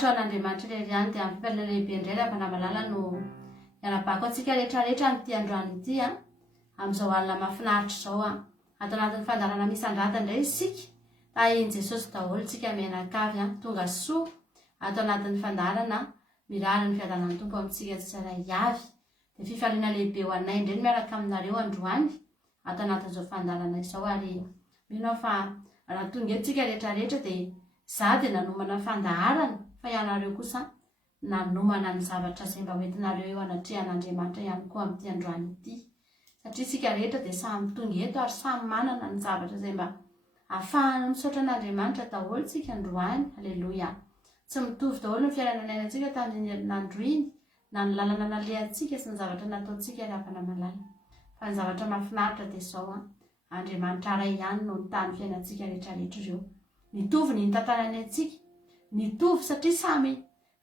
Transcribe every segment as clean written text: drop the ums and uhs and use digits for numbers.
mahatrao an'Andriamanitra irery ihany dia ampifalina lehibe indray raha manamalala no iarabako antsika rehetrarehetra amin'ity androany ity amin'izao alina mahafinaritra izao atao anatin'ny fandarana misy andrata indray isika tahian' Jesosy daholo tsika mianakavy tonga soa atao anatin'ny fandarana mirary ny fiadanan'ny Tompo amintsika tsirairay avy dia fifaliana lehibe ho anay indray miaraka aminareo androany atao anatin'izao fandarana izao ary mino fa raha tonga eto rehetrarehetra dia za dia nanomana fandaharana fa ianareo kosa nanomana ny zavatra izay mba hoentinareo eo anatrehan'Andriamanitra ihany koa amin'ity androany ity satria isika rehetra dia samy tonga eto ary samy manana ny zavatra izay mba ahafahana misaotra an'Andriamanitra daholo tsika androany. Haleloia. Tsy mitovy daholo ny fiainana antsika tamin'ny herinandro iny na ny lalana nalehantsika sy ny zavatra nataontsika raha manamalala fa ny zavatra mahafinaritra dia izao Andriamanitra iray ihany no nitany fiainantsika rehetrarehetra ireo. Nitovy ny tantanany antsika, nitovy satria samy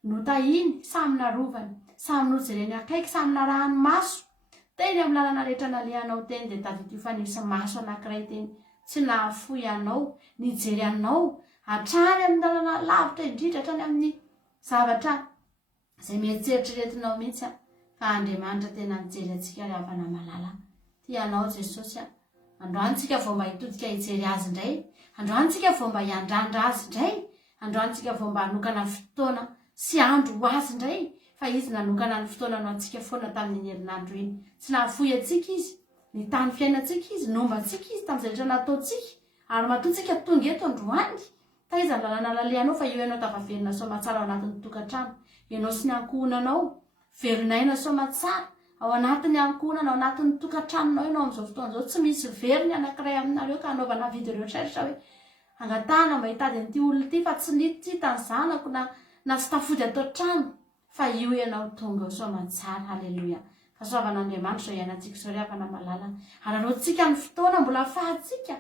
notahiny, samy narovany, samy nojereny akaiky, samy narahany maso. Teny amin'ny lalana rehetra nalehanao teny dia tadidio fa nisy maso anankiray teny tsy nahafoy anao, nijery anao hatrany amin'ny lalana lavitra indrindra, hatrany amin'ny zavatra izay mieritreritinao mihitsy fa Andriamanitra tena nijery antsika rehefa namalala. Tianao Jesosy androantsika vao mba hitodika hijery azy indray, androantsika vao mba hiandrandra azy indray, androantsika vao mba hanokana fotoana sy andro ho azy indray, fa izy nanokana ny fotoana no antsika foana tamin'ny herinandro iny. Tsy nahafoy antsika izy, nitany fiainantsika izy, nomba antsika izy tamin'izay rehetra nataontsika ary matoantsika tonga eto androany. Taiza ny lalana nalehanao fa eo ianao tavaverina soma tsara ao anatin'ny tokantrano, ianao sy ny ankohonanao verinaina soma tsara ao anatin'ny ankohonana, ao anatin'ny tokantranonao ianao amin'izao fotoana izao. Tsy misy veriny anankiray aminareo ka anaovana vidy ireo treritra hoe angatana mba hitady an'ity olona ity fa tsy nity tany zanako na tsy tafody atao trano fa io ianao tonga ao soma tsara. Haleloia. Fahasoavan'Andriamanitra izao iainantsika izao rehefa namalala ary anaontsika ny fotoana mbola ahafahantsika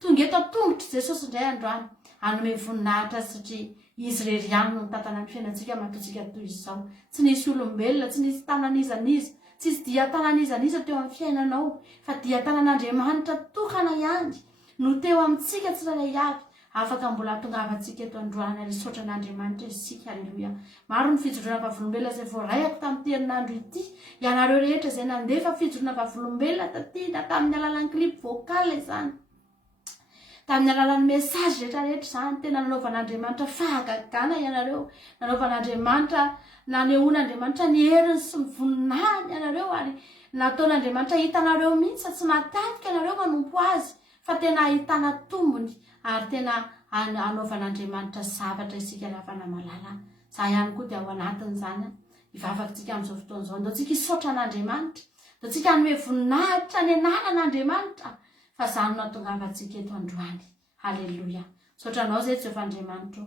tonga eto tongotra Jesosy indray androany hanome voninahitra satria izy rery ihany no mitantana ny fiainantsika matoantsika toy izao. Tsy nisy olombelona, tsy nisy tanan'izaniza, tsy nisy dia tanan'izaniza teo amin'ny fiainanao fa dia tanan'Andriamanitra tokana ihany no teo amintsika tsirairay avy afaka mbola tongavantsika eto androany ary saotra an'Andriamanitra isika. Haleloia. Maro ny fijoroana vavolombelona izay voarayako tamin'ity herinandro ity. Ianareo rehetra izay nandefa fijoroana vavolombelona taty na tamin'ny alalan'ny clip vocal izany, tamin'ny alalan'ny mesazy rehetrarehetra izany, tena nanaovan'Andriamanitra fahagagana ianareo, nanaovan'Andriamanitra, nanehoan'Andriamanitra ny heriny sy ny voninahiny ianareo ary nataon'Andriamanitra hitanareo mihitsy tsy matetika ianareo manompo azy fa tena ahitana tombony ary tena anaovan'Andriamanitra zavatra isika rehefa namalala. Za ihany koa dia ao anatin'izany hivavakantsika amin'izao fotoana izao. Andao tsika hisaotra an'Andriamanitra, andao tsika hanome voninahitra ny ananan'Andriamanitra fa zany no hahatongavantsika eto androany. Haleloia. Saotranao zay Jehovah Andriamanitra.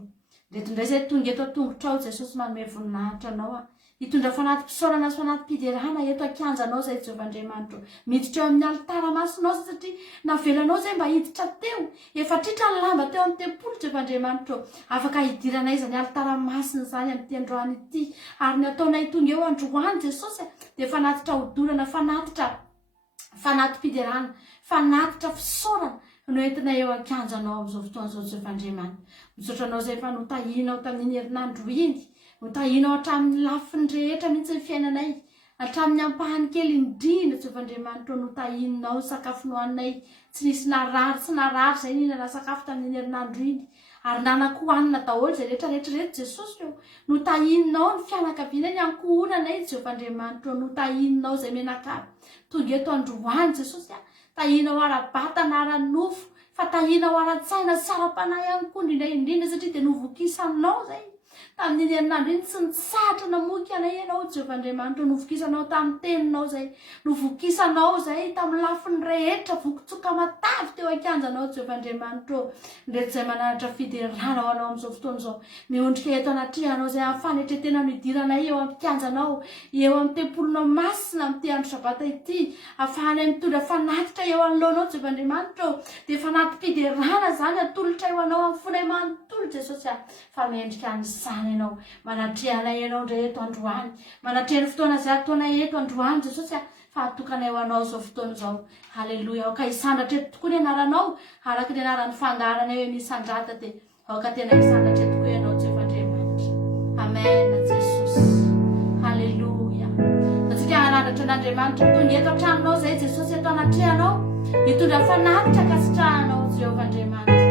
Reto indray zay tonga eto tongotra ao Jesosy manome voninahitra anao hitondra fanatim-pisaorana sy fanatim-piderahana eto akianjanao zay Jehovah Andriamanitra. Miditra eo amin'ny alitara masonao satria navelanao zay mba hiditra teo, efa tritra ny lamba teo amin'ny tempolo Jehovah Andriamanitra. Afaka hidirana iza ny alitara masina izany amin'ity androany ity ary ny ataonay tonga eo androany Jesosy dia fanatitra hodorana, fanatim-piderahana, fanatitra fisaorana no entinay eo akianjanao amin'izao fotoana izao Jehovah Andriamanitra. Misaotranao zay fa notahinao tamin'ny herinandro iny, notahinao hatramin'ny lafiny rehetra mihitsy ny fiainanay, hatramin'ny ampahany kely indrindra Jehovah Andriamanitra. Notahinao sakafo nohanay, tsy nisy narary sy narary izay nihinana sakafo tamin'ny herinandro iny ary nanakohanina daholo izay rehetrarehetra Jesosy eo. Notahinao ny fianakaviana, ny ankohonanay Jehovah Andriamanitra. Notahinao izay menakavy tonga eto androany Jesosy, tahinao ara-batana, ara-nofo, fa tahinao ara-tsaina sy ara-panahy ihany koa indrindra satria dia novokisanao zay tamin'ny herinandro iny. Tsy nitsahatra namoky anay ianao Jehovah Andriamanitra. Novokisanao tamin'ny teninao zay, novokisanao zay tamin'ny lafiny rehetra, vokitsoka matavy teo akianjanao Jehovah Andriamanitra. Ndreto izay manaratra fiderana ho anao amin'izao fotoana izao, miondrika eto anatrehanao zay fanetretena no hidiranay eo amin'ny kianjanao, eo amin'ny tempolonao masina amin'ity andro sabata ity, ahafahanay mitondra fanatitra eo anoloanao Jehovah Andriamanitra. Dia fanatim-piderana zany atolotra eo anao amin'ny fonay manontolo Jesosy fa mendrika an'izany ianao, manatrehanay ianao ndray eto androany, manatrehany fotoana izay ataonay eto androany Jesosy fa hatokanay ho anao izao fotoana izao. Haleloia. Aoka hisandratra eto tokoa ny anaranao araka ny anaran'ny fandaharanay hoe misy andrata dia aoka tena hisandratra eto tokoa ianao Jehovah Andriamanitra. amena jesosy halleloia atsika anandratra an'andriamanitra toy ny eto an-tranonao zay jesosy eto anatrehanao hitondra fanaritra kasitrahanao Jehovah Andriamanitra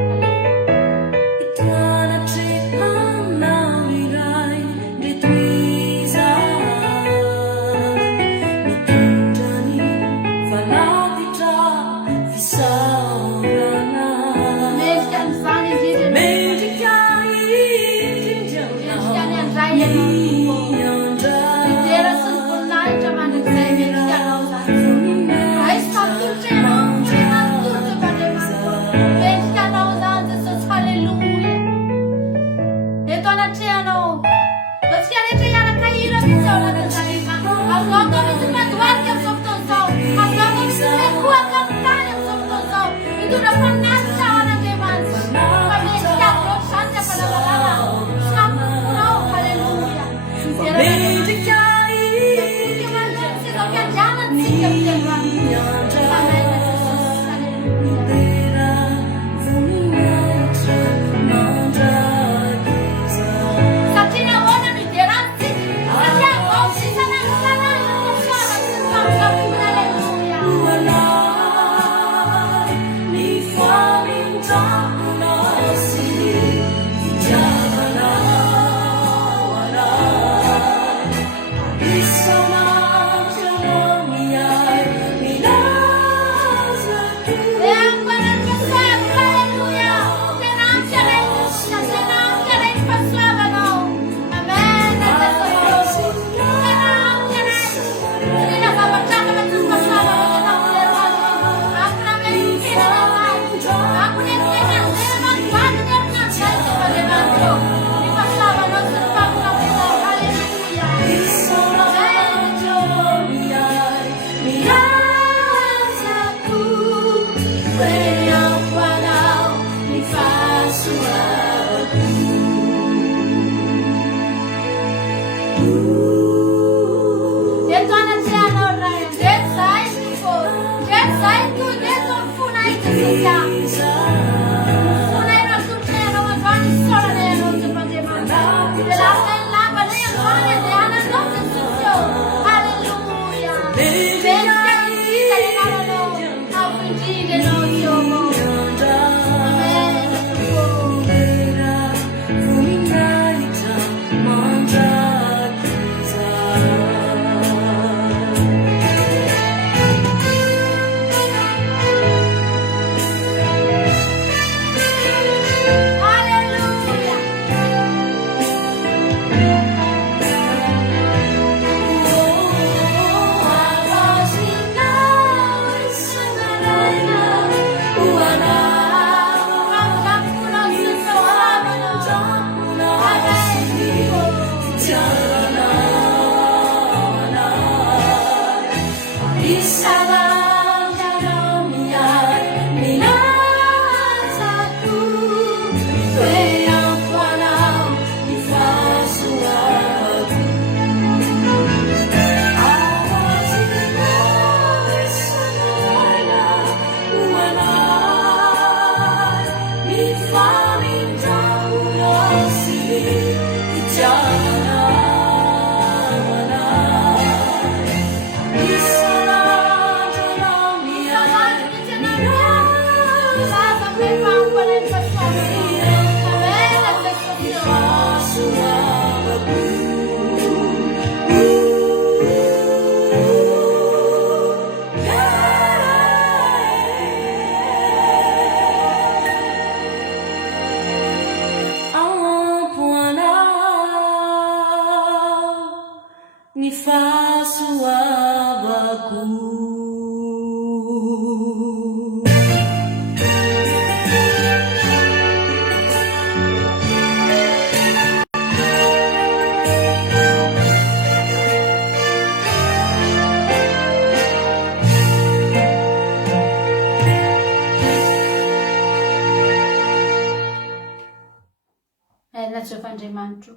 Jehovah-Andriamanitra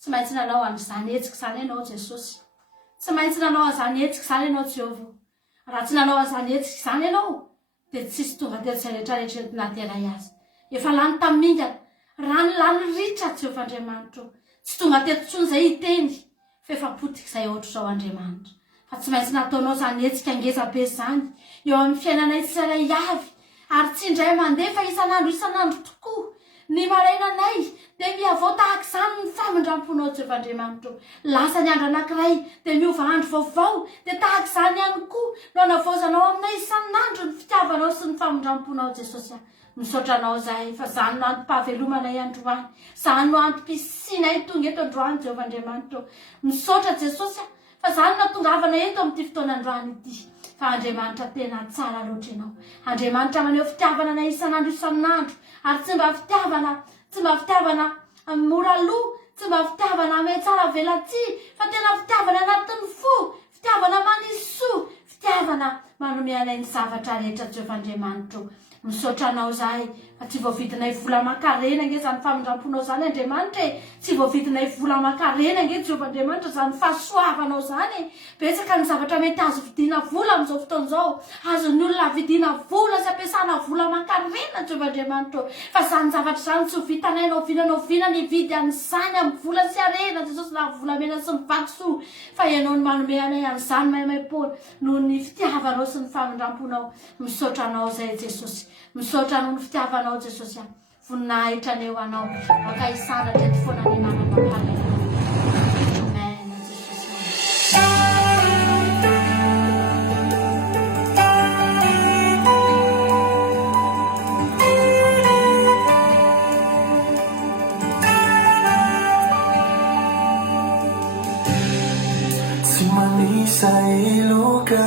tsy maintsy nanao an'izany hetsika izany ianao Jesosy, tsy maintsy nanao an'izany hetsika izany ianao Jehovah. Raha tsy nanao an'izany hetsika izany ianao dia tsisy tonga telo izay rehetrarehetra entina teray azy. Efa lany tamingana, lany ritra Jehovah-Andriamanitra, tsy tonga teto tsony zay hiteny fefapotika zay ohatro zao Andriamanitra fa tsy maintsy nataonao zany etsika ngezabe zany eo amin'ny fiainanay tsirairay avy ary tsy indray mandefa isan'andro tokoa ny marainanay dia miavao tahaka izany ny famindramponao Jehovah Andriamanitra lasa ny andro anankiray dia miova andro vaovao dia tahaka izany ihany koa no anavaozanao aminay isan'andro ny fitiavanao sy ny famindramponao Jesosy misaotranao zahay fa zany no antom-pahavelomanay androany zany no antom-pisinay tonga eto androany Jehovah Andriamanitra misaotra Jesosy fa zany no tongavana eto amin'ity fotoana androany ity fa Andriamanitra tena tsara loatra ianao Andriamanitra maneho fitiavana anay isan'andro ary tsy mba fitiavana mora loha tsy mba fitiavana ame tsara velatsy fa tena fitiavana anatin'ny fo fitiavana manisoa fitiavana manome anay ny zavatra rehetra Jehovah Andriamanitra misaotranao zahay fa tsy voavidinay vola makarena nge zany famindramponao zany Andriamanitra tsy voavidinay vola makarena nge Jehovah Andriamanitra zany fahasoavanao zany betsaka ny zavatra mety azo vidina vola amin'izao fotoana izao azon'ny olona vidina vola sy ampiasana vola makarena Jehovah Andriamanitra fa zany zavatra zany tsy ho vitanay nao vina ny vidy an'izany amin'ny vola sy arena Jesosy na volamena sy ny vakisoa fa ianao ny manome anay an'izany maimaimpona noho ny fitiavanao sy ny famindramponao misaotranao zay Jesosy misaotra noho ny fitiavanao Jesosy voninahitra aneo anao maka isanatra eto foana ny nananao amen Jesosy tsy manisa eloka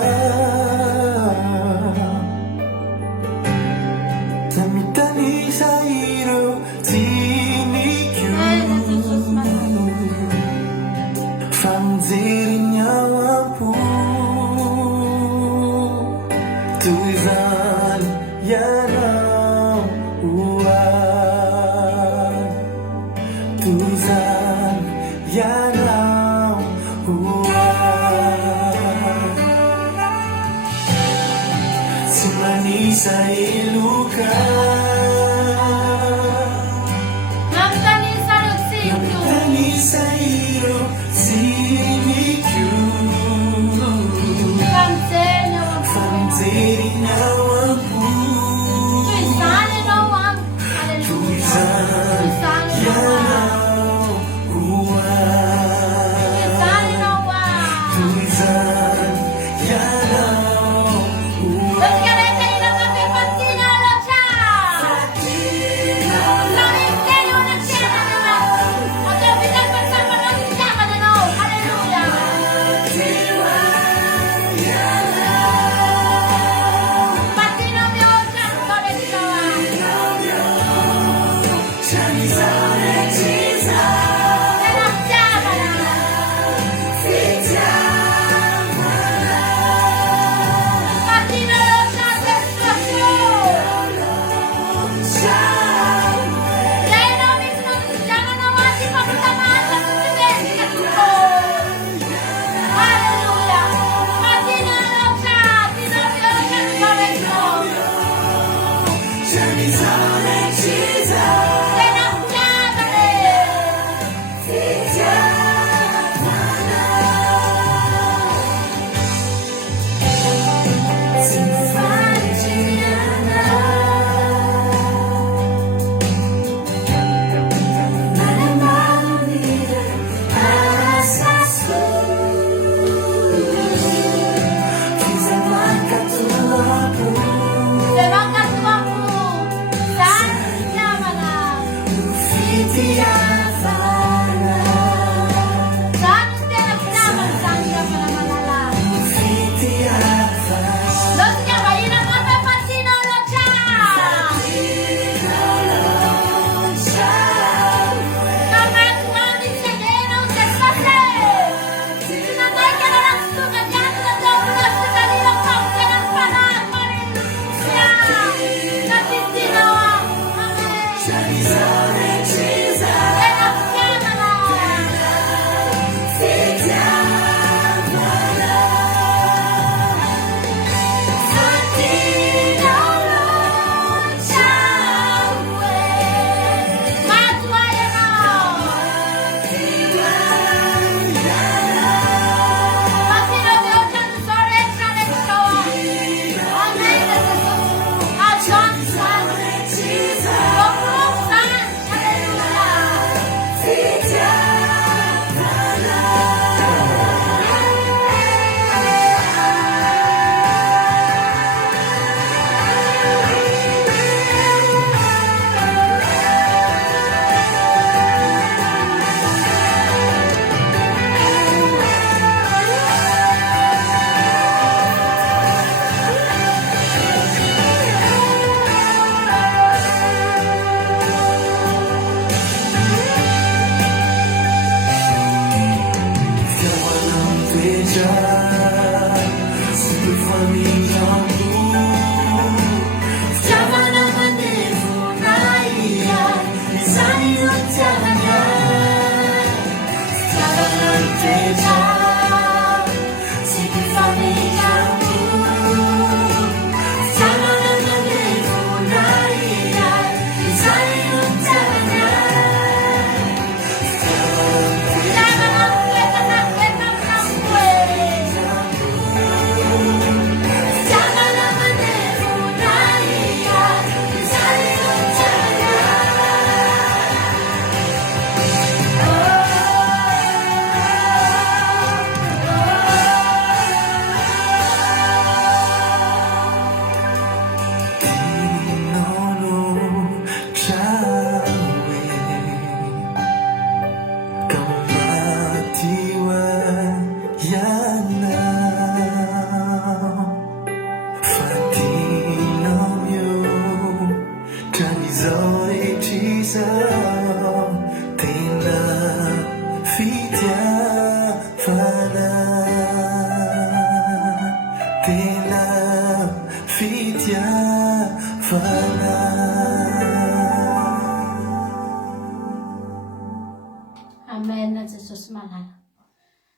Amen Jesosy malala.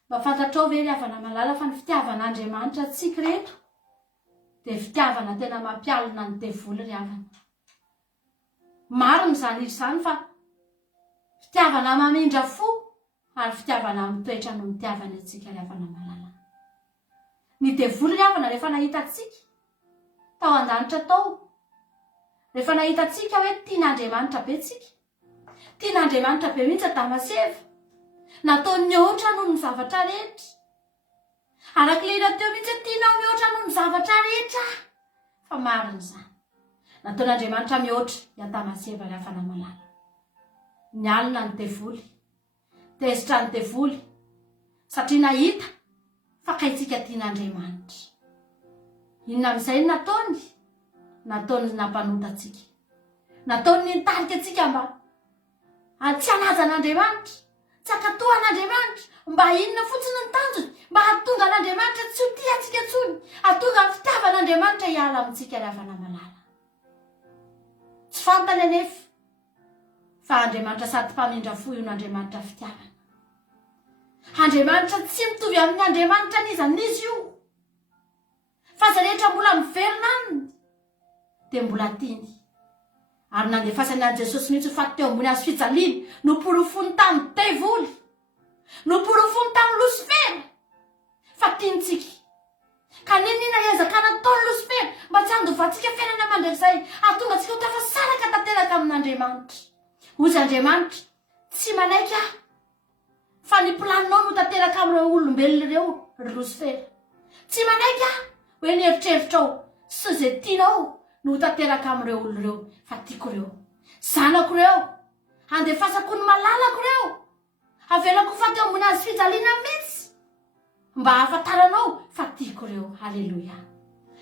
Mba fantatrao ve ry havana malala fa ny fitiavan'Andriamanitra tsika reto dia fitiavana tena mampialina ny devoly ry havana. Marina izany izany fa fitiavana mamindra fo ary fitiavana mitoetra no mitiavana atsika ry havana malala. Ny devoly ry havana rehefa nahita atsika tao an-danitra tao, rehefa nahita atsika hoe tian'Andriamanitra be tsika, tian'Andriamanitra be mihitsy Damaseva, nataony mihoatra noho ny zavatra rehetra. Arak'ilay teo mihitsy tianao mihoatra noho ny zavatra rehetra. Fa marina izany. Nataon'Andriamanitra mihoatra ia Damaseva ry havana malala. Nialina ny devoly, tezitra ny devoly, satria nahita fa kaitsika tian'Andriamanitra. Inona amin'izay nataony? Nataony nampanota atsika. Nataony nitarika atsika mba tsy hanaja an'Andriamanitra, tsy hakatoa an'Andriamanitra, mba inona fotsiny ny tanjony, mba hatonga an'Andriamanitra tsy ho tia atsika intsony, hatonga ny fitiavan'Andriamanitra hiala amintsika ry havana malala. Tsy fantany anefa fa Andriamanitra sady mpamindra fo io n'Andriamanitra fitiavana. Andriamanitra tsy mitovy amin'ny Andriamanitra n'izy io. Fa zay rehetra mbola miverina aminy dia mbola tiany. Ary nandefasany an Jesosy mihitsy fa teo ambony hazo fijaliana no porofony tamin'ny devoly, no porofony tamin'ny Losifera. Fa tiantsika. Ka ninona ezaka nataony Losifera mba tsy handovantsika fiainana mandrakizay, ahatonga antsika ho tafasaraka tanteraka amin'Andriamanitra. Hoy Andriamanitra, tsy manaiky fa ny planinao no tanteraka amin'ireo olombelona ireo ry Losifera. Tsy manaiky hoe ny eritreritrao sy izay tianao no tanteraka amin'ireo olona ireo, fa tiako ireo. Zanako ireo, andefasako ny malalako ireo, avelako fa teo ambony hazo fijaliana mihitsy, mba ahafantaranao fa tiako ireo. Haleloia.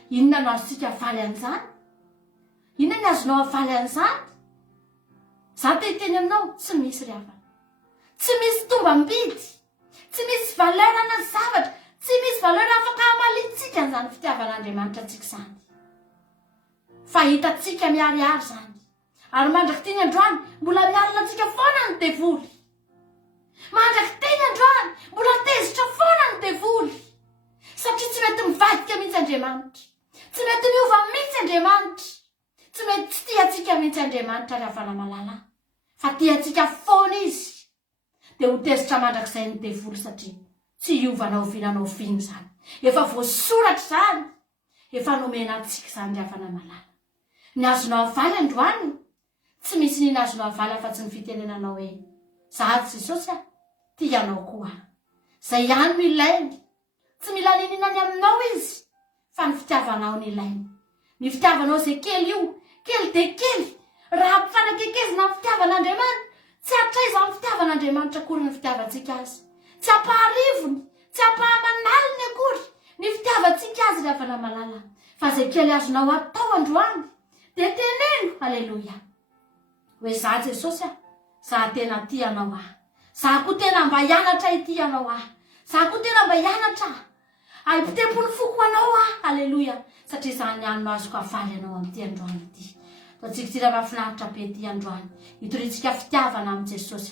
Inona no azontsika avaly an'izany? Inona ny azonao avaly an'izany? Za teny aminao, tsy misy ry havana. Tsy misy tombam-bidy, tsy misy valeur na zavatra, tsy misy valeur afaka hamalitsika an'izany fitiavan'Andriamanitra antsika izany. Fa hitatsika miharihary izany. Ary mandraky teny androany mbola mialina antsika foana ny devoly. Mandraky teny androany mbola tezitra foana ny devoly. Satria tsy mety mivadika mihitsy Andriamanitra, tsy mety miova mihitsy Andriamanitra, tsy mety tsy tia atsika mihitsy Andriamanitra ry havana malala. Fa tia atsika foana izy. Dia ho tezitra mandrakizay ny devoly satria tsy hiovanao vinanao viny izany. Efa voasoratra izany, efa nomena antsika izany ry havana malala. Ny azonao avaly androany, tsy misy nina azonao avaly afa-tsy ny fitenenanao hoe za Jesosy tianao koa. Zay ihany no ilainy. Tsy mila nininany aminao izy, fa ny fitiavanao ny ilainy. Ny fitiavanao izay kely io, kely dia kely. Raha mifanakekezina amin'ny fitiavan'Andriamanitra, tsy hatraiza amin'ny fitiavan'Andriamanitra akory ny fitiavantsika azy. Tsy hampaharivony, tsy hampahamanaliny akory ny fitiavantsika azy ry havana malala. Fa zay kely azonao atao androany dia teneno. Haleloia. Hoe za Jesosy za tena tianao za koa tena mba hianatra ity anao za koa tena mba hianatra ay pitempony foko anao Haleloia. satria izany ihany no azoko hafaly anao amin'ity androany ity. Ataontsika tira mahafinaritra be ity androany, hitorintsika fitiavana amin'i Jesosy.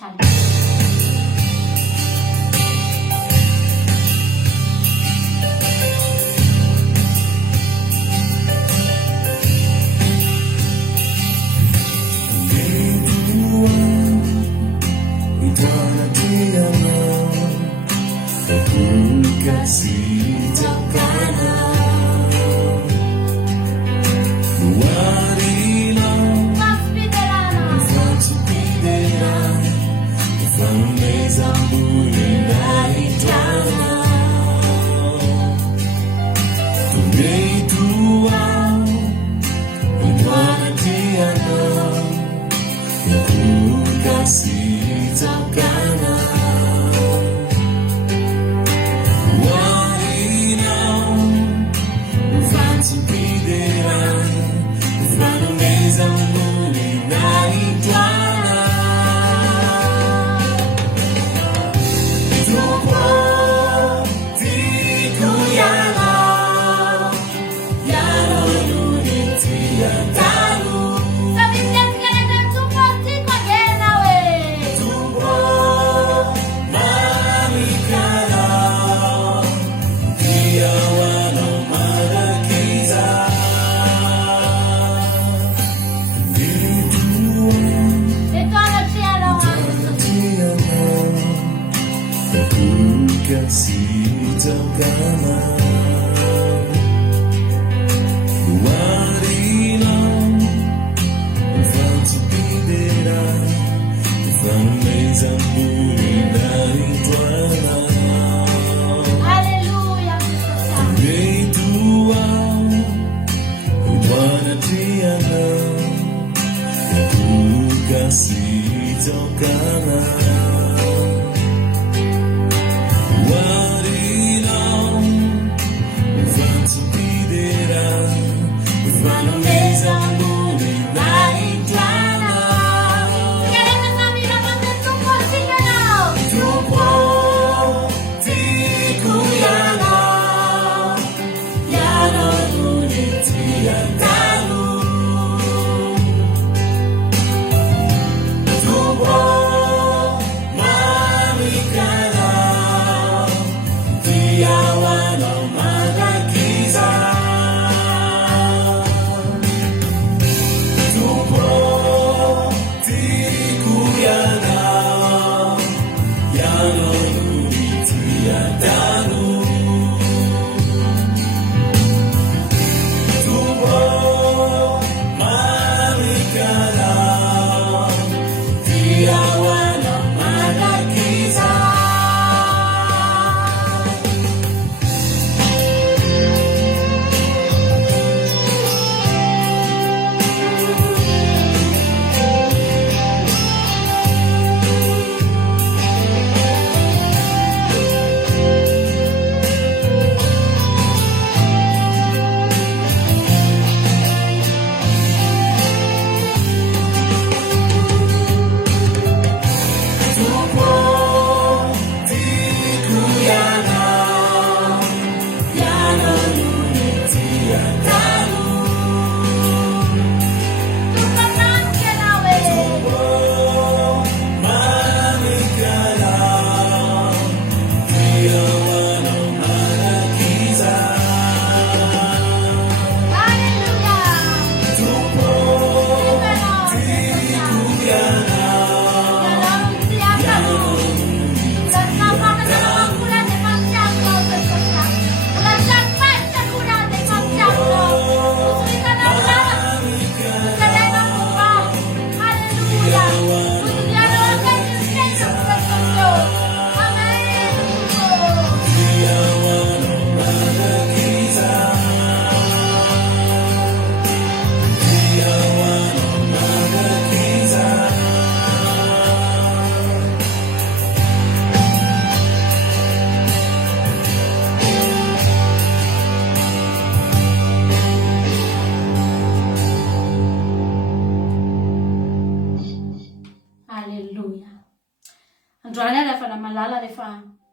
Androany rehefa na malala rehefa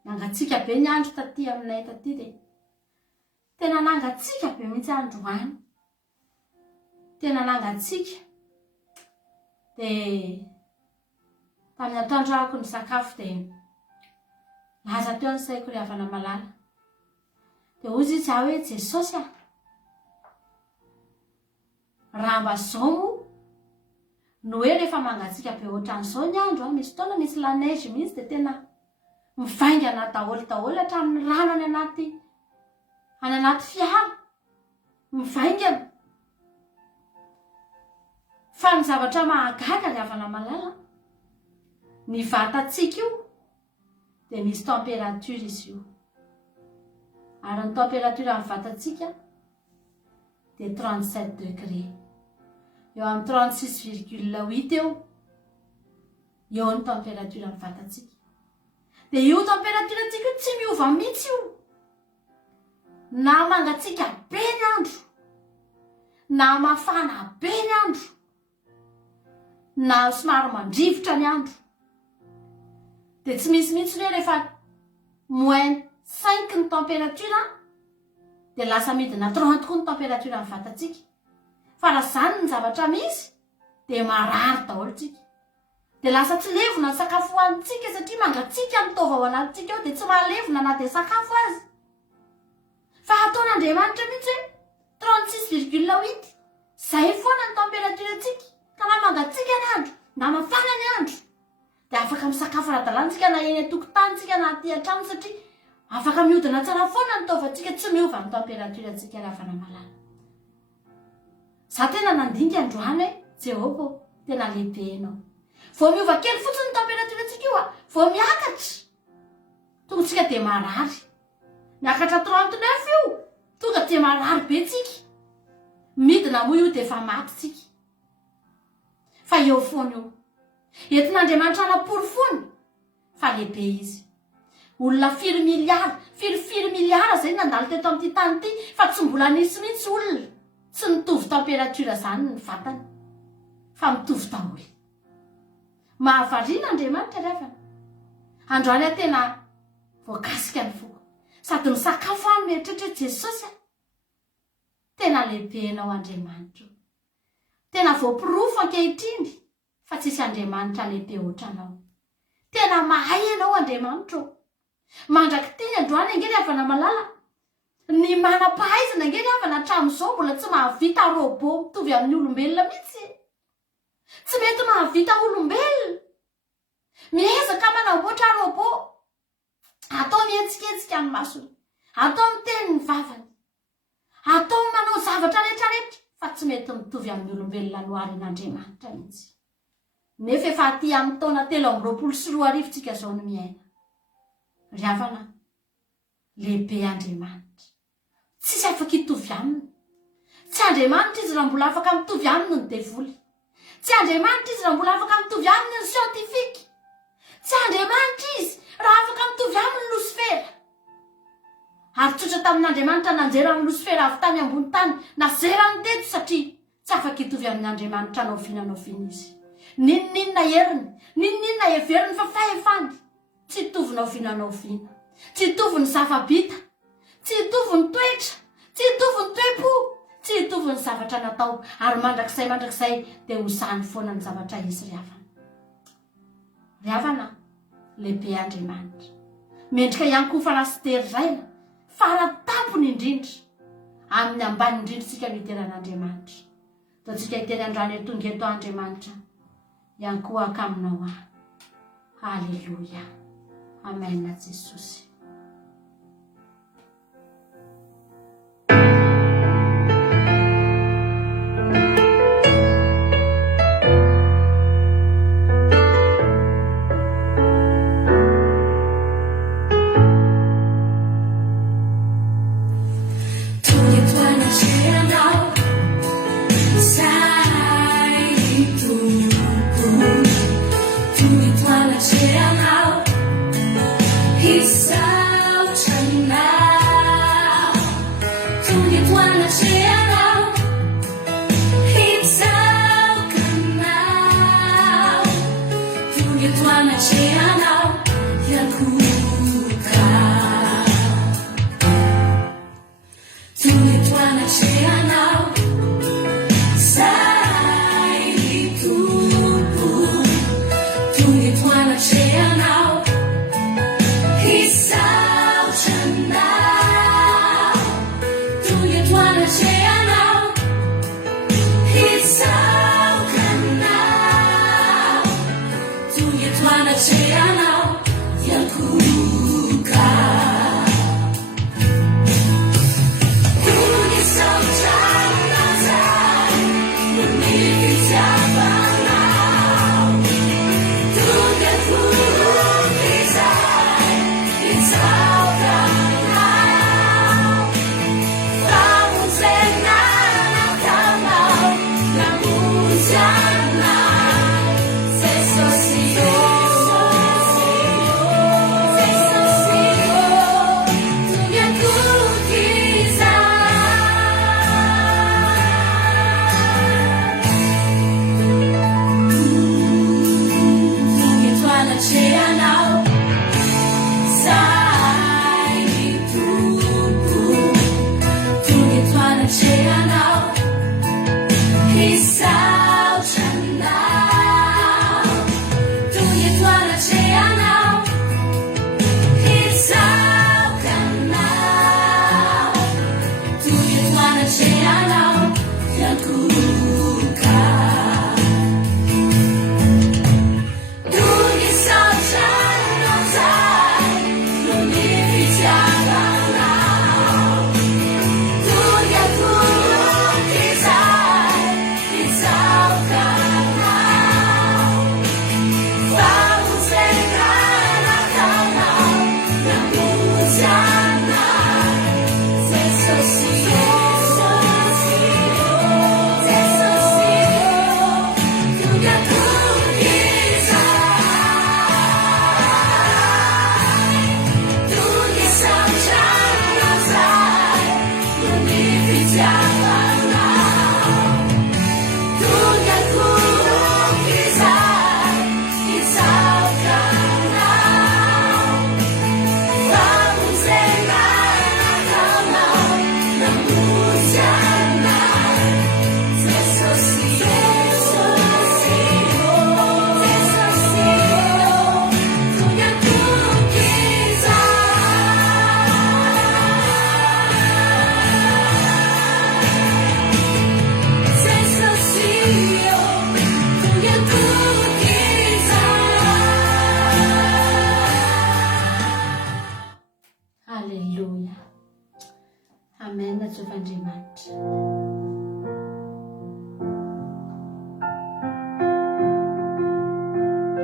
nangatsika be ny andro taty aminay taty de tena nangatsika be mihitsy androany, tena nangatsika. De tamin'ny atoandrako ny sakafo de laza teo ny saiko ry havana malala. De ozy izy aho hoe Jesosy a, raha mba zao mo no hoe rehefa mangatsika be ohatran'izao ny andro a, misy fotoana misy laneige mihitsy de tena mivaingana daholo hatramin'ny rano any anaty fiara mivaingana. Fa ny zavatra mahagaga ry havana malala, ny vatatsika io de misy température izy io, ary ny température amin'ny vatatsika de 37 degré, eo amin'ny 36,8 eo ny température amin'ny vatatsika. De io température tsika io tsy miova mihitsy io, na mangatsika be ny andro, na mafana be ny andro, na somary mandrivotra ny andro. De tsy misy mihitsy hoe rehefa -5 ny température de lasa midina 30 koa ny température amin'ny vatatsika. Fa raha zany ny zavatra misy de marary daholo tsika, de lasa tsy levona ny sakafo hoanitsika satria mangatsika mitova ao anatintsika eo de tsy mahalevona na de sakafo azy. Fa ataon'Andriamanitra mihitsy hoe 36,8 zay foana ny température tsika, ka na mangatsika ny andro na mafana ny andro de afaka misakafo ara-dalantsika na eny an-tokotanitsika na aty an-trano satria afaka mihodina tsara foana ny taovantsika, tsy miova ny température tsika ry havana malala. Za tena nandinika androany hoe Jehova tena lehibe ianao. Vao miova kely fotsiny ny température tsika io a, vao miakatra tonga tsika de marary. Miakatra 39 io tonga de marary be tsika, midina moa io de efa maty tsika. Fa eo foana io entin'Andriamanitra anapory foany fa lehibe izy. Olona 4 miliara zay nandalo teto amin'ity tany ity, fa tsy mbola nisy mihitsy olona tsy mitovy température zany ny vatany, fa mitovy daholo. Mahavariana Andriamanitra ry havana. Androany a tena voakasika ny foko, sady misakafo any mieritreritra hoe Jesosy a, tena lehibe ianao Andriamanitra. Tena voapirofo ankehitriny fa tsisy Andriamanitra lehibe ohatranao. Tena mahay ianao Andriamanitra. Mandraky teny androany angely havana malala, ny manam-pahaizana angely havana hatramin'izao mbola tsy mahavita robot mitovy amin'ny olombelona mihitsy. Tsy mety mahavita olombelona. Miezaka manamboatra robot, atao mihetsiketsika amin'ny masony, atao miteny ny vavany, atao manao zavatra rehetrarehetra, fa tsy mety mitovy amin'ny olombelona noharin'Andriamanitra mihitsy. Nefa efa aty amin'ny taona 324 tsika zao no miaina. Ry havana, lehibe Andriamanitra, tsisy afaka hitovy aminy. Tsy Andriamanitra izy raha mbola afaka mitovy aminy ny devoly, tsy Andriamanitra izy raha mbola afaka mitovy aminy ny siantifika, tsy Andriamanitra izy raha afaka mitovy aminy Lucifera. Ary tsotra tamin'Andriamanitra nanjerany Lucifera avy tany ambony tany, nazerany teto satria tsy afaka hitovy amin'Andriamanitra anao vinanao izy. Ninninna heriny, ninninna heveriny fa fahefany, tsy hitovy vinanao vina, tsy hitovy ny zava-bita, tsy hitovy ny toetra, tsy hitovy ny toe-po, tsy hitovy ny zavatra natao, ary mandrakizay de hozany foana ny zavatra izy ry havana. Ry havana, lehibe Andriamanitra. Mendrika ihany koa fa rasy teriraina, faratampony indrindra, amin'ny ambany indrindra tsika no iteran'Andriamanitra. Toa tsika itery androany etonga eto Andriamanitra, ihany koa akaminao ahy. Halleluia. Amen Jesosy. Inside andriamanitra.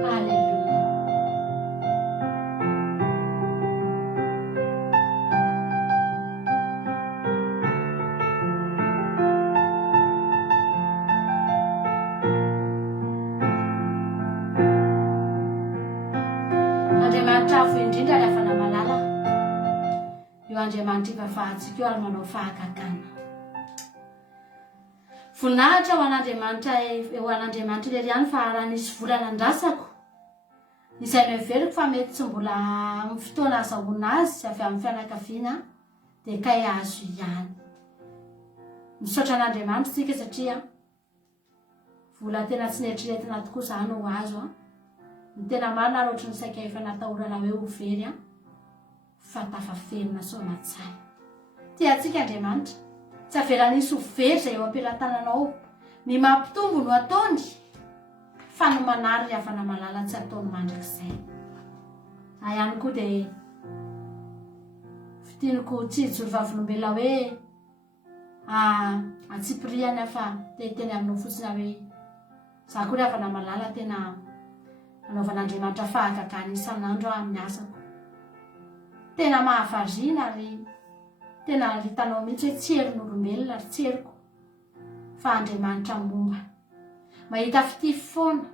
Halleluja. Andriamanitra avo indrindra ny afana malala io andriamanitra ifafahantsika io ary manao fahagagana. Voninahitra ho an'andriamanitra irery ihany fa raha nisy volana andrasako izay miheveriko fa mety tsy mbola amin'ny fotoana azahoana azy avy amin'ny fianakaviana dia kay azo ihany. Misaotra an'andriamanitra tsika satria vola tena tsy neritreretina tokoa izany ho azo ny tena marina ary ohatry ny saika efa natahorana hoe ho very fa tafaferina soamatsay. Tia antsika andriamanitra tsy avela nisy ho very izay eo ampelantananao ny mampitombo no ataony fa no manary ny havana malala tsy ataony mandrakizay. Ihany koa dia fitiniko tsy hijoro vavolombelona hoe atsipiriana fa teny aminao fotsiny hoe za koa ry havana malala tena anaovan'andriamanitra fahagagana isan'andro amin'ny asako. Tena mahavarina ary tena hitanao mihitsy hoe tsy herin'olombelona ary tsy heriko fa andriamanitra momba. Mahita fity foana,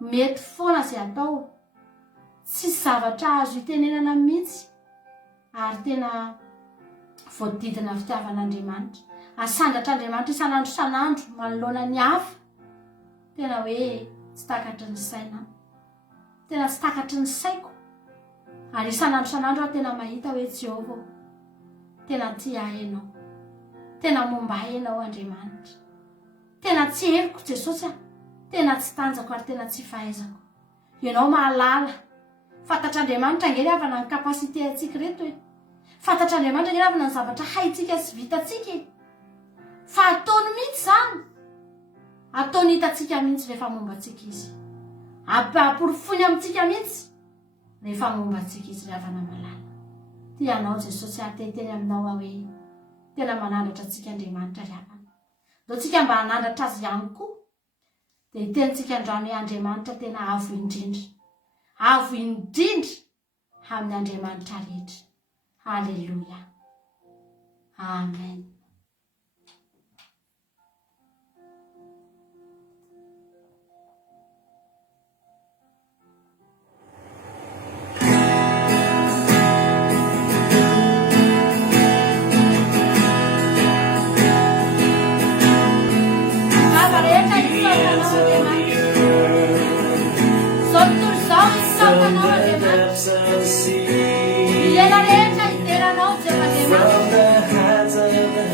mety foana izay atao, tsy zavatra azo hitenenana mihitsy ary tena voadidina fitiavan'andriamanitra. Asandratr'andriamanitra isan'andro manoloana ny hafa. Tena hoe tsy takatry ny saina, tena tsy takatry ny saiko. Ary isan'andro aho tena mahita hoe Jehovah tena tia hainao, tena momba hainao andriamanitra. Tena tsy heriko Jesosy tena tsy tanjako ary tena tsy fahaizako. Ianao mahalala. Fantatr'andriamanitra angery havana ny kapasite antsika reto hoe. Fantatr'andriamanitra angery havana ny zavatra haitsika sy vitatsika. Fa ataony mihitsy zany. Ataony hitatsika mihitsy rehefa momba antsika izy. Amporifoiny amintsika mihitsy rehefa momba antsika izy ry havana malala. Tianao Jesosy ateteny aminao hoe tena manandratra antsika andriamanitra ry havana. Dao tsika mba hanandratra azy ihany koa dia hitentsika androany hoe andriamanitra tena avo indrindra. Avo indrindra amin'ny andriamanitra rehetra. Halleluja. Amen. From the hands of the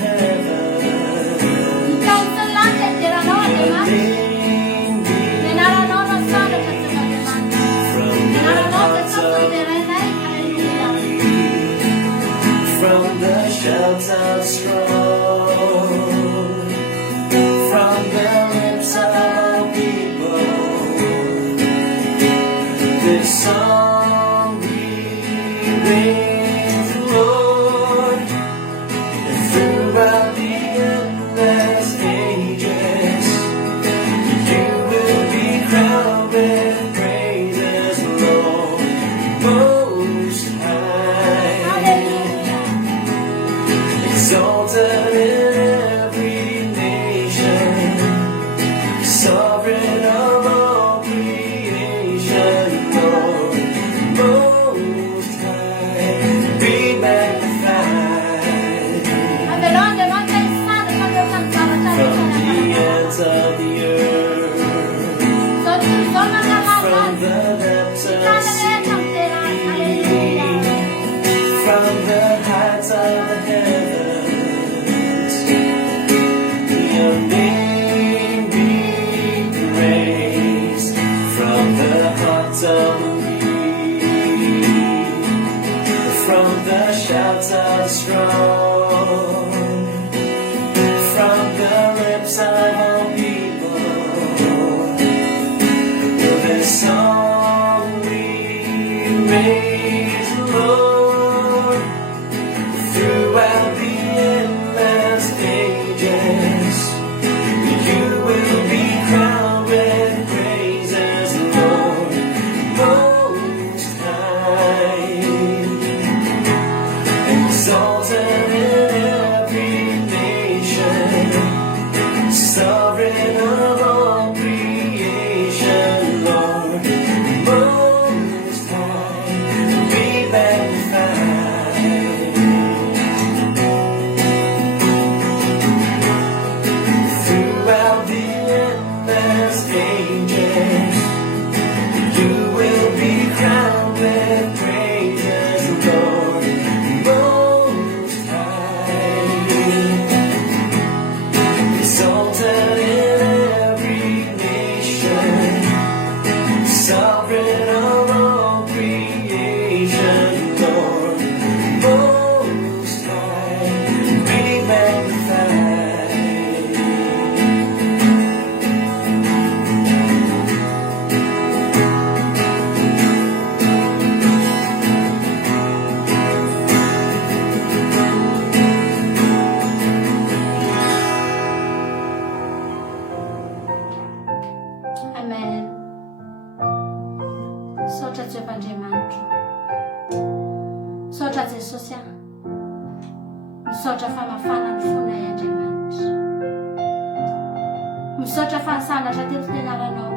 milaza teto ny anaranao.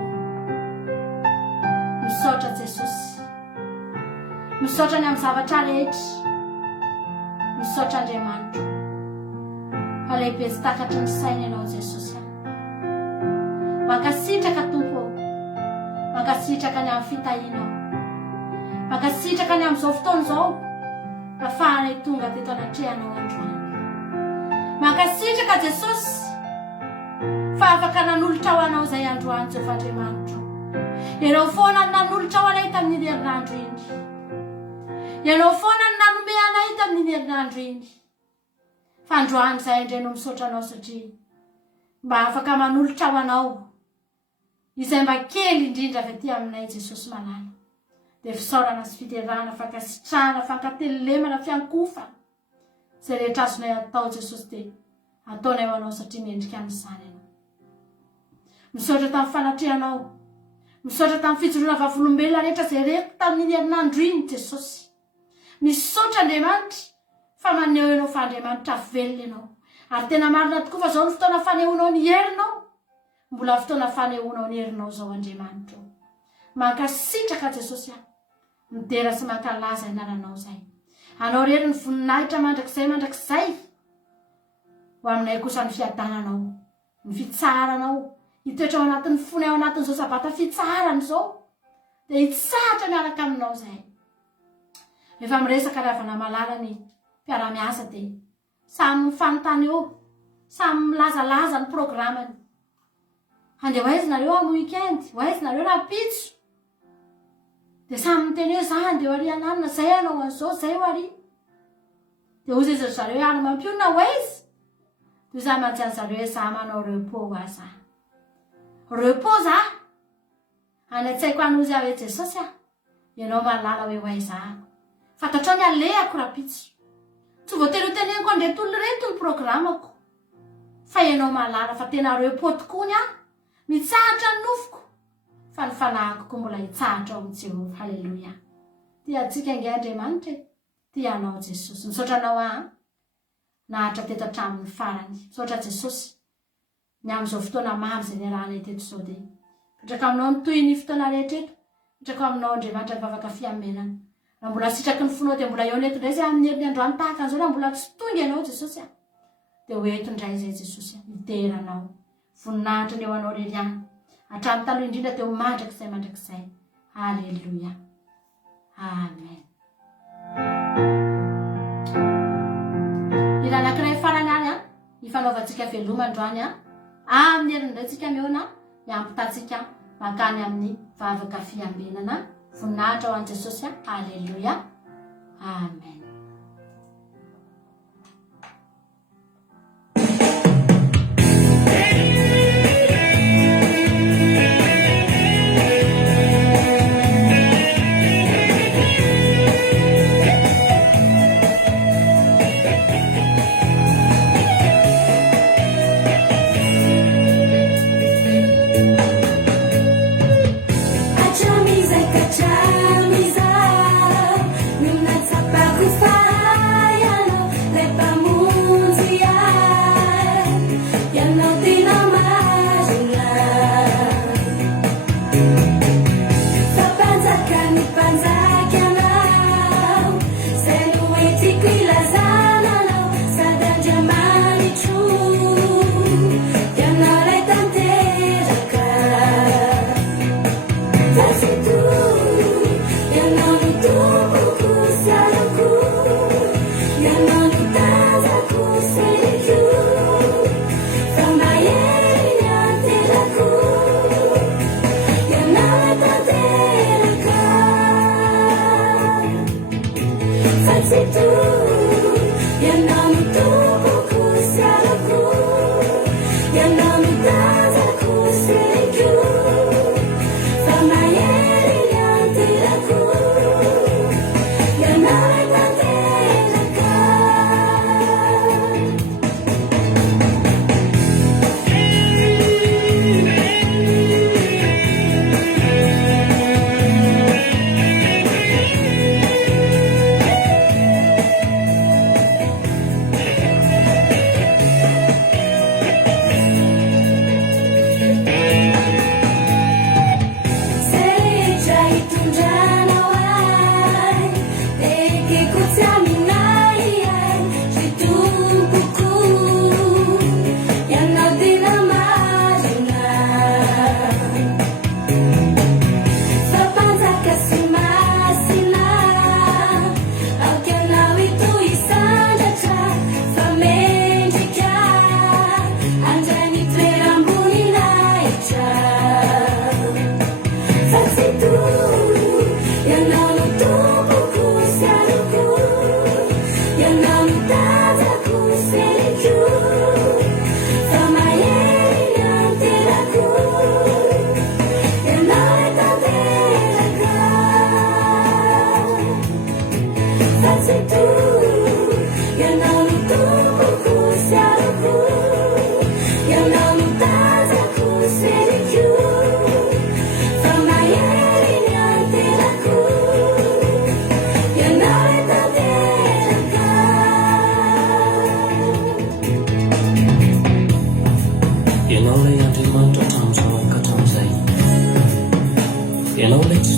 Misaotra Jesosy, misaotra ny amin'ny zavatra rehetra, misaotra Andriamanitra. Alehibe tsy takatra ny saina ianao Jesosy. Mankasitraka Tompo, mankasitraka ny amin'ny fitahinao, mankasitraka ny amin'izao fotoana izao ahafahana tonga teto anatrehanao androany. Mankasitraka Jesosy fa afaka nanolotra ho anao izay androany Jehovah Andriamanitra. Ianao foana ny nanolotra ho anay tamin'iny herinandro iny. Ianao foana ny nanome anay tamin'iny herinandro iny. Fa androany izay indray no misaotra anao satria mba afaka manolotra ho anao izay mba kely indrindra avy aty aminay Jesosy malala. Dia fisaorana sy fiterana, fankasitrahana, fankatelemana, fiankofana izay rehetra azonay atao Jesosy dia ataonay ho anao satria miendrika amin'izany ianao. Misaotra tamin'ny fanatrehanao, misaotra tamin'ny fijoroana vavolombelona rehetra izay reko tamin'iny herinandro iny Jesosy. Misaotra Andriamanitra fa maneho ianao fa Andriamanitra velona ianao. Ary tena marina tokoa fa izao ny fotoana fanehoanao ny herinao, mbola fotoana fanehoanao ny herinao izao Andriamanitra. Mankasitraka Jesosy midera sy mankalaza inaranao izay. Anao rery ny voninahitra mandrakizay ho aminay kosa ny fiadananao, ny fitsaranao, hitoetra ao anatin'ny fony ao anatin'izao sabata fitsarana izao dia hitsahatra miaraka aminao izay. Rehefa miresaka ravana malala ny mpiara-miasa dia samy mifanontany eo, samy milazalaza ny programany. Andeha ho aiza nareo amin'ny weekend, ho aiza nareo rapitso. Dia samy miteny eo za andeha ho ary ananina, zay anao an'izao, zay ho ary. Dia hozy izy zareo ihany mampionina ho aiza. Dia za mantsy zareo hoe za manao repos ho aza. Repos za any an-tsaiko anozy aho hoe Jesosy ianao malala hoe ho aiza. Fantatrao ny alehako rapitso. Tsy voatery ho teneniko andretolo reto ny programako. Fa ianao malala fa tena repos tokoa ny aho. Mitsahatra ny nofoko. Fa ny fanahiko koa mbola hitsahatra ao amin'ny Jehovah. Halleluja. Tia antsika inge Andriamanitra. Tia anao Jesosy. Misaotra anao nahatra teto hatramin'ny farany. Misaotra Jesosy. Ny amin'izao fotoana mamy izay niarahanay teto izao dia petraka aminao ny toy ny fotoana rehetra eto. Petraka aminao Andriamanitra mivavaka fiamenana. Raha mbola sitraky ny fonao dia mbola eo neto indray izay amin'ny herin'ny androany tahaka an'izao raha mbola tsy tonga ianao Jesosy dia ho eto indray izay Jesosy miteranao. Voninahitra ny eo anao rery ihany. Hatramin'ny taloha indrindra dia ho mandrakizay. Halleluja. Amen. Ira anankiray farany any hifanaovantsika veloma androany amin'ny herin'irayntsika miona miampitantsika makany amin'ny vavaka fiamenana. Voninahitra ho an'i Jesosy. Halleluja. Amen. Kacamiza, non sa pago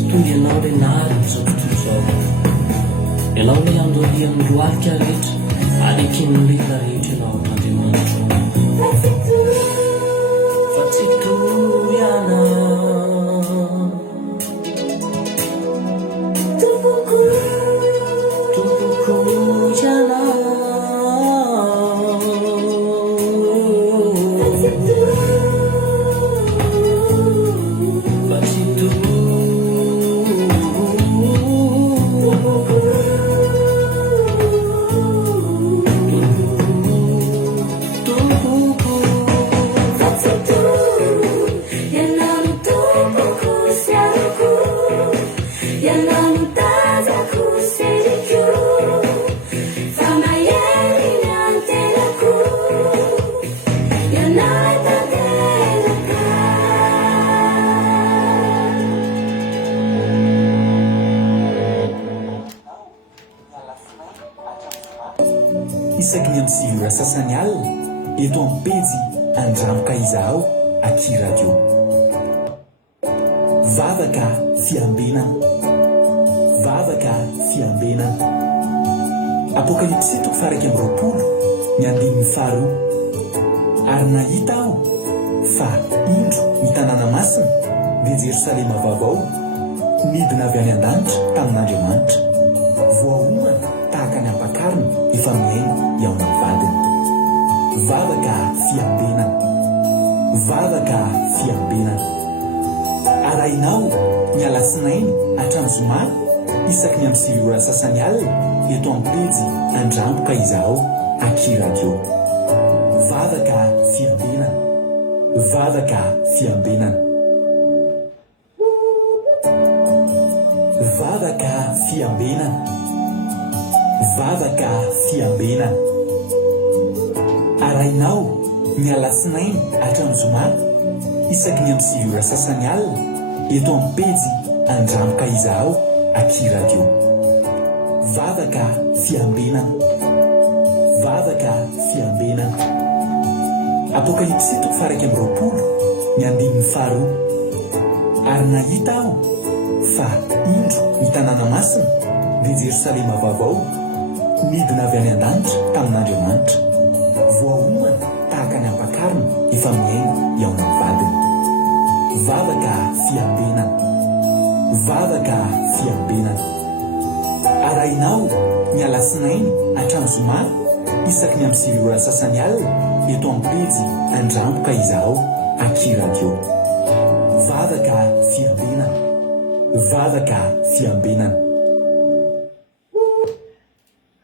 tonga ianao le nary zao tontolo zao ianao le andolia amin'ny loalika rehetra alekin'olona rehetra ianao n'andriamanitra fa tsy toiana tompoko iana isaky ny am'sivy sasany alina eto amin'ny pejy andramoka izaho aky radio vavaka fiambenana vavaka fiambenana apokalipsy 3:20 ny andininy faharoa ary nahita aho fa indro ny tanàna masina dia Jerosalema vaovao midina avy any an-danitra tamin'Andriamanitra voahomana tahaka ny ampakarina efa miaingo eo amin'ny vadiny vavaka fiambenana vavaka fiambenana arahinao ny alasinainy hatramin'ny zoma isaky ny amin'ny 7 sasany alina eto amin'ny pejy andramboka izaho aky radio vavaka fiambenana vavaka fiambenana vavaka fiambenana vavaka fiambenana arahinao ny alasinainy hatramin'ny zoma isaky ny amin'ny 7 sasany alina eto amin'ny pejy andramboka izaho aky radio vavaka fiambenana vavaka fiambenana apokalipsy 3:20 ny andininy faharoa ary nahita aho fa indro ny tanàna masina dia Jerosalema vaovao midina avy any an-danitra tamin'Andriamanitra voahomana tahaka ny ampakarina efa miaingo eo amin'ny vadiny vavaka fiambenana vavaka fiambenana arahinao ny alasinainy hatramin'ny zoma isaky ny amin'ny 7 sasany alina eto amin'ny pejy andramboka izaho aky radio vavaka fiambenana vavaka fiambenana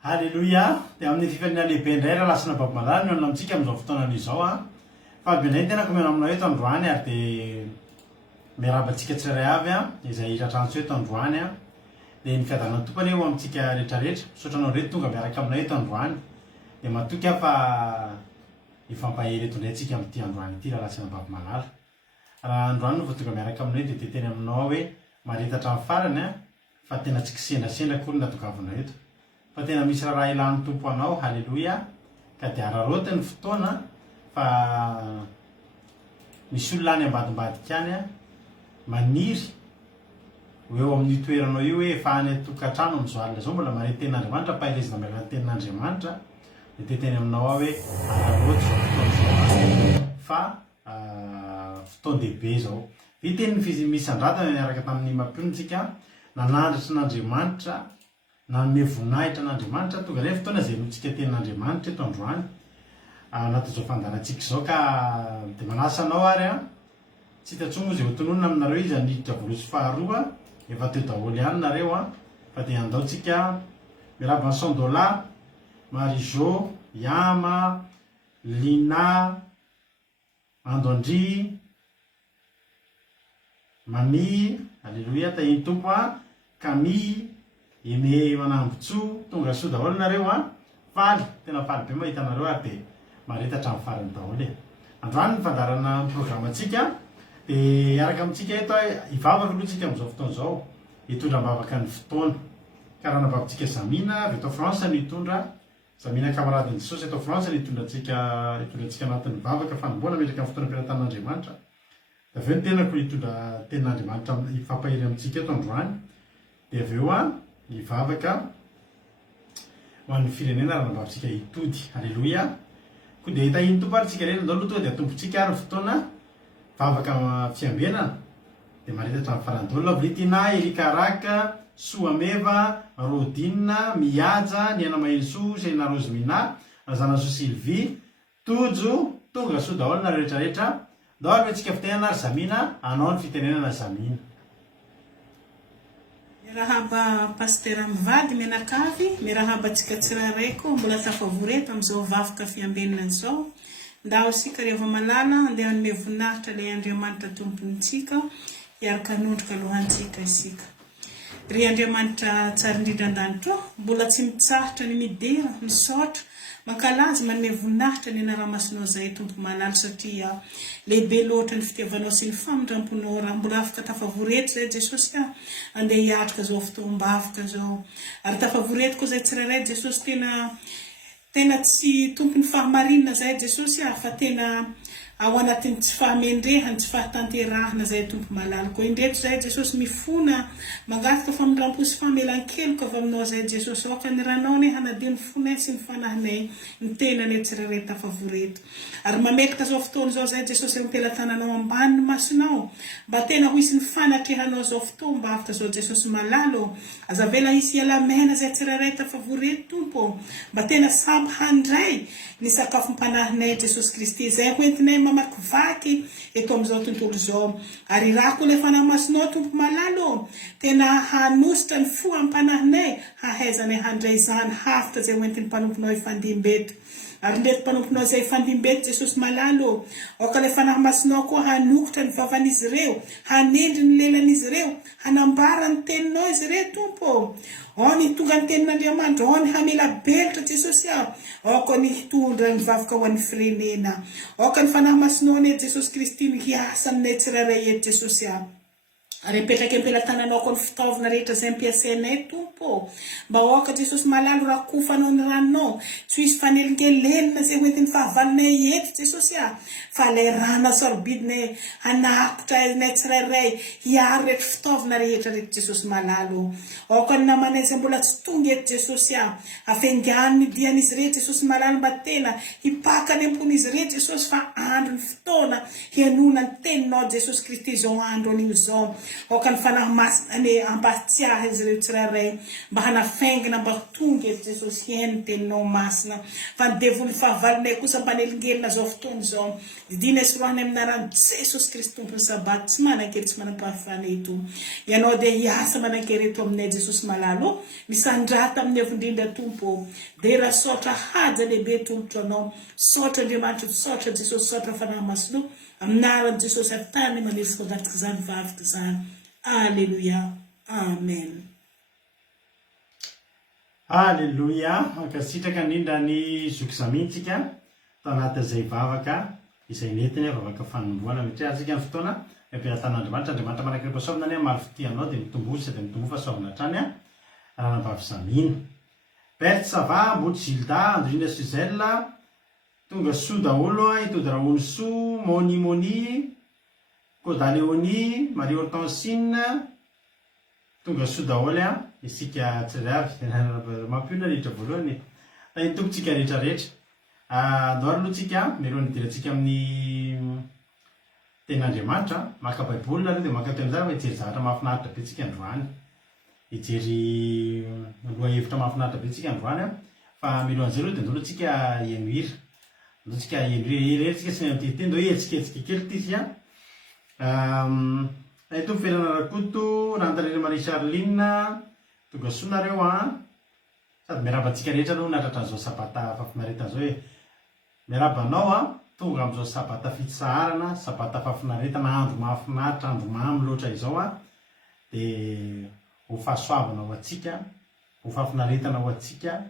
Halleluja dia amin'ny fifanina lehibe indray raha lasina babomalala no anona amintsika amin'izao fotoana izao fa benay tena komena aminao eto androany ary dia miarabantsika tsiray avy izay hiratranso eto androany dia ny fiadanany tompany eo amintsika rehetrarehetra misotranao reto tonga miaraka aminao eto androany dia matoky fa ifampahery eto indray tsika amin'ity androany ity raha lasina babomalala raha androany no fa tonga miaraka aminao dia teteny aminao hoe maritatra amin'ny farany fa tena tsy kisendrasendra kory natogavinao eto fa tena misy raha ilan'ny tompo anao halleluja ka dia araroty ny fotoana fa misy olona any ambadimbadika any maniry eo amin'ny toeranao io hoe efa any tokantrano amin'izao alina zao mbola mare tenin'Andriamanitra pahelezina miaraka tenin'Andriamanitra dia teteny aminao hoe araroty zao fotoana fa fotoan-dehibe zao viteny misy andratana miaraka tamin'ny mampionitsika nanandratra n'Andriamanitra nanome voninahitra n'Andriamanitra tonga re fotoana zay notsika tenin'Andriamanitra eto androany natao zao fandarantsika zao ka dia manasa anao ary tsy hitantsony moa zay hotononina aminareo izy aniditra volosy faharoa efa teo daholo ihany nareo fa dia andaotsika mirabany $100 Marijo Yama Lina Andondry Mami halleluja tahiny tompo Camille eme manambotso tonga soa daholo nareo faly tena faly be mahita nareo ary dia maretatra amin'ny farany daholo androany ny fandarana programmatsika dia araka amintsika eto ivavaka aloha tsika amin'izao fotoana izao hitondra mavaka ny fotoana karaha nabavitsika Zamina avy eto France no hitondra Zamina kamaradin'i Jesosy eto France no hitondrantsika anatin'ny vavaka fanomboana metraka amin'ny fotoana am-piaratan'Andriamanitra Da aveo ny tenako hitondra ten'Andriamanitra ifampahery amintsika eto androany, dia avy eo hivavaka ho an'ny firenena raha nambavitsika hitody. Alleloia. Koa dia hitahiny tompo ary tsika rehetra andao aloha tonga dia tompontsika ary fotoana vavaka fiambenana. Dia maritatra amin'ny farandolona Vritina, Erikaraka, Soameva, Rodina, Mihaja, Niana Mahinso, Sena Rozmina, Zanaso Sylvie, Tojo, tonga soa daholo na rehetrarehetra. Daholo antsika fitenana ary Zamina, anao ny fitenenana Zamina. Miarahaba pastera mivady menakavy, miarahaba antsika tsirairaiko mbola tafavoreto amin'izao vavaka fiambenana izao. Ndao isika rehefa malala andeha hanome voninahitra ilay Andriamanitra tompontsika hiaraka hanondroka alohantsika isika. Ry Andriamanitra tsara indrindra an-danitra, mbola tsy mitsarotra ny midera, misaotra, mankalaza manome voninahitra ny anaramasinao izay tompo malala satria lehibe loatra ny fitiavanao sy ny famindramponao raha mbola afaka tafavoreto izay Jesosy andeha hiatrika izao fotoam-bavaka izao. Ary tafavoreto koa izay tsirairay Jesosy tena tsy tompony fahamarinana izay Jesosy fa tena ao anatin'ny tsy fahamendrehany, tsy fahatanterahana izay tompo malala. Koa indreto izay Jesosy mifona mangataka famindrampo sy famelan-keloka avy aminao izay Jesosy aoka ny ranao ny hanadio ny fonay sy ny fanahinay ny tenany tsirairay tafavoreto. Ary mamelaka izao fotoana izao izay Jesosy ampelantananao ambany ny masonao mba tena ho isy ny fanatrehanao izao fotoam-bavaka izao Jesosy malalo. Aza vela isy ialamena izay tsirairay tafavoreto tompo mba tena samy handray ny sakafom-panahinay Jesosy Kristy izay hoentinay mamaky vaky eto amin'izao tontolo izao. Ary raha koa ilay fanamasinao tompo malalo tena hanositra ny fo am-panahinay hahaizanay handray izany hafitra izay hoentin'ny mpanomponao ifandimbeto. Ary ndeto mpanomponao izay ifandimbeto Jesosy malalo aoka ilay fanamasinao koa hanokotra ny vavan'izy ireo, hanendry ny lelan'izy ireo, hanambara ny teninao izy ireo tompo. Ao ny tonga ny tenin'Andriamanitra, ao ny hamela belatra Jesosy aoka ny hitondra ny vavaka ho an'ny firenena, aoka ny fanahy masinao ny Jesosy Kristy ny hiasa aminay tsirairay eto Jesosy ary mipetraka ampelantananao koa ny fitaovana rehetra izay ampiasainay tompo mba aoka Jesosy malalo raha kofanao ny ranonao tsy hisy fanelinkelelina izay hoentin'ny fahavalonay eto Jesosy fa ilay rano sarobidinay hanakotra nay tsirairay hiaro rehetra fitaovana rehetra Jesosy malalo. Aoka ny namanay izay mbola tsy tonga eto Jesosy afengany ny dian'izy ireo Jesosy malalo mba tena hipakany ampon'izy ireo Jesosy fa andro ny fotoana hianona ny teninao Jesosy Kristy izao andro an'io izao. Aoka ny fanahy masina ny ampatsiahy izy ireo tsirairay mba hanafengina mba tonga eto Jesosy hiaino ny teninao masina fa ny devoly fahavalonay kosa mba nelingelina izao fotoana izao. Didina sorohany amin'anarany Jesosy Kristy tompony sabato tsy manan-kery tsy manam-pahafana eto. Ianao dia hiasa manan-kery eto aminay Jesosy malalo misandrata amin'ny avondrindra tompo dia raha saotra haja lehibe tombotra anao, saotra Andriamanitra, saotra Jesosy, saotra fanahy masina amin'anaran'i Jesosy atany manersika andatrika izany vavaka izany. Alleluia. Amen. Alleluia. Ankasitraka indrindra ny zokizamintsika tanatin'izay vavaka izay netiny vavaka fanomboana mitrea antsika ny fotoana ampelantan'Andriamanitra. Andriamanitra manakary pasaovina any maro fitianao dia mitombo sady mitombo fahasoavana hatrany raha nambavy Zamina. Berthe Sava, Mbody Gilda, Andrina Suzelle, tonga soa daholo itody Raony Soa, Moni, Kodaleoni, Marie Hortensine, tonga soa daholo isika tsirairay mampiona rehetra voalohany tompontsika rehetrarehetra. Andao aloha tsika miroany idirantsika amin'ny ten'Andriamanitra maka baibolina aloha dia maka teo amin'izany hoe hijery zavatra mahafinaritra be tsika androany, hijery loha hevitra mahafinaritra be tsika androany fa milohan'izay aloha dia andao tsika hianuira, andao tsika hianuira tsika sy mitete ndao hetsiketsiky kely tisy tompo felana rakoto Rantarery Marie Charline tonga soa nareo sady miarabantsika rehetra aloha natratra an'izao sabata fahafinaretana izao hoe miarabanao tonga amin'izao sabata fitsaharana, sabata fahafinaretana, andro mahafinaritra, andro mamy loatra izao dia ho fahasoavana ho atsika, ho fahafinaretana ho atsika,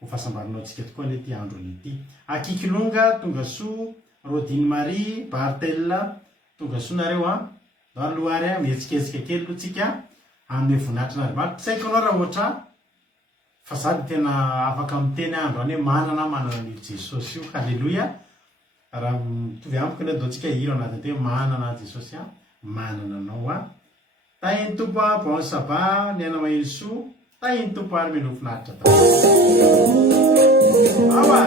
ho fahasambaranao atsika tokoa nety androny ity. Akikilonga tonga soa, Rodine Marie, Bartella tonga soa nareo aloha mihetsiketsika kely aloha tsika amin'ny voninahitra n'Andriamanitra. Tsy haiko anao raha ohatra fa za dia tena afaka miteny andro any hoe manana ny Jesosy io. Halleluia. raha mitovy amiko ny ataontsika hiro anaty hoe manana jesosy a manana anao a tainy tompo a bon saba ny ana mahely soa tainy tompo ary melo finaritra awa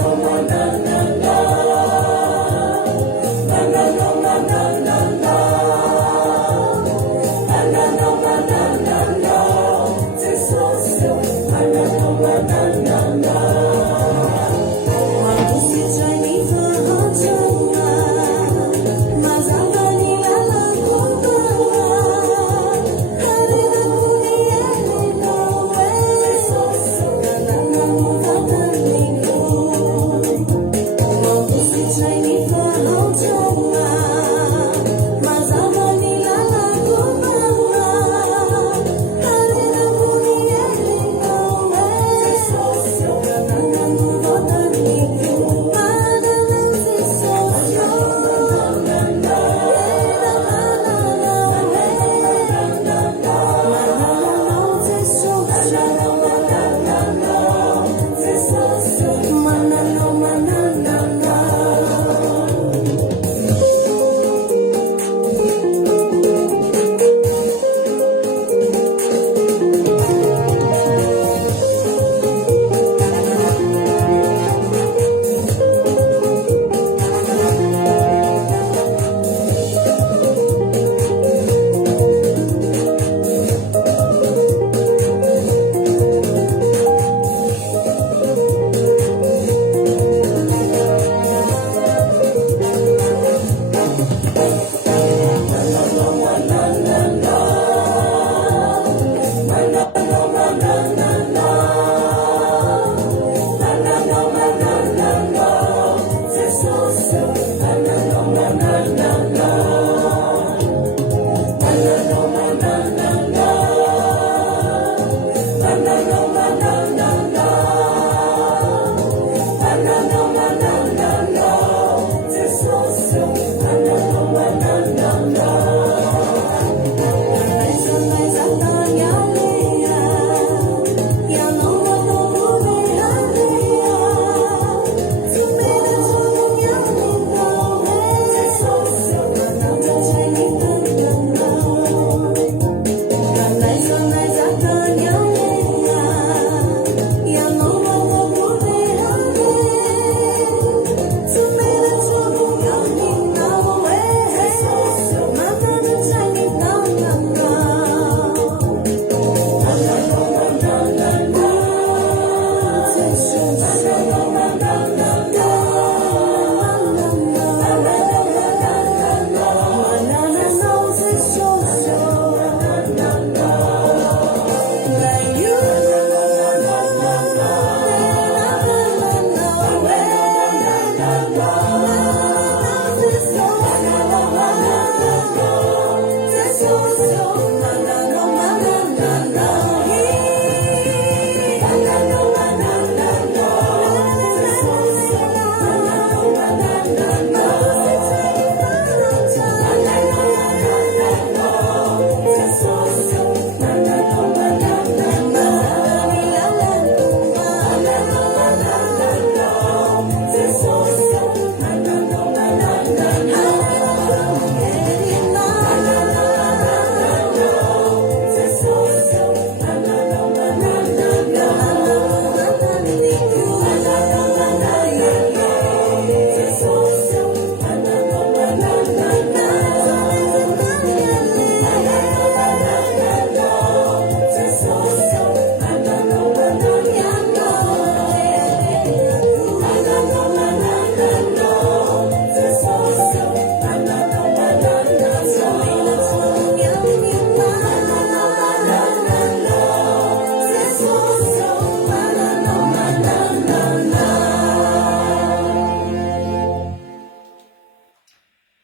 Tomorrow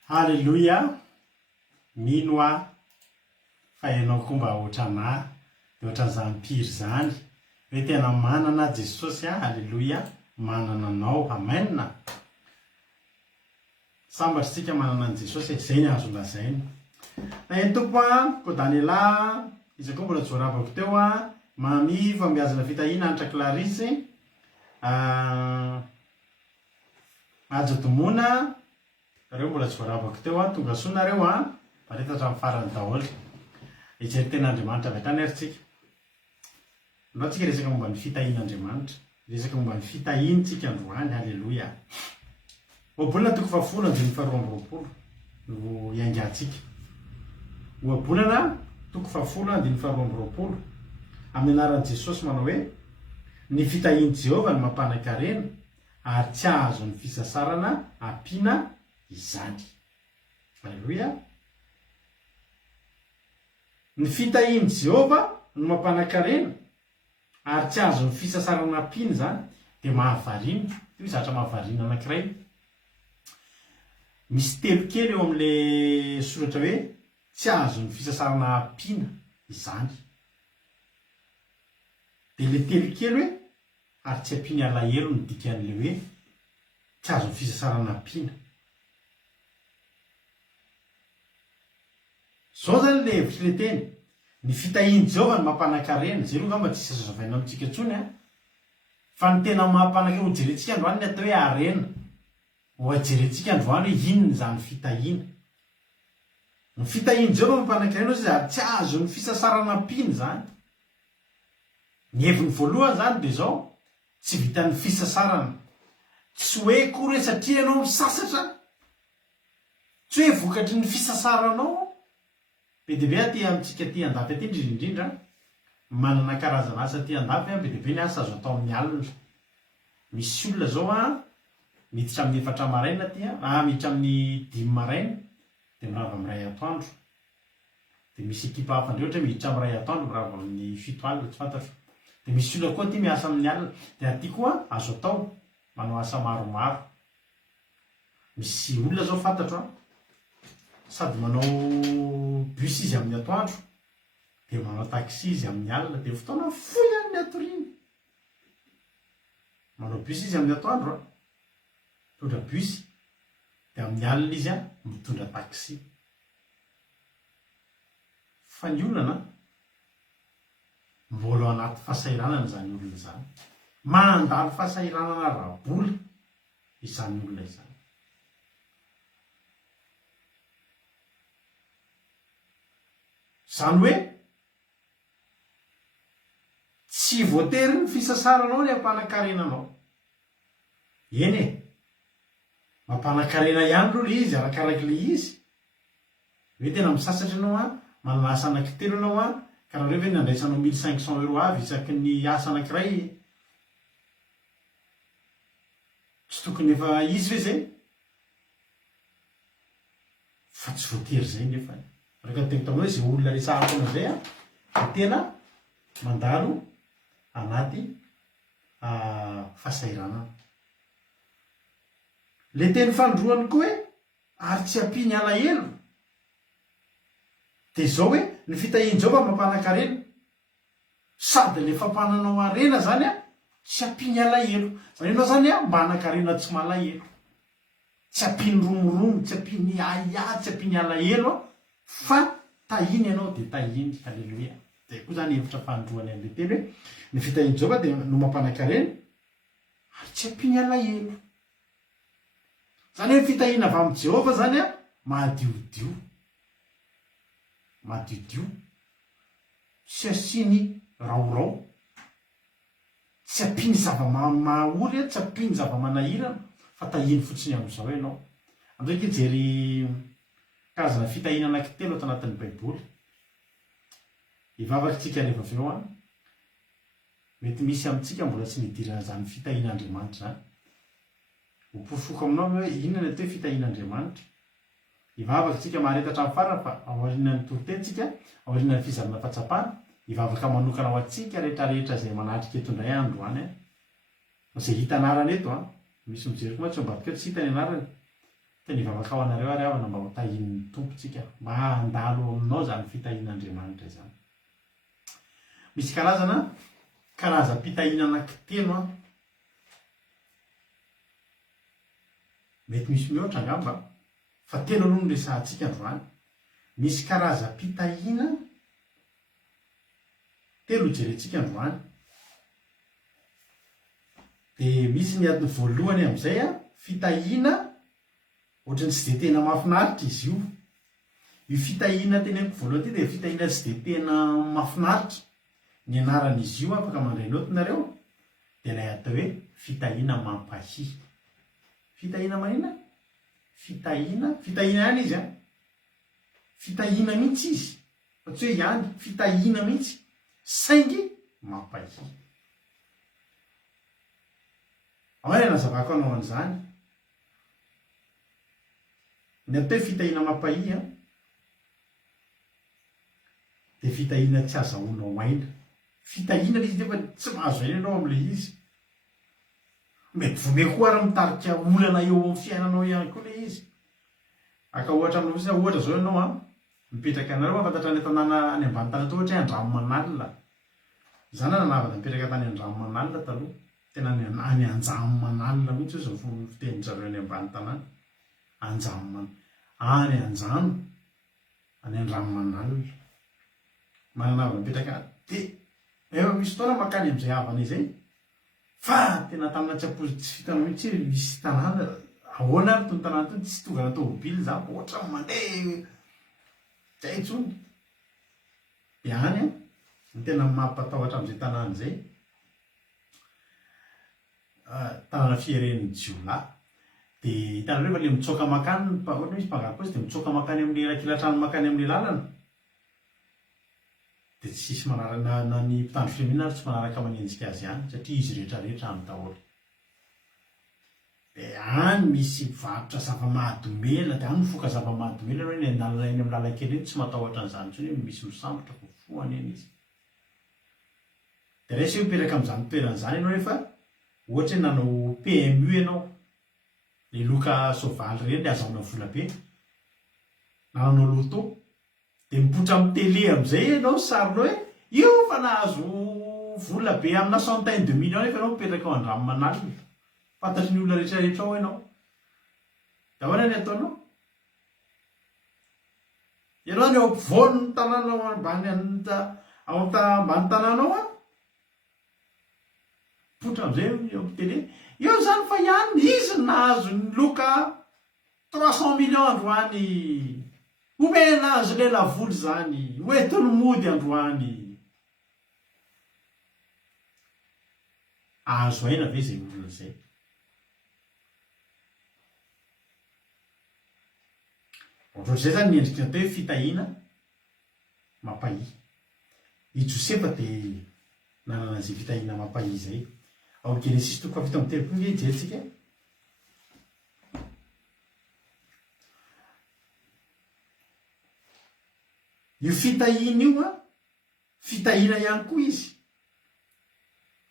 Halleloia, mino a fa ianao koa mba ohatranahy de ohatran'izany zany hoe tena manana Jesosy a. Halleloia, manana anao. Amen. Sambatritsika manana an Jesosy, zay ny azo lazainy. Na eny tompo a ko Daniela izy koa mbola joravako teo a mami fambiazana fitahina anitra Clarisy ajo domona reo mbola tsy voaravako teo a tonga sonareo a maretatra amin'ny farany daholo. Ijery ten'Andriamanitra avy hatrany ary tsika. Andao tsika resaka momba ny fitahin'Andriamanitra, resaka momba ny fitahintsika androany. Halleloia. Ohabolana toko fahafolo andiny faharoa amby roapolo no iangatsika. Ohabolana toko fahafolo andiny faharoa amby roapolo amin'ny anaran'i Jesosy manao hoe ny fitahin'i Jehova no mampanan-karena ary tsy azo ny fisasarana ampiana izany. Halleloia. Ny fitahin'i Jehova no mampanan-karena ary tsy azo ny fisasarana ampiana zany dia mahavarina. Io zatra mahavarina anankiray. Misy telo kely eo amin'le soratra hoe tsy azo ny fisasarana ampiana izany. Dia le telo kely hoe ary tsy ampiany alahelo no dikan'le hoe tsy azo ny fisasarana ampiana. Zao zany le hevitry le teny ny fitahin'i Jehova no mampanan-karena. Zay aloha ngamba tsy azavaina amintsika intsony a. Fa ny tena mampanan-karena ho jerentsika androany ny atao hoe arena. Ho ajerentsika androany hoe inona zany fitahiana. Ny fitahin'i Jehova mampanan-karena izy ary tsy azo ny fisasarana ampiana zany. Ny heviny voalohany zany dia zao tsy vitan'ny fisasarana. Tsy hoe kory satria ianao misasatra, tsy hoe vokatry ny fisasaranao. Be dia be aty amintsika ty andafy aty indrindra manana karazana asa ty andafy a. Be dia be ny asa azo atao amin'ny alina. Misy olona zao a miditra amin'ny 4 maraina ty a, miditra amin'ny 5 maraina dia mirava amin'ny 2 atoandro. Dia misy ekipa hafa indray ohatra miditra amin'ny 2 atoandro mirava amin'ny 7 alina tsy fantatro. Dia misy olona koa ty miasa amin'ny alina. Dia aty koa azo atao manao asa maromaro. Misy olona zao fantatro a sady manao bus izy amin'ny atoandro dia manao taxi izy amin'ny alina dia fotoana fohy any atoriana. Manao bus izy amin'ny atoandro a mitondra bus dia amin'ny alina izy a mitondra taxi. Fa ny olana mbola anaty fahasahiranana zany olona zany. Mandalo fahasahiranana rabola izany olona izany. Zany hoe tsy voatery ny fisasaranao ny ampanan-karenanao. Eny e, mampanan-karena ihany aloha le izy arakaraky le izy. Hoe tena misasatra ianao a, manana asa anankitelo ianao a, ka raha hoe nandraisanao 1500 € avy isaky ny asa anankiray, tsy tokony efa izy ve zay? Fa tsy voatery zay nefa. Reka teko taminao izay olona resahako an'izay a tena mandalo anaty fahasahiranana. Le teny fandroany koa hoe ary tsy ampiany alahelo dia zao hoe ny fitahin'i Jehova mampanan-karena sady le fampananao arena zany a tsy ampiany alahelo. Zany ianao zany a mba hanan-karena tsy malahelo, tsy ampiany romoromo, tsy ampiany aya, tsy ampiany alahelo a, fa tahiny ianao dia tahiny. Halleloia. Zay koa zany hevitra fandroany amin'le teny hoe ny fitahin'i Jehova dia no mampanan-karena ary tsy ampiany alahelo. Zany hoe fitahiana avy amin'i Jehova zany a mahadiodio, mahadiodio, tsy asiany raorao, tsy ampiany zava-mahaory, tsy ampiany zava-manahirana, fa tahiny fotsiny amin'izao ianao. Andao hijery karazana fitahiana anankitelo ato anatin'ny Baiboly. Ivavakantsika rehefa avy eo a mety misy amintsika mbola tsy nidirana zany fitahin'Andriamanitra zany. Hopofoko aminao hoe inona ny atao hoe fitahin'Andriamanitra. Ivavakantsika maharetatra amin'ny farana fa aorianan'ny toritentsika, aorianan'ny fizarana fahatsapana, ivavaka manokana ho antsika rehetrarehetra izay manatrika eto indray androany a. Izay hita anarany eto a, misy mijery koa tsy ambadika tsy hita ny anarany. teny vavaka ao anareo ary avana mba ho tahin'ny tompontsika mba handalo aminao zany fitahin'Andriamanitra zany. Misy karazam-pitahina anankitelo a, mety misy mihoatra angamba fa telo aloha no resahantsika androany. Misy karazam-pitahina telo jerentsika androany. Dia misy ny atiny voalohany amin'izay a, fitahina ohatrany tsy dia tena mahafinaritra izy io. Io fitahina teneniko voalohany ty dia fitahina tsy dia tena mahafinaritra. Ny anaran'izy io afaka mandray noty nareo dia ilay atao hoe fitahina mampahy. Fitahina manina? Fitahina ihany izy a. Fitahina mihitsy izy. Fa tsy hoe ihany, fitahina mihitsy. Saingy mampahy. Ahoana nazavako anao an'izany? Ny atao hoe fitahina mampahy a dia fitahina tsy azahoanao aina. Fitahina izy nefa tsy mahazo aina ianao amin'ilay izy. Mety vomeho koa ary mitarika olana eo amin'ny fiainanao ihany koa ilay izy. Aka ohatra aminao fotsiny, ohatra zao ianao a mipetraka anareo afantatra ny tanàna any ambany tany atao ohatra hoe Andramomanalina. Zany nanavana mipetraka tany Andramomanalina taloha. Tena any Anjamomanalina mihitsy izao fitenin'izareo any ambany tanàna. Any Anjano, any Andramomanalina. Mananavana mipetraka dia efa misy fotoana makany amin'izay havana izay. Fa tena tanàna tsy fitanao mihitsy misy tanàna ahoana ary tony tanàna tony tsy tovana tômôbily za ohatra mandeha tsy hay intsony. Dia any a ny tena mampatahotra amin'izay tanàna izay tanàna fiheren'ny Jiola. Dia hitanareo rehefa ilay mitsoaka makany ohatra misy mpangaro pozy dia mitsoaka makany amin'ny rakilatrano makany amin'ny lalana dia tsy sisy manaraka na ny mpitandro filaminana tsy manaraka manenjika azy ihany satria izy rehetrarehetra amin'ny daholo. Dia any misy mpivarotra zava-mahadomela dia any mifoka zava-mahadomela hoe ny andalana eny amin'ny lalankely eny tsy matahotra an'izany intsony hoe misy misambotra fofoany eny izy. Dia rehefa mipetraka amin'izany toeran'izany ianao rehefa ohatra hoe nanao PMU ianao, ilay loka soavaly ireny ilay azahoana vola be, na nanao loto dia mipoitra amin'ny télé amin'izay ianao saronao hoe io fa nahazo vola be amina centaine de millions efa ianao mipetraka ao Andramomanalina. Fantatry ny olona rehetrarehetra ao ianao. Dia ahoana ny ataonao? Ianao ny eo ampovoany ny tanàna ao ambany tanàna ao a, poitra amin'izay eo amin'ny télé. Io zany fa ihany izy nahazo ny loka 300 millions androany. Omena azy ilay lavoly zany, hoentiny mody androany. Ahazo aina ve izay olona izay? Ohatr'izay zany ny endrika atao hoe fitahina mampahy. I Josefa dia nanana izay fitahina mampahy izay. Ao amin'ny Genesis 7:telopolo nge jerentsika. Io fitahina io a, fitahina ihany koa izy.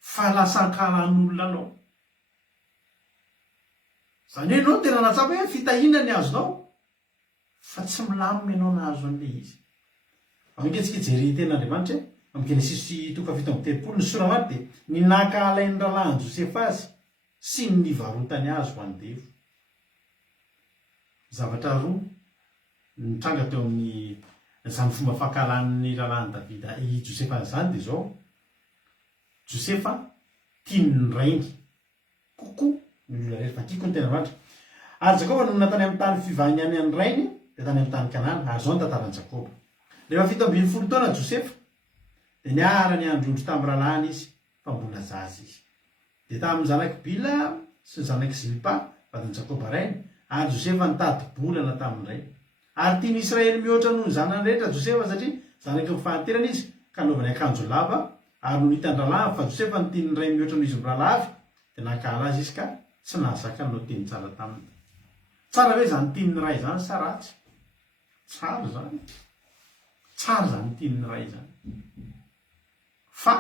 Falasan-karan'olona anao. Zany hoe ianao tena natsapa hoe fitahina ny azonao fa tsy milamina ianao nahazo an'ilay izy. Amin'intsika jery ten'Andriamanitra amin'ny Genesis 7:telopolo ny soramary dia ny nankahalain'ny rahalahin'i Josefa azy sy ny nivarotany azy ho andevo. Zavatra roa nitranga teo amin'ny izany fomba fankalan'ny rahalahin'i Davida i Josefa izany dia izao. Josefa tiany ny rainy kokoa ny olona rehetra, tiako ny tena Andriamanitra. Ary Jakoba nomena tany amin'ny tany fivahiny any amin'ny rainy dia tany amin'ny tany Kanana. Ary izao ny tantaran'i Jakoba. Rehefa fito ambin'ny folo taona Josefa dia niara ny androndro tamin'ny rahalahiny izy fa mbola zaza izy. Dia tamin'ny zanaky Bila sy ny zanaky Zilpa vadin'i Jakoba rainy, ary Josefa nitady bolana tamin'ny rainy. Ary tiany Israely mihoatra noho ny zanany rehetra Josefa satria zanaky ny fahaterana izy ka anaovany akanjo lava ary no hitany rahalahy. Fa Josefa ny tiany ray mihoatra noho izy mirahalava dia nankahara azy izy ka tsy nahazaka no teny tsara taminy. Tsara hoe zany tiany ray zany sa ratsy? Tsara zany. Tsara zany tiany ray zany. Fa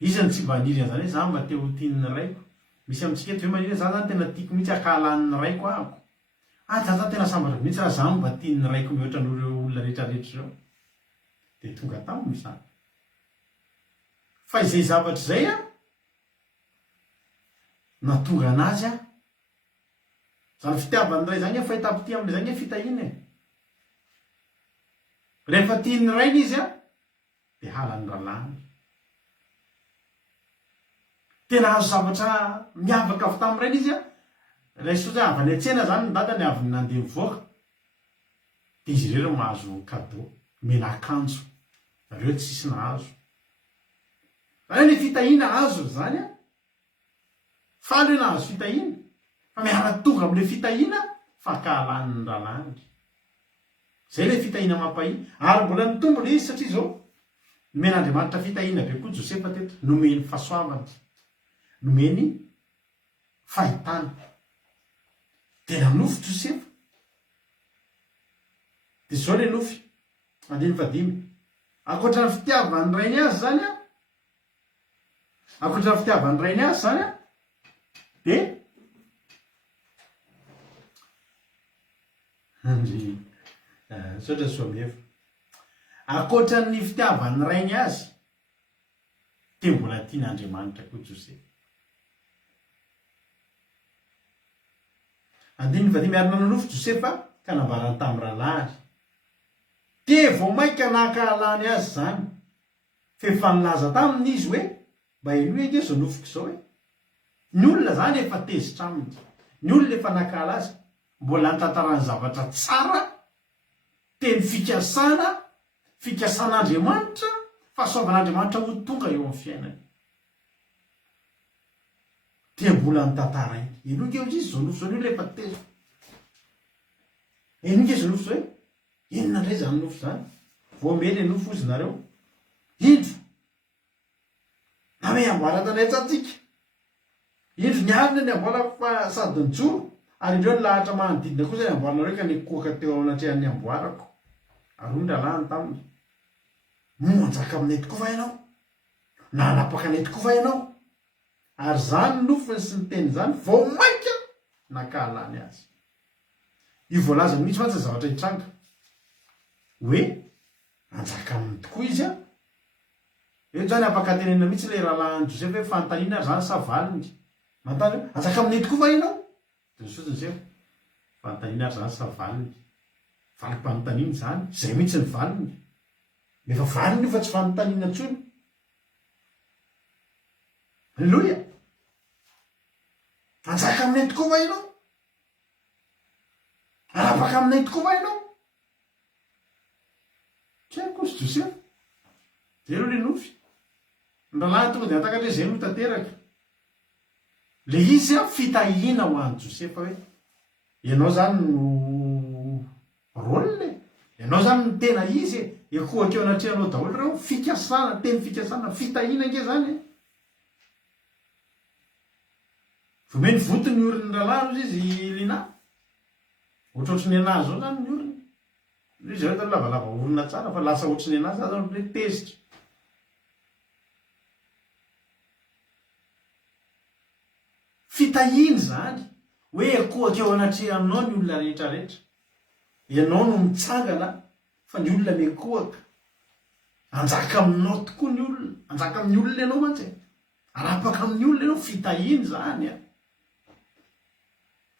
izany tsy mba aniry zany hoe za mba teo tiany raiko. Misy amintsika hoe manina za zany tena tiako mihitsy akahalan'ny raiko ahako. Ajaja tena sambatra mihitsy raha zany mba tiany raiko mihoatra n'ireo olona rehetrarehetra ireo dia tonga taminy izany. Fa izay zavatra izay natonga anazy zany fitiavany ray zany fahitapity amin'ilay zany fitahina rehefa tiany rainy izy dia halany ralàny. Tena azo zavatra miavaka avy tamin'ny rainy izy ilay soa avy any an-tsena zany ny dadany avy nandeha mivoaka dia izy ireo mahazo cadeau mena akanjo reo tsisy nahazo. Zany ny fitahina azo zany faly hoe nahazo fitahina fa miara-tonga amin'ilay fitahina fankahalan'ny ralàny. Zay ilay fitahina mampahiny ary mbola nitombona izy satria zao nomen'Andriamanitra fitahina be koa Josefa teto, nomeny fahasoavana, nomeny fahitana. Tena nofy Josefa. Dia zao ilay nofy andiny fadimy. Ankoatra ny fitiavany rainy azy zany ankoatra ny fitiavany rainy azy zany dia sotra soamefa. Ankoatra ny fitiavany rainy azy dia mbola tian'Andriamanitra koa Josefa. Andiny fadimy ary nanonofy Josefa ka nambarany tamin'ny ralàny. Dia vao mainka nankahalany azy zany. Fa efa nilaza taminy izy hoe mba eno enge zao nofiko izao ny olona zany efa tezitra aminy. Ny olona efa nankahala azy mbola nitantarany zavatra tsara, teny fikasan'Andriamanitra, fahasoavan'Andriamanitra ho tonga eo amin'ny fiainany. Dia mbola nitantara iny. Eno enge izy zao nofo zao ny olona efa tezitra. Eno enge zao nofo zao inona indray zany nofo zany? Voamely nofo ozy nareo. Indro name amboaran-tanay tsatsika. Indro ny alina ny amboarako fa sady nijoro ary indreo ny lahatra manodidina koa zay amboaranareo ka ny koaka teo anatrehan'ny amboarako. Ary ny ralàny taminy. Manjaka aminay tokoa va ianao? Nanapaka anay tokoa va ianao? Ary zany nofony sy ny teny zany vao mainka nankahalany azy. Io voalazany mihitsy mantsy zavatra hitranga hoe anjaka aminy tokoa izy eto zany afaka tenena mihitsy ilay ralàny Josefa hoe fanontaniana ary zany sa valiny. Manontany hoe anjaka aminay tokoa va ianao? Dia nisotry Josefa fanontaniana ary zany sa valiny. Valim-panontaniana zany zay mihitsy ny valiny. Nefa valiny io fa tsy fanontaniana intsony. Alleluia. Anjaka aminay tokoa va ianao? Anapaka aminay tokoa va ianao? Tiako sy Josefa. Zay aloha le nofy. Ny ralàny tonga dia natakatra zay no tanteraka. Le izy fitahina ho an'i Josefa hoe ianao zany no rôle, ianao zany no tena izy ekohaka eo anatrehanao daholo reo fikasana, teny fikasana, fitahina nge zany. Vomeny votony orin'ny ralàny izy lina. Ohatrohatry ny anazy zao zany ny oriny. Izy rehetra lavalava orina tsara fa lasa ohatry ny anazy zany hoe tezitra. Fitahiny zany hoe ekohaka eo anatrehanao ny olona rehetra rehetra. Ianao no mitsangana fa ny olona miekohaka. Anjaka aminao tokoa ny olona, anjaka amin'ny olona ianao mantsy. Arapaka amin'ny olona ianao fitahiny zany.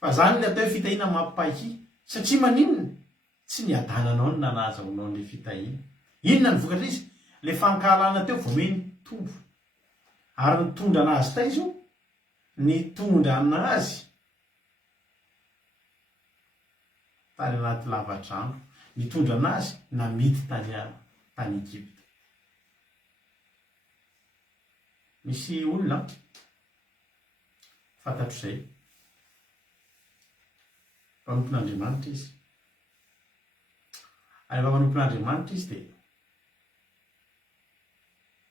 Fa zany ny atao hoe fitahina mampahi satria maninona? Tsy ny adananao no nanaza honao ny fitahina. Inona ny vokatra izy? Le fankahalana teo vomeny tombo. Ary nitondra anazy taizo, nitondra anazy tany anaty lavadrano, nitondra anazy namity tany Egypte. Misy olona fantatro izay mpanompon'Andriamanitra izy. Ary efa mpanompon'Andriamanitra izy dia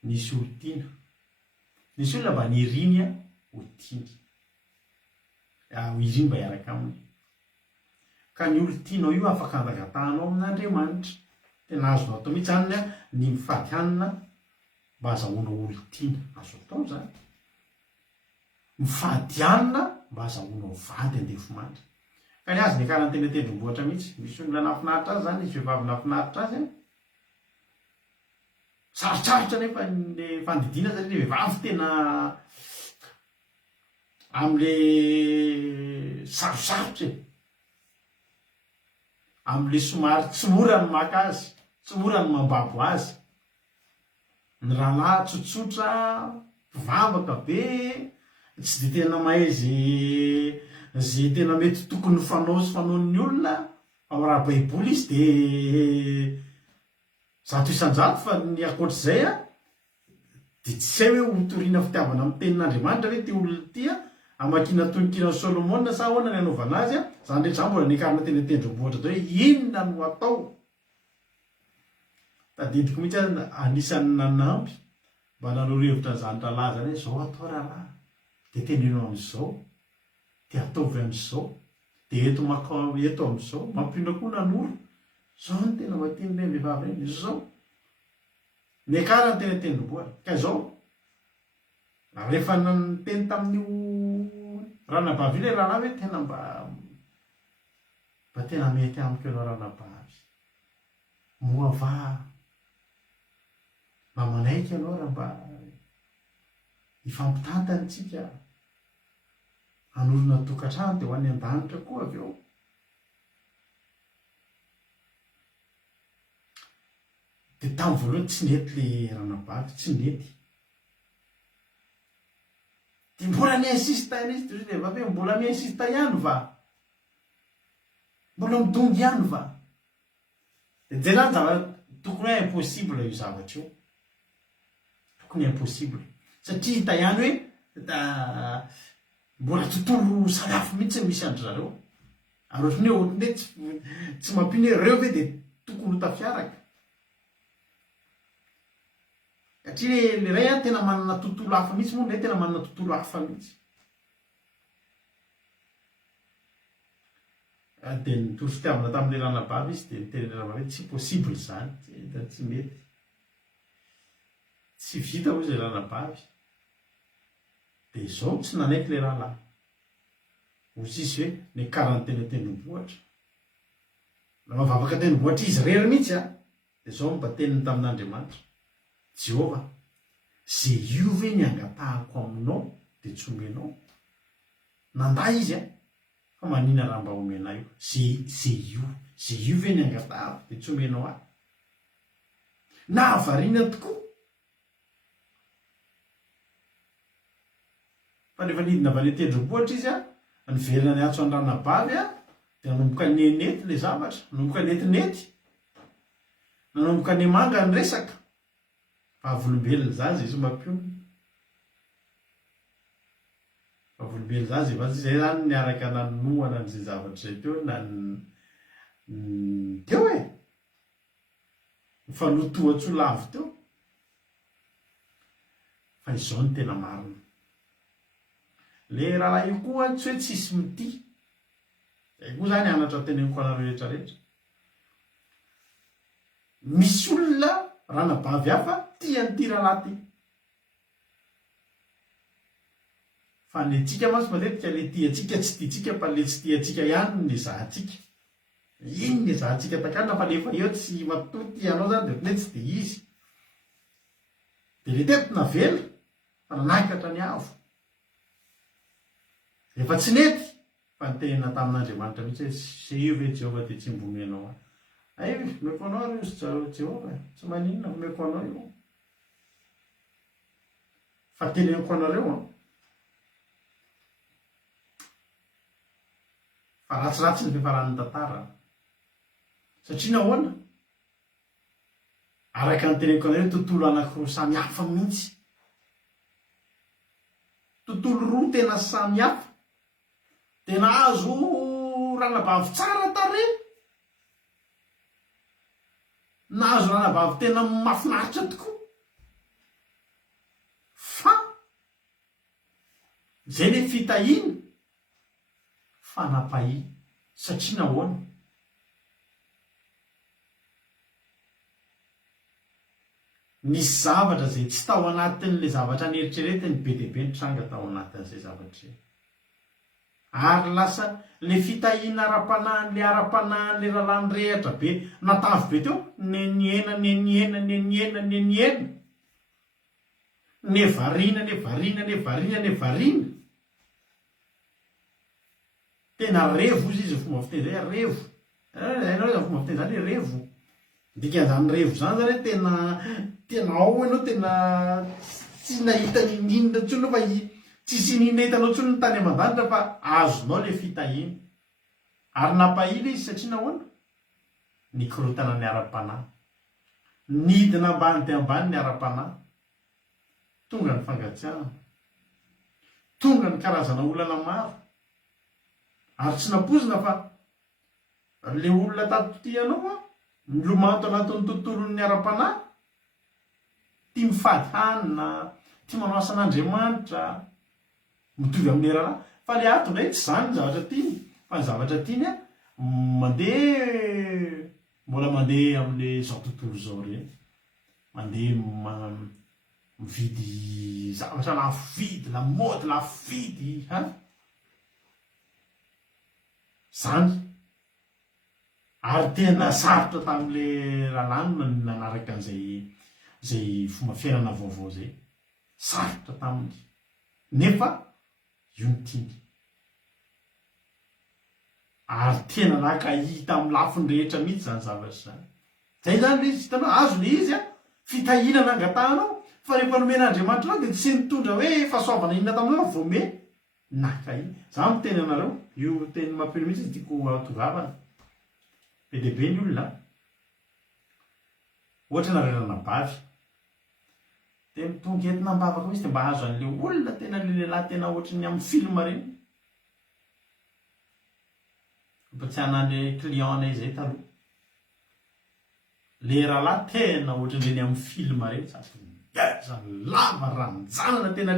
nisy olo tiana. Nisy olona mba niriny ho tiany. Ho iriny mba hiaraka aminy. Ka ny olo tianao io afaka andangatahanao amin'Andriamanitra. Tena azonao atao mihitsy zany ny mifady hanina mba azahoanao olo tiana. Azo atao zany. Mifady hanina mba azahoanao vady andefomandry. ka ny azy ny karanteny tendrombohitra mihitsy misy olona nafinaritra azy zany izy vehivavy nafinaritra azy sarotsarotra nefa le fandidina satria le vehivavy tena am'le sarosarotra am'le somary tsy mora ny maka azy tsy mora ny mambabo azy ny rahalahy tsotsotra mpivavaka be tsy de tena mahay zay tena mety tokony fanao sy fanaon'ny olona ao raha baiboly izy de zato isan-jato fa ny akoatr'izay a de tsy hay hoe hotoriana fitiavana amin'ny tenin'Andriamanitra hoe ty olona ity a amakina tonikina Solomona sa ahoana ny anaovana azy a zany rehetra mbola nikarina teny tendrombohitra zao hoe inona no atao tadidiko mihitsy anisany nanampy mba nanoro-hevitra n'izany rahalahy zany hoe zao atao rahalahy de teneno am'izao de ataovy am'izao de eto am'izao mampirindra koa nanoro zao ny tena matiny le vehivavy reny zao niakarany teny tendrombohitra ka zao rehefa teny tamin'io ranabavy le rahalahy hoe tena mba tena mety amiko ianao ranabavy moava mamanaiky ianao raha mba ifampitantany tsika anorona tokantrano de ho any an-danitra koa avy eo de tamin'ny voalohany tsy nety le ranabavy tsy nety de mbola miinsista izy de vavy mbola miinsista ihany va mbola midongy ihany va de jerany tokony hoe impossible io zavatra io tokony impossible satria hita ihany hoe mbola tontolo salafo mihitsy misy andry zareo ary ohatrany hoe ohatrany hoe tsy mampiny hoe reo ve de tokony ho tafiaraka satria le ray a tena manana tontolo hafa mihitsy moa le tena manana tontolo hafa mihitsy de nitoro fitiavana tamin'le ranabavy izy de niteny ranabavy hoe tsy possible zany tsy mety tsy vita hoy zay ranabavy de zao tsy nanaiky le rahalahy ozy izy hoe ny karanteny tendrombohitra na mavavaka tendrombohitra izy rery mihitsy a de zao mba teniny tamin'Andriamanitra Jehova zay io ve ny angatahako aminao de tsy omenao nanday izy a fa manina raha mba omena io zay io ve ny angatahako de tsy omenao ahy na avariana tokoa fa rehefa nidina avy any tendrombohitra izy a niverina ny atso an-dranabavy a de nanomboka nenety le zavatra nanomboka netinety nanomboka ne manga ny resaka vavolombelona zany zay somampionona vavolombelona zany zay vatsy zay zany niaraka nanonoana n'izay zavatra zay teo na teo e fanotohatso lavo teo fa izao ny tena marina le rahalahy io koa tsy hoe tsisy mity zay koa zany anatra teneniko anareo rehetrarehetra misy olona ranabavy hafa tiany ty rahalahy ty fa le tsika masy matetika le tiatsika tsy tiatsika fa le tsy tiatsika ihany le zahatsika iny le zahatsika takanina fa lefa eo tsy matoty anao zany de ohatran'ny tsy de izy de le teto navela fa nanakatra ny avo rehefa tsy nety fa nitenina tamin'Andriamanitra mihitsy hoe se io ve Jehova de tsy mbomenao ay meko anao ry Jehova tsy maninona meko anao io fa teneniko anareo fa ratsiratsy ny fifaran'ny tantara satria nahoana araka ny teneniko anareo tontolo anankiroa samy hafa mihitsy tontolo roa tena samy hafa tena azo ranabavy tsara tare nahazo ranabavy tena mafinaritra tokoa fa zay le fitahiny fanapahy satria nahoana nisy zavatra zay tsy tao anatin'le zavatra nieritreretiny be deabe ny tranga tao anatin'izay zavatra zay ary lasa le fitahina ara-panahiny le ara-panahiny le rahalany rehatra be natavy be teo neniena nevarina tena revo izy fomba fiteny zay revo fomba fiteny zany revo dikan'izany revo zany zany tena ao ianao tena tsy nahita ninina ntsony fa tsisy nina hitanao ntsony ny tany aman-danitra fa azonao le fitahina ary nampahila izy satria nahoana nikorotana ny ara-panahy nidina ambany de ambany ny ara-panahy tonga ny fangatsiahana tonga ny karazana olana maro ary tsy napozina fa le olona tatotianao milomanto anatin'ny tontolon'ny ara-panahy tia mifady hanina tia manao asan'Andriamanitra mitovy amin'ny rahalahy fa le ato ndray tsy zany ny zavatra tiany fa ny zavatra tiany mbola mandeha amin'le zao tontolo zao reny mandeha mividy zavatra lafo vidy la mode lafo vidy zany ary tena sarotra tamin'le lalàna nanaraka an'izay fomba fiainana vaovao zay sarotra taminy nefa io ny tiany ary tena nakahita amin'ny lafiny rehetra mihitsy zany zavatra zany zay zany le izy hitanao azo le izy fitahinana angatahanao fa rehefa nomen'Andriamanitra anao dia tsy mitondra hoe fahasoavana inona taminao vome nakahy za miteny anareo io teny mampelo mihitsy tiako atongavana be dehibe ny olona ohatra narerana bavy de mitonga entina mbavaka misy de mba azo an'le olona tena le lehilahy tena ohatrany amin'ny film reny mpatsiana le client-nay zay taloha le rahalahy tena ohatran'ireny amin'ny film reny zany lava ranjanana tena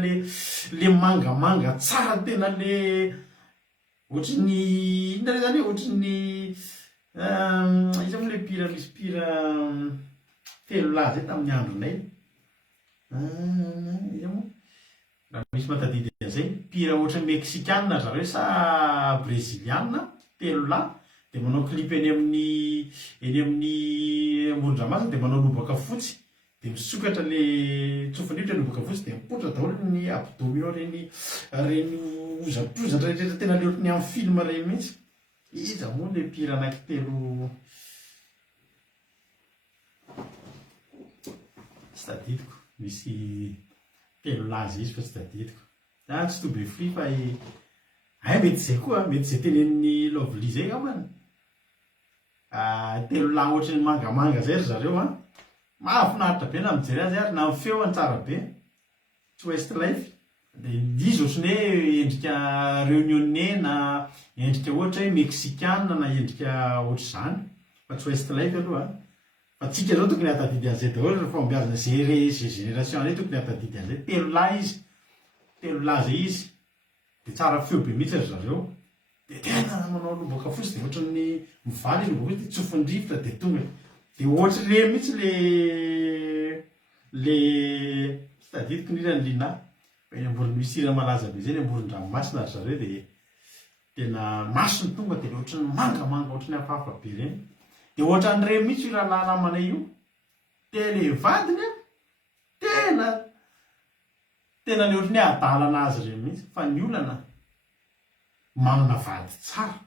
le mangamanga tsara tena le ohatrany inona re zany ohatrany izy am'le pira misy pira telo lahy zay tamin'ny andronay izy moa raha misy matadidy an'izay pira ohatra mexikana zareo sa brésiliana telo lahy de manao clip eny amin'ny amoron-dranomasina de manao lobaka fotsy de misokatra le tsofan'itra lobaka fotsy de mipotra daholo ny abdominaux reny ozapozatra rehetra tena le ohatrany amin'ny film reny mihitsy iza moa le pira ananky telo tsy tadidiko misy telo lazy izy fa tsy tadidiko tsy to be fri fa mety zay koa mety zay tenen'ny lovely zay amany telo lahy ohatrany mangamanga zay ry zareo mahafinaritra be na mijery azy ary na amin'ny feo any tsara be tsy Westlife de izy ohatrany hoe endrika réunionnais na endrika ohatra hoe mexicana na endrika ohatra zany fa tsy Westlife aloha fa tsika zao tokony hatadidy an'izay daholo rehefa mbiazana zay génération zay tokony hatadidy an'izay telo lahy zay izy de tsara feo be mihitsy ry zareo de tena manao lobaka fotsy de ohatrany mivaly izy lobaka fotsy de tsofin-drivotra de tonga de ohatra le mihitsy le tsy tadidiko ny irany lina eny amborony misy hira malaza be zay ny amboron-dranomasina ry zareo de tena masony tonga de ohatrany mangamanga ohatrany hafahafa be reny de ohatran'ire mihitsy io rahalahy namanay io tele vadiny tena le ohatrany hoe adalana azy reny mihitsy fa ny olana manana vady tsara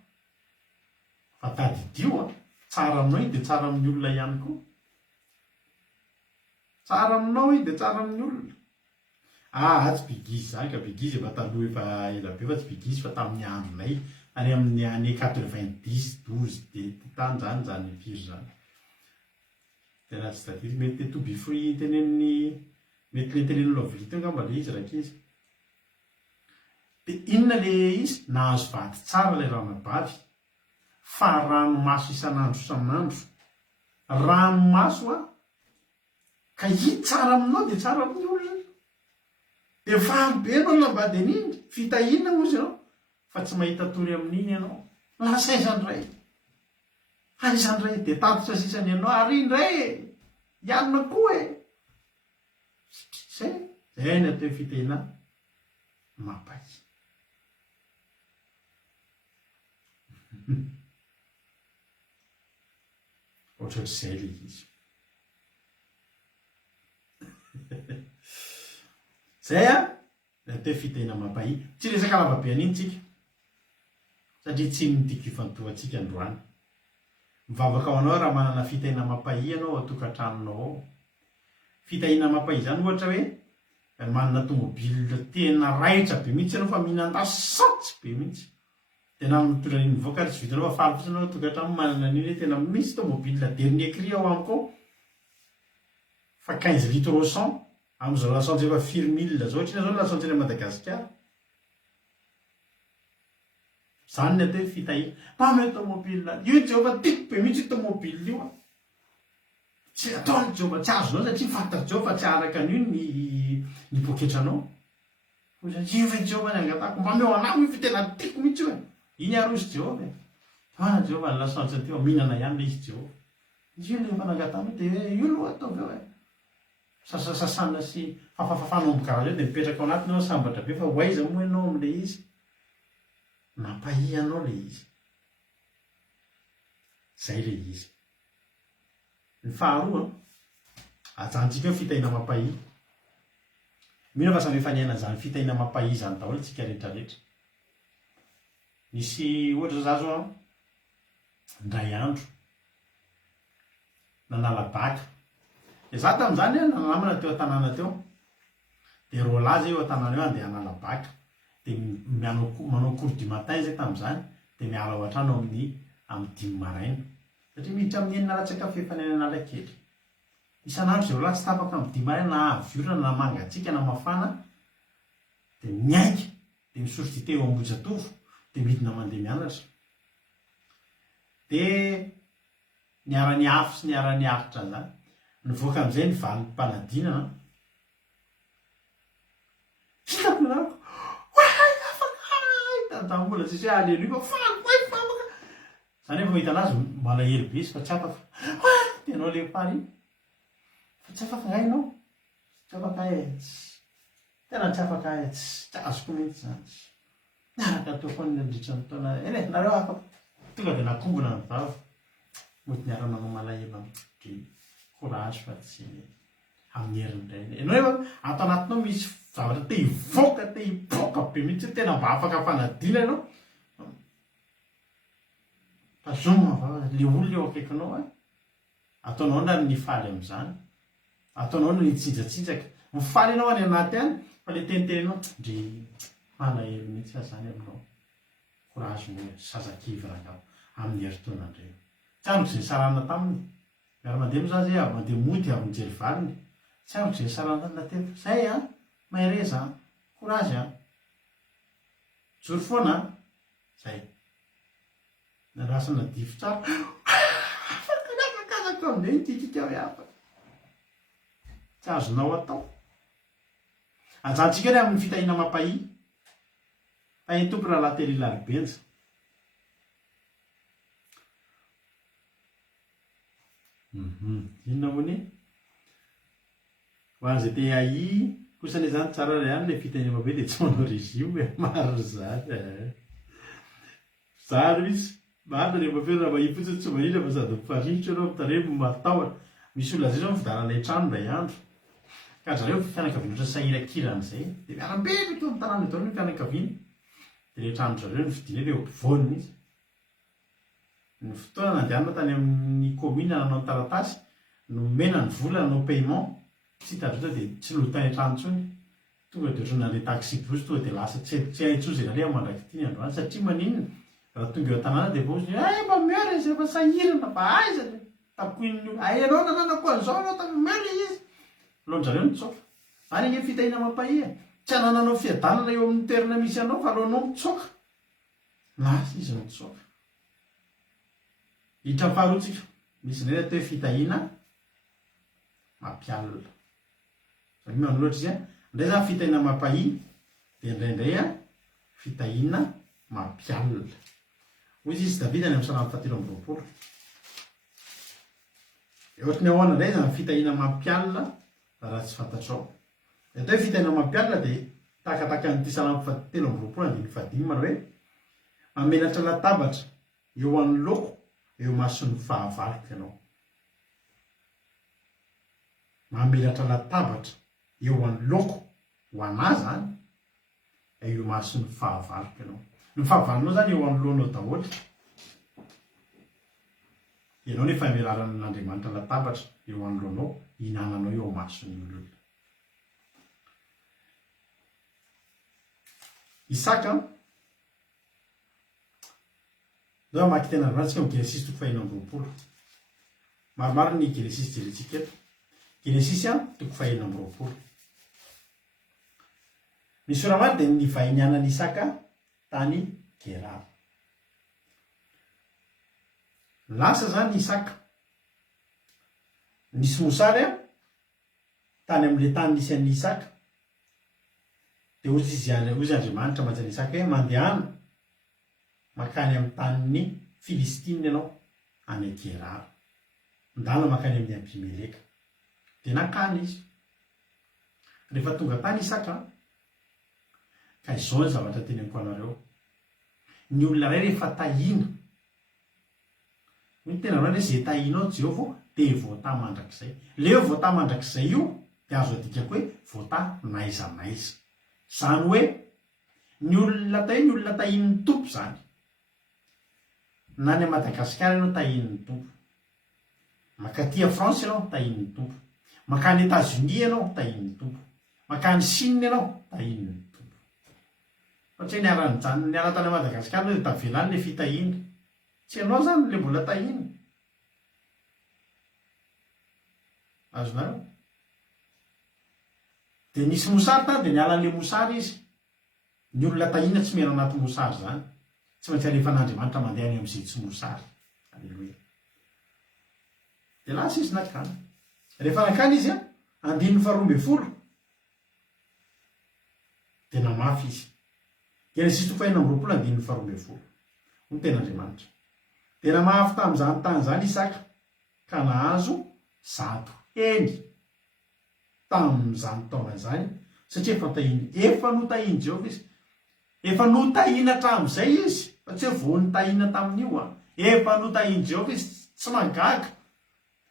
fa tadidio tsara aminao iny de tsara amin'ny olona ihany koa tsara aminao iny de tsara amin'ny olona tsy bigizy zany ka bigizy efa taloha efa ela be fa tsy bigizy fa tamin'ny andronay any amin'ny année 90-12 de tany zany piry zany tena tsy tadidiko mety to be free tenen'ny mety le tenen'ny lovely teo angamba le izy raiky izy de inona le izy nahazo vady tsara le ranabavy fa ranomaso isan'andro ranomaso ka hity tsara aminao de tsara amin'ny olona de faly be anao lambady an'iny fitahina ozy ianao fa tsy mahita tory amin'iny ianao lasa izandray de tatitra sisany ianao ary indray ianona koa zay ny atao fitahina mampahy ohatraohatr'izay le izy zay a le atao hoe fitahina mampahi tsy resaka lavabe an'iny tsika satria tsy nitiako ifantohantsika androany mivavaka ao anao raha manana fitahina mampahi anao atokantranonao ao fitahina mampahi zany ohatra hoe manana tomobile tena raitra be mihitsy anao fa mihinan-dasatsy be mihitsy tena mitondra an'iny mivoaka ary tsy vitanao fa faly fotsiny anao tokantrano manana an'iny hoe tena misy tomobile dernier cri ao amiko ao fa 15 litres au 100 amin'izao lasantsy efa 4000 zao ohatriny zao lasantsy eny Madagasikara zany ny atao hoe fitahina mpame tomobile io Jehova tiako be mihitsy io tomobile io a tsy ataony Jehova tsy azonao satria fantatry Jehova tsy araka an'io ny poketranao io ve Jehova ny angatako mba meo anao io fa tena tiako mihitsy io e iny arozy Jehova e ana Jehova ny lasantsy teo mihinana ihany le izy Jehova io le nangatana dia io loha ataovy eo e sasasasana sy fafafafanao am'karaha io dia mipetraka ao anatiny ao sambatra be fa hoaiza moa ianao am'le izy nampahi anao le izy zay le izy ny faharoa ajantsika eo fitahina mampahi mino fa samy fanihana zany fitahina mampahi zany daholo tsika rehetrarehetra misy ohatra za zao ndray andro nanala-baka dia za tamin'izany a nanamana teo an-tanàna teo dia rolazy eo an-tanàna eo andeha hanala-baka dia manao cours du matin zay tamin'izany dia miala ao an-trano amin'ny 5 maraina satria miditra amin'ny enina ratsaka fefany analakely isan'andro zay rola tsy tapaka amin'ny 5 maraina na aviorana na mangatsika na mafana dia miaika dia misotro dite eo Ambohijatovo dia midina mandeha mianatra dia niara-ny afo sy niara-ny ahitra zany nivoaka amin'izay ny valim-panadinana fitampianako tantambola sisy hoe aleluia faloka zany efa mahita anazy malahelo be izy fa tsy afaka tianao lepary fa tsy afaka ngay ianao tsy afaka tena tsy afaka tsy azoko mihitsy zany niaraka teo foa nandritra ny taona eny nareo afaka tonga dia nakombona ny vava mety niara-manao malahelo am'dre courage fa tsy amin'ny herin'indray ianao efa ato anatinao misy zavatra te hivoaka be mihitsy tena mba afaka fanadina ianao fa zoma vava le olona eo akaikinao a ataonao na ny faly amin'izany ataonao no nitsinjatsinjaka mifaly ianao any anaty any fa le tenitenanao ndre malahelo mihitsy aho zany aminao courage mo sazakivy raha amin'ny heritaona indray tsy anoko izay sarana taminy miara-mandeha moa za zay avy mandeha mody avy mijery valiny tsy anoko izay sarana tamina teko zay a mahereza courage a jory foana zay narasana difo tsara afakazaka amin'izay nititika hoe afaka tsy azonao atao ajantsika hoe amin'ny fitahina mampahi fa ny tompo raha lately laribenja inona moa ny ho an'izay te ahi kosa ne zany tsara ray ihany le fitahina mampahi dia tsy manao régime maro zany zany izy marina rehefa fena raha mahi fotsiny tsy mahina fa sady mifaritra anao mitaremo matahotra misy olona zay zao mividarana hitrano ndray andro ka zareo fianakaviana oatra sahirakirana izay dia miaram-bely to amin'ny tanàna daholo ny fianakaviana dia le trano zareo ny fidiana le ampovoaniny izy ny fotoana nandehanana tany amin'ny commune nanao ny taratasy nomena ny vola nanao paiement tsy hitadrota dia tsy lotany an-trano intsony tonga dia ohatrany nandeha taxi bosy tonga dia lasa tsy haitsozy rale mandraky ity ny androany satria maninona raha tonga eo an-tanàna dia bozy mba meo izy efa sahirana mba aiza tapoin'io anao nananako an'izao anao tamimeo le izy alohan zareo mitsoka zany gne fitahina mampahi tsy hanananao fiadanana eo amin'ny toerana misy anao fa alohanao mitsoka lasa izy mitsoka hitra ny faharoatsika misy ndray atao hoe fitahina mampialina manolo loatra izy a indray zany fitahina mampahi dia indraindray a fitahina mampialina hoy izy Davida any amin'ny Salamo 7:20 ohatrany ahoana indray zany fitahina mampialina raha tsy fantatrao atao hoe fitahina mampialina dia takataka n'ity Salamo 7:20 dia ny fadimy manao hoe mamenatra latabatra eo amin'ny loko eo masony fahavaloko ianao mamelatra latabatra eo amin'ny loko ho ana zany eo masony fahavaloko ianao ny fahavalonao zany eo amin'ny lohanao daholo ianao nefa amelaran'Andriamanitra latabatra eo amin'ny lohanao hinananao eo masony olona Isaka zao maky tena androany tsika Genesis 4:20 maromaro ny Genesis jerentsika eto Genesis 4:20 ny soramary dia nivahiny anany Isaka tany Gerar lasa zany Isaka nisy mosary tany amin'ile tany nisy an'ny Isaka dia ozy izy Andriamanitra manjany Isaka hoe mandehana makany amin'ny tanin'ny Filistiny ianao any Gerar ndala makany amin'ny Abimeleka dia nakany izy rehefa tonga tany Isaka ka izao ny zavatra teny amiko anareo ny olona ray rehefa tahina ny tena hoe zay tahinao Jehovah dia voata mandrakizay leo voata mandrakizay io dia azo adikako hoe voata naiza naiza zany hoe ny olona tahin'ny tompo zany na ny Madagasikara ianao tahin'ny tompo makaty France ianao tahin'ny tompo makany États-Unis ianao tahin'ny tompo makany Chine ianao tahin'ny tompo satria ny ara tany Madagasikara dia tavelany le fitahina tsy ianao zany le mbola tahina azonareo dia nisy mosary tany dia nialan'le mosary izy ny olona tahina tsy mera anaty mosary zany tsy maintsy alefa n'Andriamanitra mandeha any amin'izay tsy mosary alleloia dia lasa izy nakany rehefa nakany izy andininy 12 dia namafy izy Genesis 4:20 andininy 12 ny ten'Andriamanitra dia namafy tamin'izany tany zany Isaka ka nahazo 100 heny tamin'izany taona zany satria efa notahiny Jehovah izy efa notahina hatramin'izay izy satria vao notahina tamin'io efa notahiny Jehovah izy tsy magaga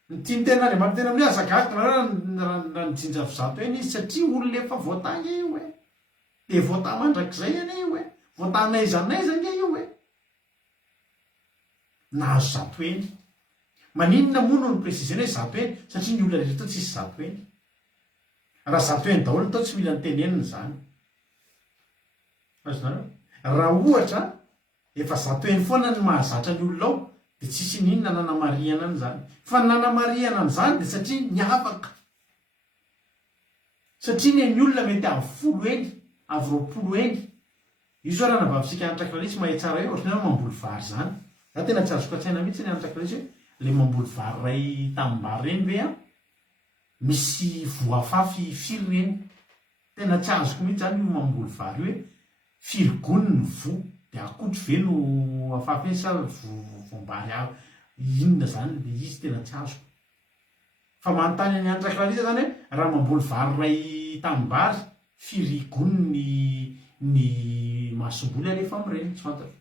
ny tiany ten'Andriamanitra tena amin'ny azagaga raha nijinja 100 heny izy satria olona efa voatanga io dia voata mandrakizay ane io voata naizanaiza nge io nahazo 100 heny maninona moa no presizeny hoe 100 heny satria ny olona rehetra tao tsisy 100 heny raha 100 heny daholo tao tsy mila nytenenina zany azonareo raha ohatra efa 100 heny foana ny mahazatra ny olona ao dia tsisy ninona nanamariana an'izany fa nanamariana an'izany dia satria niavaka satria ny olona mety avy 10 heny avy 20 heny io zao raha navavisika Antraklarisy mahay tsara hoe ohatrany hoe mamboly vary zany za tena tsy azoko atsaina mihitsy ny Antraklarisy hoe le mamboly vary ray tamimbary reny ve misy voafafy firy reny tena tsy azoko mihitsy zany io mamboly vary hoe firy gony ny vo dia akotry ve no afafy sa voambary avy inona zany dia izy tena tsy azoko fa manontany any Antraklarisy zany hoe raha mamboly vary ray tamimbary firy gony ny masomboly alefa amin'ireny tsy fantatra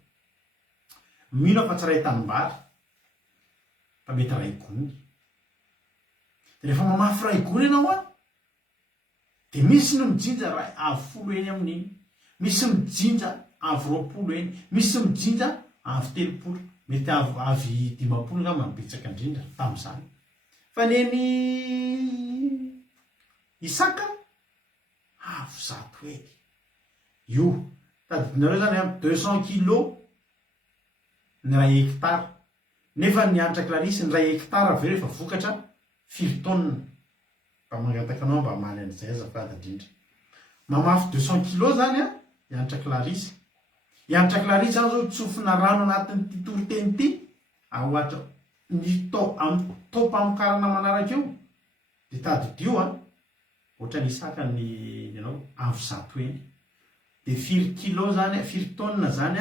mino fa tsy ray tanimbary fa mety ray gony rehefa mamafy ray gony ianao dia misy no mijinja ray avy 10 eny amin'iny misy mijinja avy 20 eny misy mijinja avy 30 mety avy 50 nga mambetsaka indrindra tamin'izany fa neny Isaka avy 100 eny io tadidinareo zany 200 kilo ny ray hectara nefa ny Antraklarisy ny ray hectara avy rehefa vokatra 4 tonne mba mangataka anao mba maly an'izay azafady indrindra mamafy 200 kilo zany ny Antraklarisy ny Antraklarisy zany zao tsofina rano anatin'ity toriteny ity ahoatra ny topamokarana manaraka io dia tadidio ohatra ny Isaka ny ianao avy 100 eny dia 4 kilo zany 4 tonne zany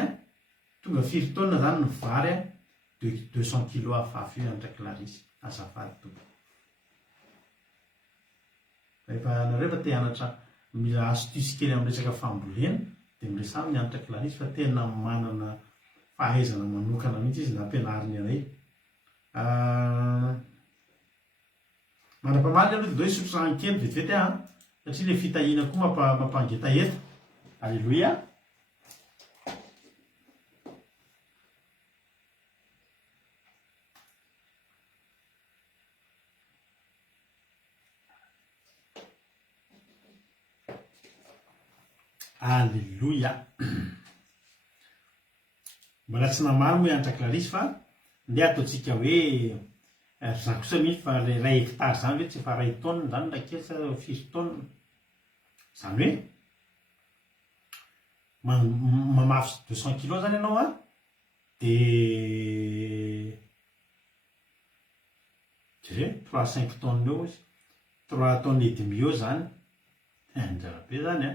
tonga 4 tonne zany ny vary 200 kilo afafy io Antraklarisy azafady tompo rehefa nareo te hanatra mila astuce kely amin'ny resaka fambolena dia miresamy ny Antraklarisy fa tena manana fahaizana manokana mihitsy izy na ampianariny anay. Manam-pamaly aloha de isotro sankely vetivety satria le fitahina koa mampangeta eta. Alleluia. Alleluia. Mbola tsy namaro moa ianatra Clarisy fa ndeha ataontsika hoe za kosa mihitsy fa ray hectare zany hoe tsy efa ray tonne zany ndrakely sa 6 tonne. Zany hoe mamafy 200 kg zany ianao de 3-5 tonnes eo izy, 3 tonnes et demi eo zany. Anjara be zany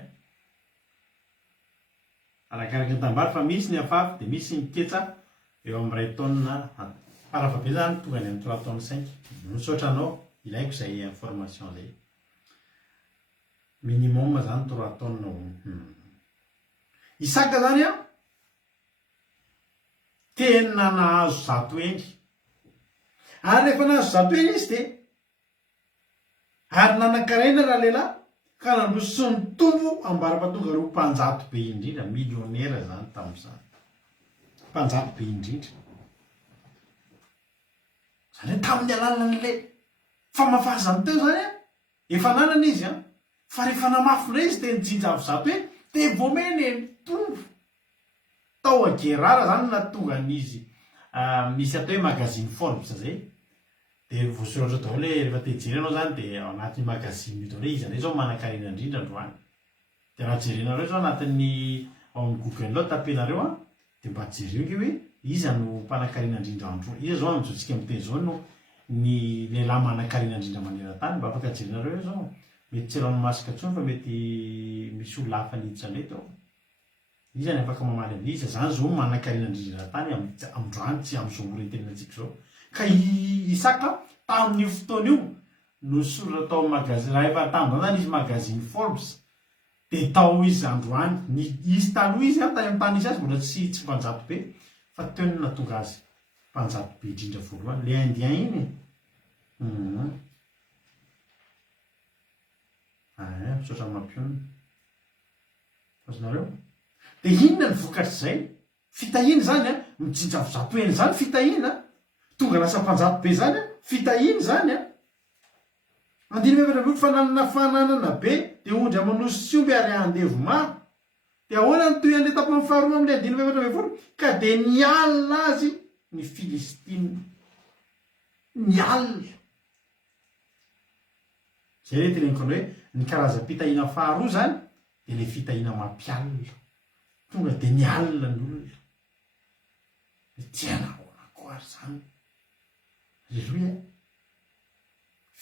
arakaraka tambary fa misy ny afafy de misy ny ketsa eo amin'ny ray tonne farafabe zany tonga any amin'ny 3 tonnes 5. Misaotra anao ilaiko izay information zay. Minimum zany 3 tonnes. Isaka zany tena nahazo 100 endry. Ary rehefa nahazo 100 endry izy de ary nanakaraina raha lehilahy ka nandroso ny tombo ambara-pahatonga reo mpanjato be indrindra, millionnaire zany tamin'izany. Mpanjato be indrindra. Zany tamin'ny alalan'ilay famafazany teo zany efa nanana izy fa rehefa namafina izy te nijinja avy zato hoe te vomeny tombo tao agerara zany natonga an'izy misy atao hoe magazine Forbes zay. De voasoratra daholo hoe rehefa te hijery anao zany de ao anatin'ny magazine io daholo izy anay zao manan-karena indrindra androany. De raha jerenareo zao anatin'ny ao amin'ny Google ao tapenareo de mba jereo nge hoe iza no mpanan-karena indrindra andro. Iza zao amin'izao amin'ny teny zao no ny lehilahy manan-karena indrindra maneran-tany. Mba afaka jerenareo zao mety tsy ranomasika tsony fa mety misy olona hafa niditra anay tao. Iza ny afaka mamaly amin'ny iza zany zao manan-karena indrindra tany androany tsy amin'izao orentenantsika zao. Ka Isaka tamin'io fotoana io no soratra tao magazine raha efa tamin'izany zany izy magazine Forbes de tao izy androany izy taloha izy tany amin'ny tany izy azy mbola tsy mpanjato be fa teo no natonga azy mpanjato be indrindra voalohany le indien iny. Misaotra mampionina azonareo. De inona ny vokatry zay? Fitahiny zany mijinja zato eny zany fitahina tonga lasa mpanjato be zany fitahiny zany andiny mevatra fananana fananana be de ondry amanosy sy omby ary andevo maro de ahoana ny toy an'le tapany faharoa amin'le andiny mevatra mevolo ka de nialina azy ny Filistine. Nialina zay re teneniko hoe ny karazam-pitahina faharoa zany de le fitahina mampialina tonga de nialina ny olona tiana ahoana zany. Alleluia.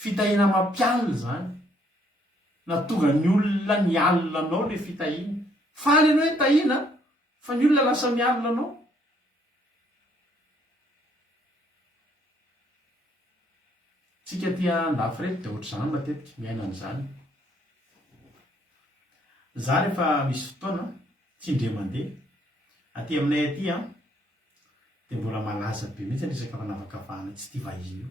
Fitahina mampialina zany natonga ny olona nialina anao le fitahina. Faly anao hoe tahina fa ny olona lasa mialina anao. Tsika tia andafy reto de ohatr'izany matetika miaina an'izany. Za rehefa misy fotoana tsy indre mandeha aty aminay aty de mbola malaza be mihitsy ny resaka fanavakavahana tsy tia vahiny io.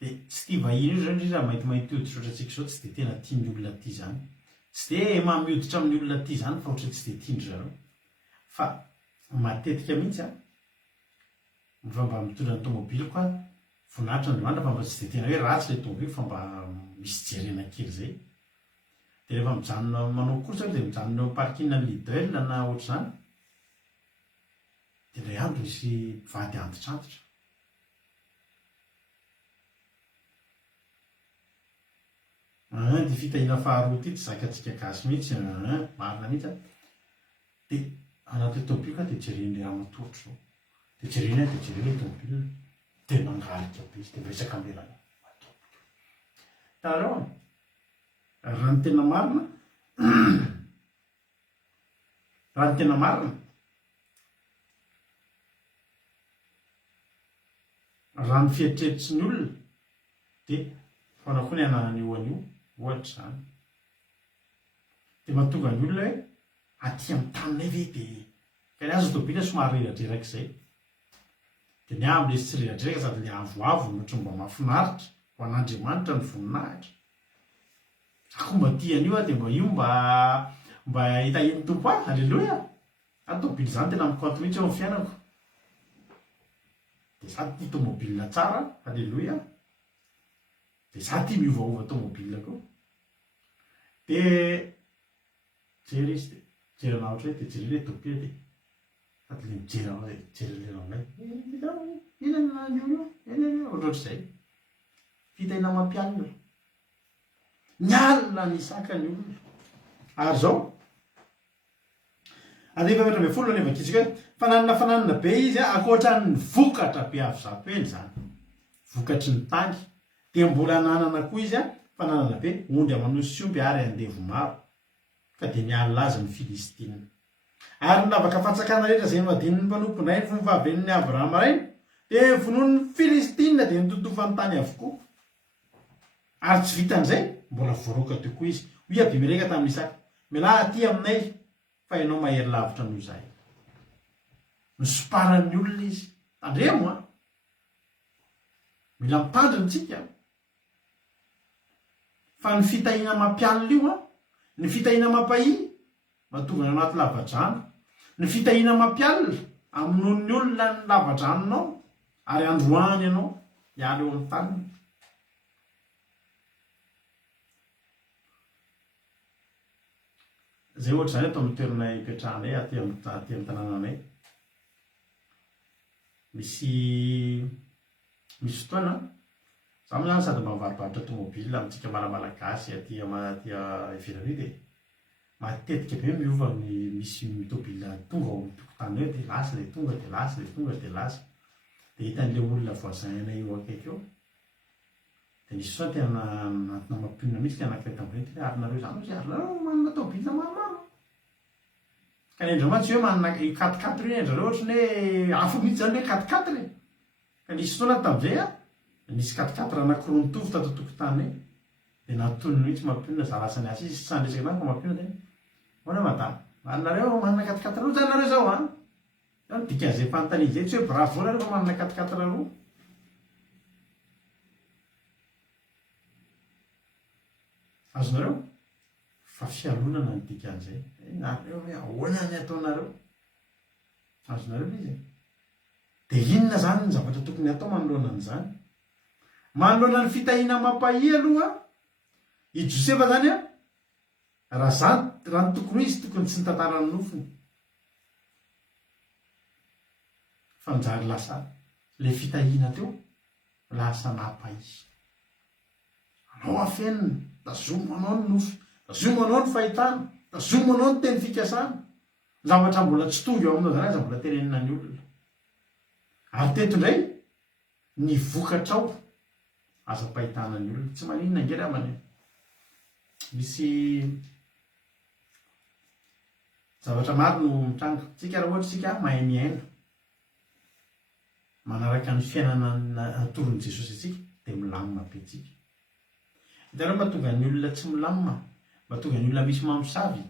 De tsy tia vahiny io zany raha maintimainty hoditra ohatratsika zao tsy de tena tian'ny olona aty zany. Tsy de mamihoditra amin'ny olona aty zany fa ohatra tsy de tiandry zareo. Fa matetika mihitsy fa mba mitondra ny tomobily koa voninahitra androandro fa mba tsy de tena hoe ratsy le tomobily fa mba misy jerena kely zay. De rehefa mijanona manao kosa de mijanona eo parking Lidl na ohatr'izany de ilay andro misy vady antitrantitra. De fitahina faharoa ty tsy zakatsika gasy mihitsy marina mihitsy de anaty tomobily ka de jereny le raha matotro zao de jereny de jereny le tomobily de mangalika be izy de miresaka amin'ny raha matobika. Tareo raha ny tena marina raha ny tena marina raha ny fieritreritry ny olona de fanao koa ny ananan'io an'io ohatra zany de mahatonga ny olona hoe aty amin'ny taninay ve de ka ny azo tobila somary reradreraka zay dia ny amle izy tsy reradreraka sady le avoavo nohatra mba mahafinaritra ho an'Andriamanitra ny voninahitra zako mba tian'io dia mba io mba hitahiny tompo ahy alleloia tobily zany tena mikoanto mihitsy eo amin'ny fiainako dia za tia tômôbilina tsara alleloia dia za tia miovaova tômôbilina koa dia jery izy dia jery anao ohatray dia jery le tobila dia sady le mijery anao dia jery lelanay inana io ohatrohatr'izay fitahina mampialina ny alina ny saka ny olona ary zao andefa 20 anevakitsika hoe fananana be izy akoatra ny vokatra be avy zapeny zany vokatry ny tany dia mbola nanana koa izy fananana be ondry amanosy omby ary andevo maro ka dia nialina azy ny Filistina ary navaka fatsakana rehetra zay madininy mpanompony ny fombaven'ny Abrahama reny dia vonon'ny Filistina dia nitotofany tany avokoa ary tsy vitan'izay mbola voaroka tokoa izy hoy Abimeleka tamin'ny Isaka mialahy aty aminay fa ianao mahery lavitra noho izahay misoparan'ny olona izy tandremo mila mitandriny fa ny fitahina mampialina io ny fitahina mampahi mahatonga anaty lavadrano ny fitahina mampialina amin'n'ny olona ny lavadranonao ary androany ianao hiala eo amin'ny taniny zay ohatra zany atao amin'ny toerana ipetrahanay aty amin'ny tanànanay misy fotoana za moa zany sady mavarivaritra tômôbilina amintsika malagasy aty ivelany io dia matetika be miova misy tômôbilina tonga ao amin'ny tokotany eo dia lasa le tonga dia lasa le tonga dia lasa dia hitan'le olona voisinay eo akaiky eo dia nisy fotoana tena anatina mampionina mihitsy ty anankiray tamboreny ty ary nareo zany hoe arynareo manana tômôbilina maromaro ka ny Andriamanitra hoe manana 4x4 reny andrareo ohatrany hoe afa mihitsy zany hoe 4x4 ka nisy fotoana tam'izay nisy 4x4 anankiroa mitovy tato tokotany dia natonony mihitsy mampionina za lasa ny asa izy tsy sandresaka anany fa mampionina dia hoana madama anareo manana 4x4 roa zany nareo zao zany dikan'izay fanontania zay tsy hoe bravo nareo fa manana 4x4 roa azonareo fa fialonana ny dikan'izay nareo hoe ahoana ny ataonareo azonareo izy dia inona zany ny zavatra tokony atao manoloana an'izany manoloana ny fitahina mampahi aloha i Josefa zany raha ny tokony izy tokony tsy nitantarany nofony fa njary lasa le fitahina teo lasa napahi anao afenina tazomo anao ny nofy tazomo anao ny fahitana tazomo anao ny teny fikasana zavatra mbola tsy tonga eo aminao zany aza mbola tenenina ny olona ary teto indray ny vokatrao aza pahitana ny olona tsy maninona ngery amany misy zavatra maro no mitranga tsika raha ohatra tsika mahay miaina manaraka ny fiainana natoron'i Jesosy atsika dia milamina be tsika hitanao mahatonga ny olona tsy milamina mahatonga ny olona misy mamosavy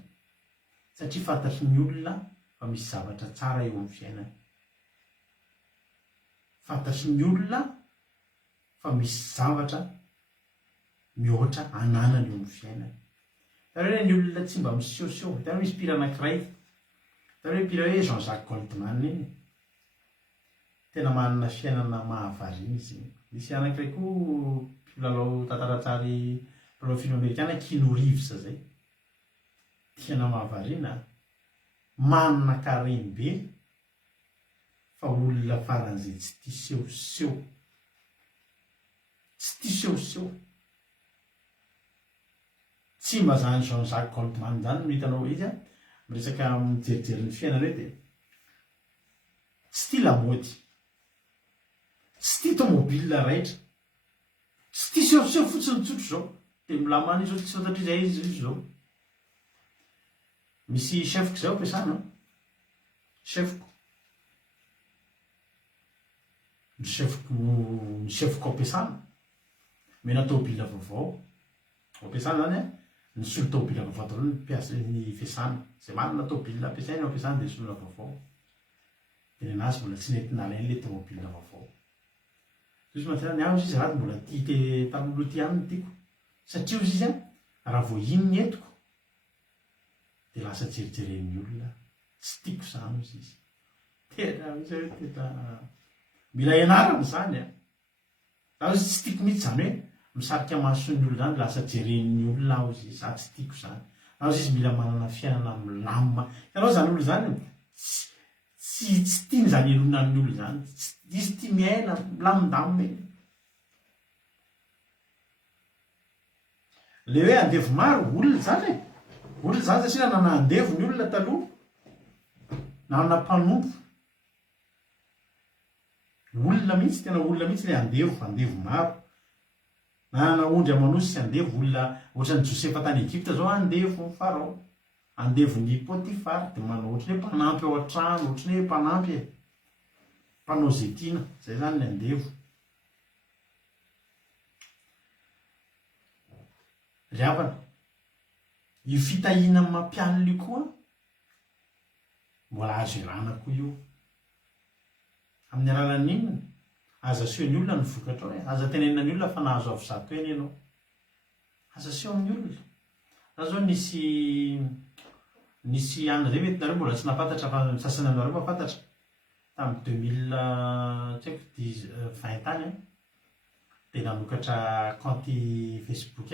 satria fantatry ny olona fa misy zavatra tsara eo amin'ny fiainana fantatry ny olona fa misy zavatra mihoatra ananany eo amin'ny fiainana tareo ny olona tsy mba misehoseho tareo misy mpira anankiray tareo hoe mpira hoe Jean-Jacques Goldman iny tena manana fiainana mahavariana izy misy anankiray koa mpilalao tantaratsary mpilalao film amerikana Keanu Reeves zay tena mahavariana manana kareny be fa olona faran'izay tsy tia sehoseho tsy tia sehoseho tsy mba zany Jean-Jacques Goldman zany no hitanao izy miresaka mijerijery ny fiainana hoe dia tsy tia lamody tsy tia tômôbilina raitra tsy tia sehoseho fotsiny tsotro zao dia milamana izy tsy fantatry izay izy zao misy chefko zay ampiasana chefko ny chefko ampiasana mena tômôbilina vaovao ampiasana zany ny solo tômôbilina vaovao daholo ny fiasana zay manana tômôbilina ampiasaina ampiasana dia solona vaovao teny anazy mbola tsy nentinalainy le tomobile vaovao izy mantsy ny aho izy raha mbola tia tanolo ty aminy tiako satria ozy izy a raha vo iny ny entiko de lasa jerijeren'ny olona tsy tiako zany izy izy tena mila ianarana zany a za izy tsy tiako mihitsy zany hoe misarika mason'ny olo zany lasa jeren'ny olona aho izy za tsy tiako zany ao izy mila manana fiainana milamina ianao zany olo zany tsy tiany zany elonan'ny olo zany izy tia miaina milamindamina le hoe andevo maro olona zany olona zany satria nana andevo ny olona taloha nanana mpanompo olona mihitsy tena olona mihitsy le andevo maro nanana ondry amanosy sy andevo olona ohatran'ny Josefa tany Egypta zao andevo Farao andevo ny Potifara de manao ohatrany hoe mpanampy ao an-trano ohatrany hoe mpanampy mpanao zetina zay zany ny andevo ry havana io fitahina mampialina io koa mbola azo irana koa io amin'ny alalan'inona aza seho ny olona ny vokatra hoe aza tenenina ny olona fa nahazo avy zato eny ianao aza seho amin'ny olona za zao nisy anina zay mety nareo mbola tsy nafantatra fa sasany aminareo mahafantatra tamin'ny 2000 tsy haiko 20 tany de nanokatra compte Facebook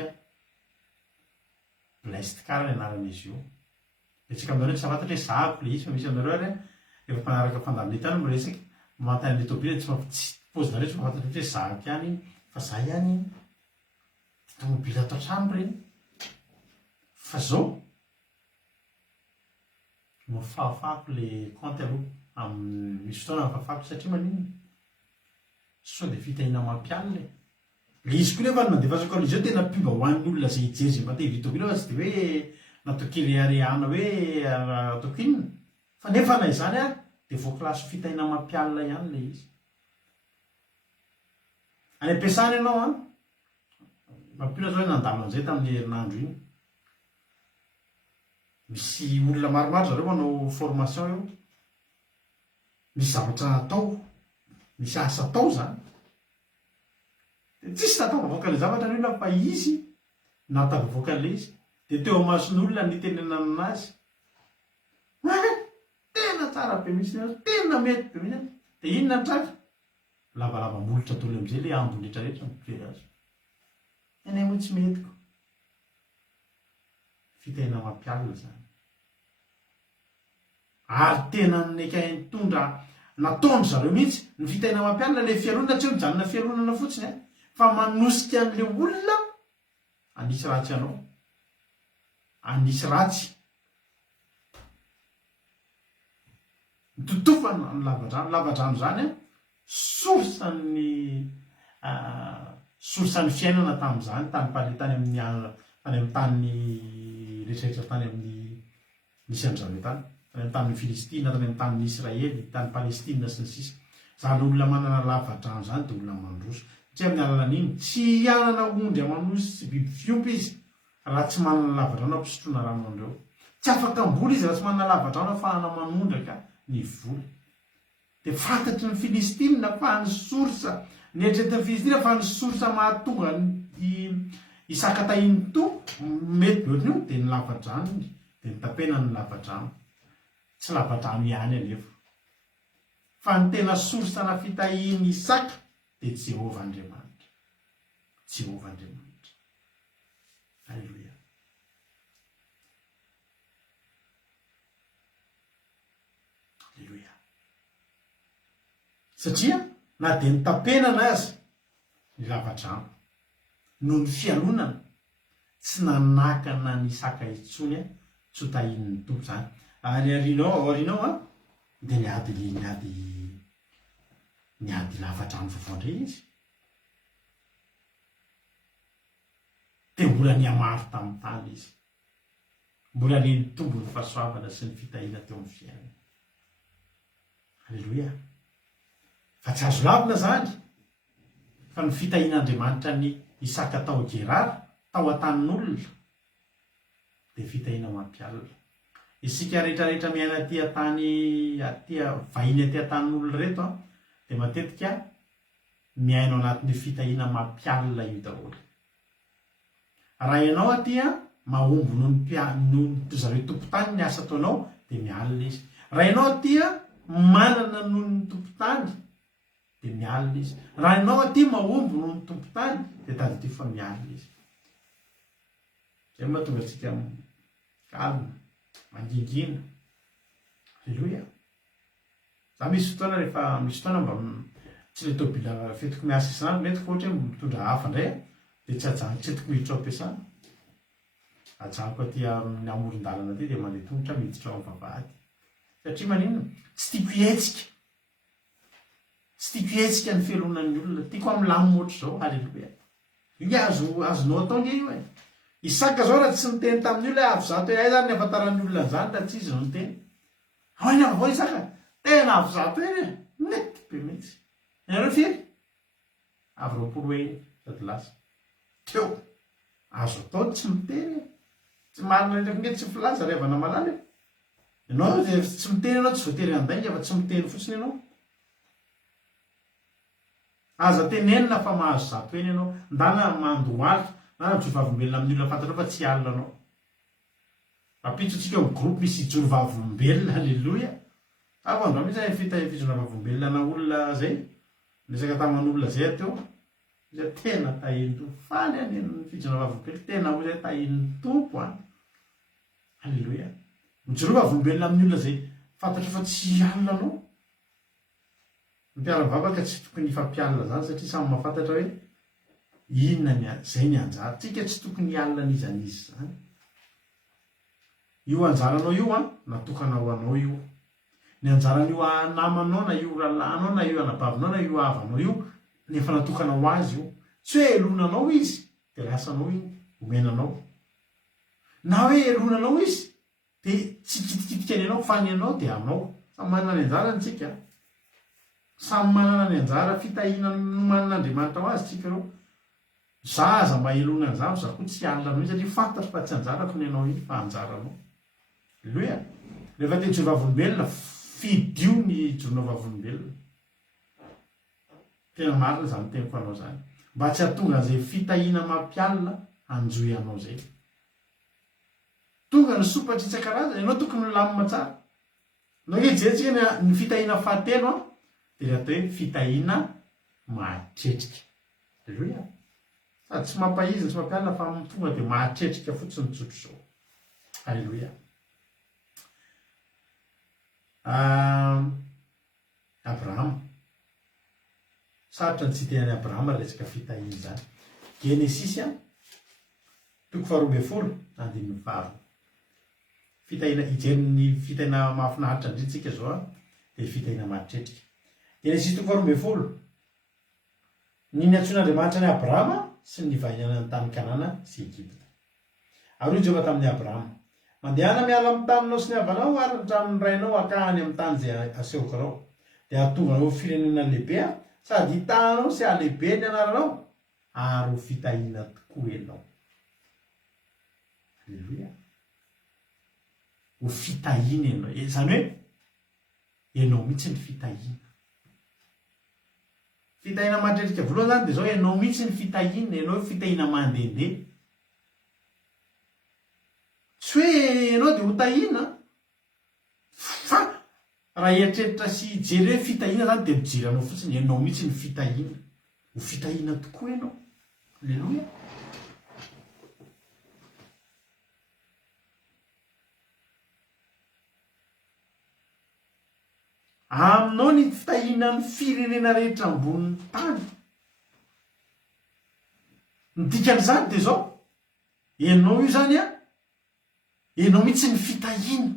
Blessed Car ny anaran'izy io de tsika aminareo tsy nafantatra hoe zako le izy fa misy aminareo ary efa mpanaraka fandamin'ny tany miresaka mamantany le tobile tsy pozinareo tsy mahafantatra hoe zako ihany fa zay ihany tomobile ato an-trano reny fa zao mafahafahako le compte aloha amin'ny misy fotoana mafahafahako satria maninona so de fitahina mampialina le izy koa nefa mandefa sokalo izy io tena mpimba hoan'ny olona zay hijery zay mate vitobile fa tsy de hoe natao kely areana hoe ataoko inona fa nefa na izany a de voakilasy fitahina mampialina ihany le izy any ampiasana ianao mampina zao hoe nandalo an'izay tamin'ny herinandro iny misy olona maromaro zareo manao formation io misy zavatra atao misy asa atao zany de tsisy natavavoaka le zavatra ny olona fa izy natavavoaka le izy de teo amason'olona nitenenana anazy tena tsara be misy tena mety be misy de inona tratra lavalava molotra tolo am'izay le ambony rehetrarehetra mipere azy eny moa tsy metiko fitahina mampialina zany ary tena nekaitondra nataondry zareo mihitsy ny fitahina mampialina le fialonana tsy ho mijanona fialonana fotsiny fa manosika an'le olona anisy ratsy ianao anisy ratsy mitotofana ny lavadrano zany sorsan'ny fiainana tamin'izany tany amin'ny tany rehetrarehetra tany amin'ny nisy an'zareo tany amin'ny tamin'ny Filistina tany amin'ny tamin'ny Israely tany Palestina sy ny sisa zany olona manana lavadrano zany de olona mandroso tsy amin'ny alalan'iny tsy hianana ondry amanosy sy biby fiompy izy raha tsy manana lavadrano ampisotroana rano andreo tsy afaka mbola izy raha tsy manana lavadrano afahana manondraka ny voly de fantatry ny Filistina fa ny sorsa ny eritreretin'ny Filistina fa ny sorsa mahatonga isaka tahiny to mety be ohatrany io de ny lavadrano de ny tapena ny lavadrano tsy lavadrano ihany anefa fa ny tena sorsana fitahiny isaka de Jehova Andriamanitra Alleluia Alleluia satria na de ny tapenana azy ny lavadrano no ny fialonana tsy nanakana ny saka itsony tsy ho tahin'ny tompo zany ary arinao de niady lavadrano vaovao izy de mbola niamaro tamin'ny tany izy mbola le nitombo ny fahasoavana sy ny fitahina teo amin'ny fiainana Alleluia fa tsy azo lavina zany fa ny fitahin'Andriamanitra ny Isaka tao Gerara tao an-tanin'olona de fitahina mampialina isika rehetrarehetra miaina atya vahiny aty an-tanin'olona reto a dia matetika miaino anatin'ny fitahina mampialina io daholo. Raha ianao atya mahombo noho zareo tompotany ny asa ataonao dia mialina izy. Raha ianao atya manana noho ny tompotany dia mialina izy. Raha ianao atya mahombo noho ny tompotany dia tady fa mialina izy. Zay mahatonga antsika kalma, mangingina. Alleloia. Za misy fotoana rehefa misy fotoana mba tsy le tobila fetiko miasa isanandro mety fa ohatra hoe mitondra hafa indray dia tsy ajahako tsy etiko miditra ao am-piasana. Ajahako aty amin'ny amoron-dalana aty dia mandeha tongotra miditra ao amin'ny vavahady. Satria maninona? Tsy tiako hihetsika. Tsy tiako hihetsika ny fialonan'ny olona. Tiako amilamo ohatra izao. Halleloia. Io azonao atao nge io e. Isaka zao raha tsy niteny tamin'ny olona avy zato hoe ay zany ny afantaran'ny olona zany raha tsy izy no niteny. Ahoana avao Isaka? Tena avy zato eny e. Mety be mihitsy. Ianareo firy? Avy roapolo eny sady lasa. Teo. Azo atao tsy miteny e. Tsy marina ndraiky nge tsy filaza revana malala e. Ianao tsy miteny ianao tsy voatery andainga fa tsy miteny fotsiny ianao. Aza tenenina fa mahazo zato eny ianao. Ndana mandoaly na joro vavombelona amin'ny olona fantanao fa tsy alina anao. Rapitsotsika amin'ny groupe misy joro vavombelona. Halleloia. Avo andro mihitsy fitahifizona vavombelona na olona zay. Nisaka taman'olona zay ateo. Izay tena tahiny tompo. Faly any ny fijona vavombelona. Tena ho zay tahiny tompo a. Halleloia. Mijoro vavombelona amin'ny olona zay fantatra fa tsy alina anao. Ny mpiara-mivavaka tsy tokony ifampialina zany satria samy mahafantatra hoe inona zay ny anjara. Tsika tsy tokony alina an'izan'izy zany. Io anjaranao io a natokana ho anao io. Ny anjaran'io namanao na io ralanao na io anabavinao na io havanao io nefa natokana ho azy io. Tsy hoe elonanao izy dia lasanao io omenanao. Na hoe elonanao izy dia tsy kitikitika ny anao fa ny anao dia anao. Samy manana ny anjara antsika. Samy manana ny anjara fitahina manan'Andriamanitra ho azy tsika reo. Za aza mba elonana zany za koa tsy alina anao satria fantatra fa tsy anjarako ny anao iny fa anjaranao. Alleluia. Rehefa teny joro vavombelona fidio ny jorona vavombelona. Tena marina zany teniko anao zany. Mba tsy hahatonga an'izay fitahina mampialina anjoy anao zay. Tonga ny sopatra isan-karazany ianao tokony milamina tsara. Nao jerentsika ny fitahina fahatelo a dia atao hoe fitahina mahatretrika. Alleluia. Sady tsy mampahiza tsy mampialina fa tonga dia mahatretrika fotsiny tsotro izao. Alleluia. Abraham. Sarotra ny tsy tenany Abraham resaka fitahina zany. Genesisy toko faharoa ambin'ny folo andininy valo. Fitahina ijeriny fitahina mahafinaritra indritsika zao dia fitahina mahatretrika. Genesisy toko faharoa ambin'ny folo. Ny niantsoan'Andriamanitra ny Abrahama sy ny nivahinana ny tany Kanana sy Egypta. Ary Jehova tamin'ny Abrahama: mandehana miala amin'ny taninao sy ny havanao ary ny tranon'ny rainao akany amin'ny tany izay asehoko anao. Dia hahatonga anao firenena lehibe sady hitanao sy halehibe ny anaranao ary ho fitahina tokoa ianao. Alleluia. Ho fitahina ianao. Izany hoe ianao mihitsy ny fitahina. Fitahina mahatretrika voalohany zany dia zao ianao mihitsy ny fitahina. Ianao fitahina mandehandeha. Tsy hoe ianao dia ho tahina fa raha eritreritra sy jery hoe fitahina zany dia mijery anao fotsiny. Ianao mihitsy ny fitahina. Ho fitahina tokoa ianao. Alleluia. Aminao ny fitahina ny firenena rehetra ambonin'ny tany. Ny dikan'izany dia zao ianao io zany a ianao mihitsy ny fitahina.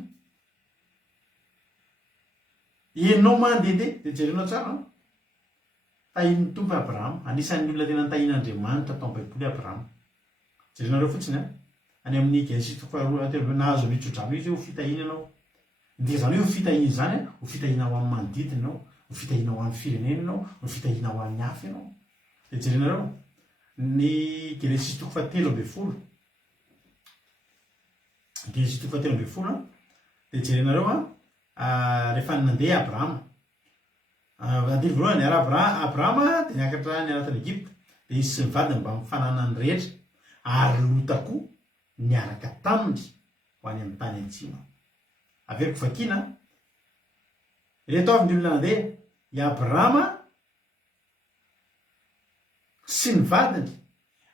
Ianao mandehandeha dia jerenao tsara. Tahin'ny tompo Abrahama. Anisan'ny olona tena nitahin'Andriamanitra tao am-baiboly Abrahama. Jerenareo fotsiny any amin'ny Genesisy toko faharoa nahazo mitrodrano izy ho fitahina ianao. Dia zany hoe ho fitahina izany ho fitahina ho amin'ny manodidina ianao, ho fitahina ho amin'ny firenena ianao, ho fitahina ho amin'ny hafa ianao. Dia jerenareo ny Genesisy toko fahatelo ambin'ny folo. Genesisy toko fahatelo ambin'ny folo dia jerenareo rehefa nandeha Abrahama adily voalohany ary Abrahama dia niakatra niaraka Egypta dia izy sy ny vadiny mba mifananany rehetra ary Lota koa niaraka taminy ho any amin'ny tany antsima. Averiko vakiana reto avy ny olona nandeha i Abrahama sy ny vadiny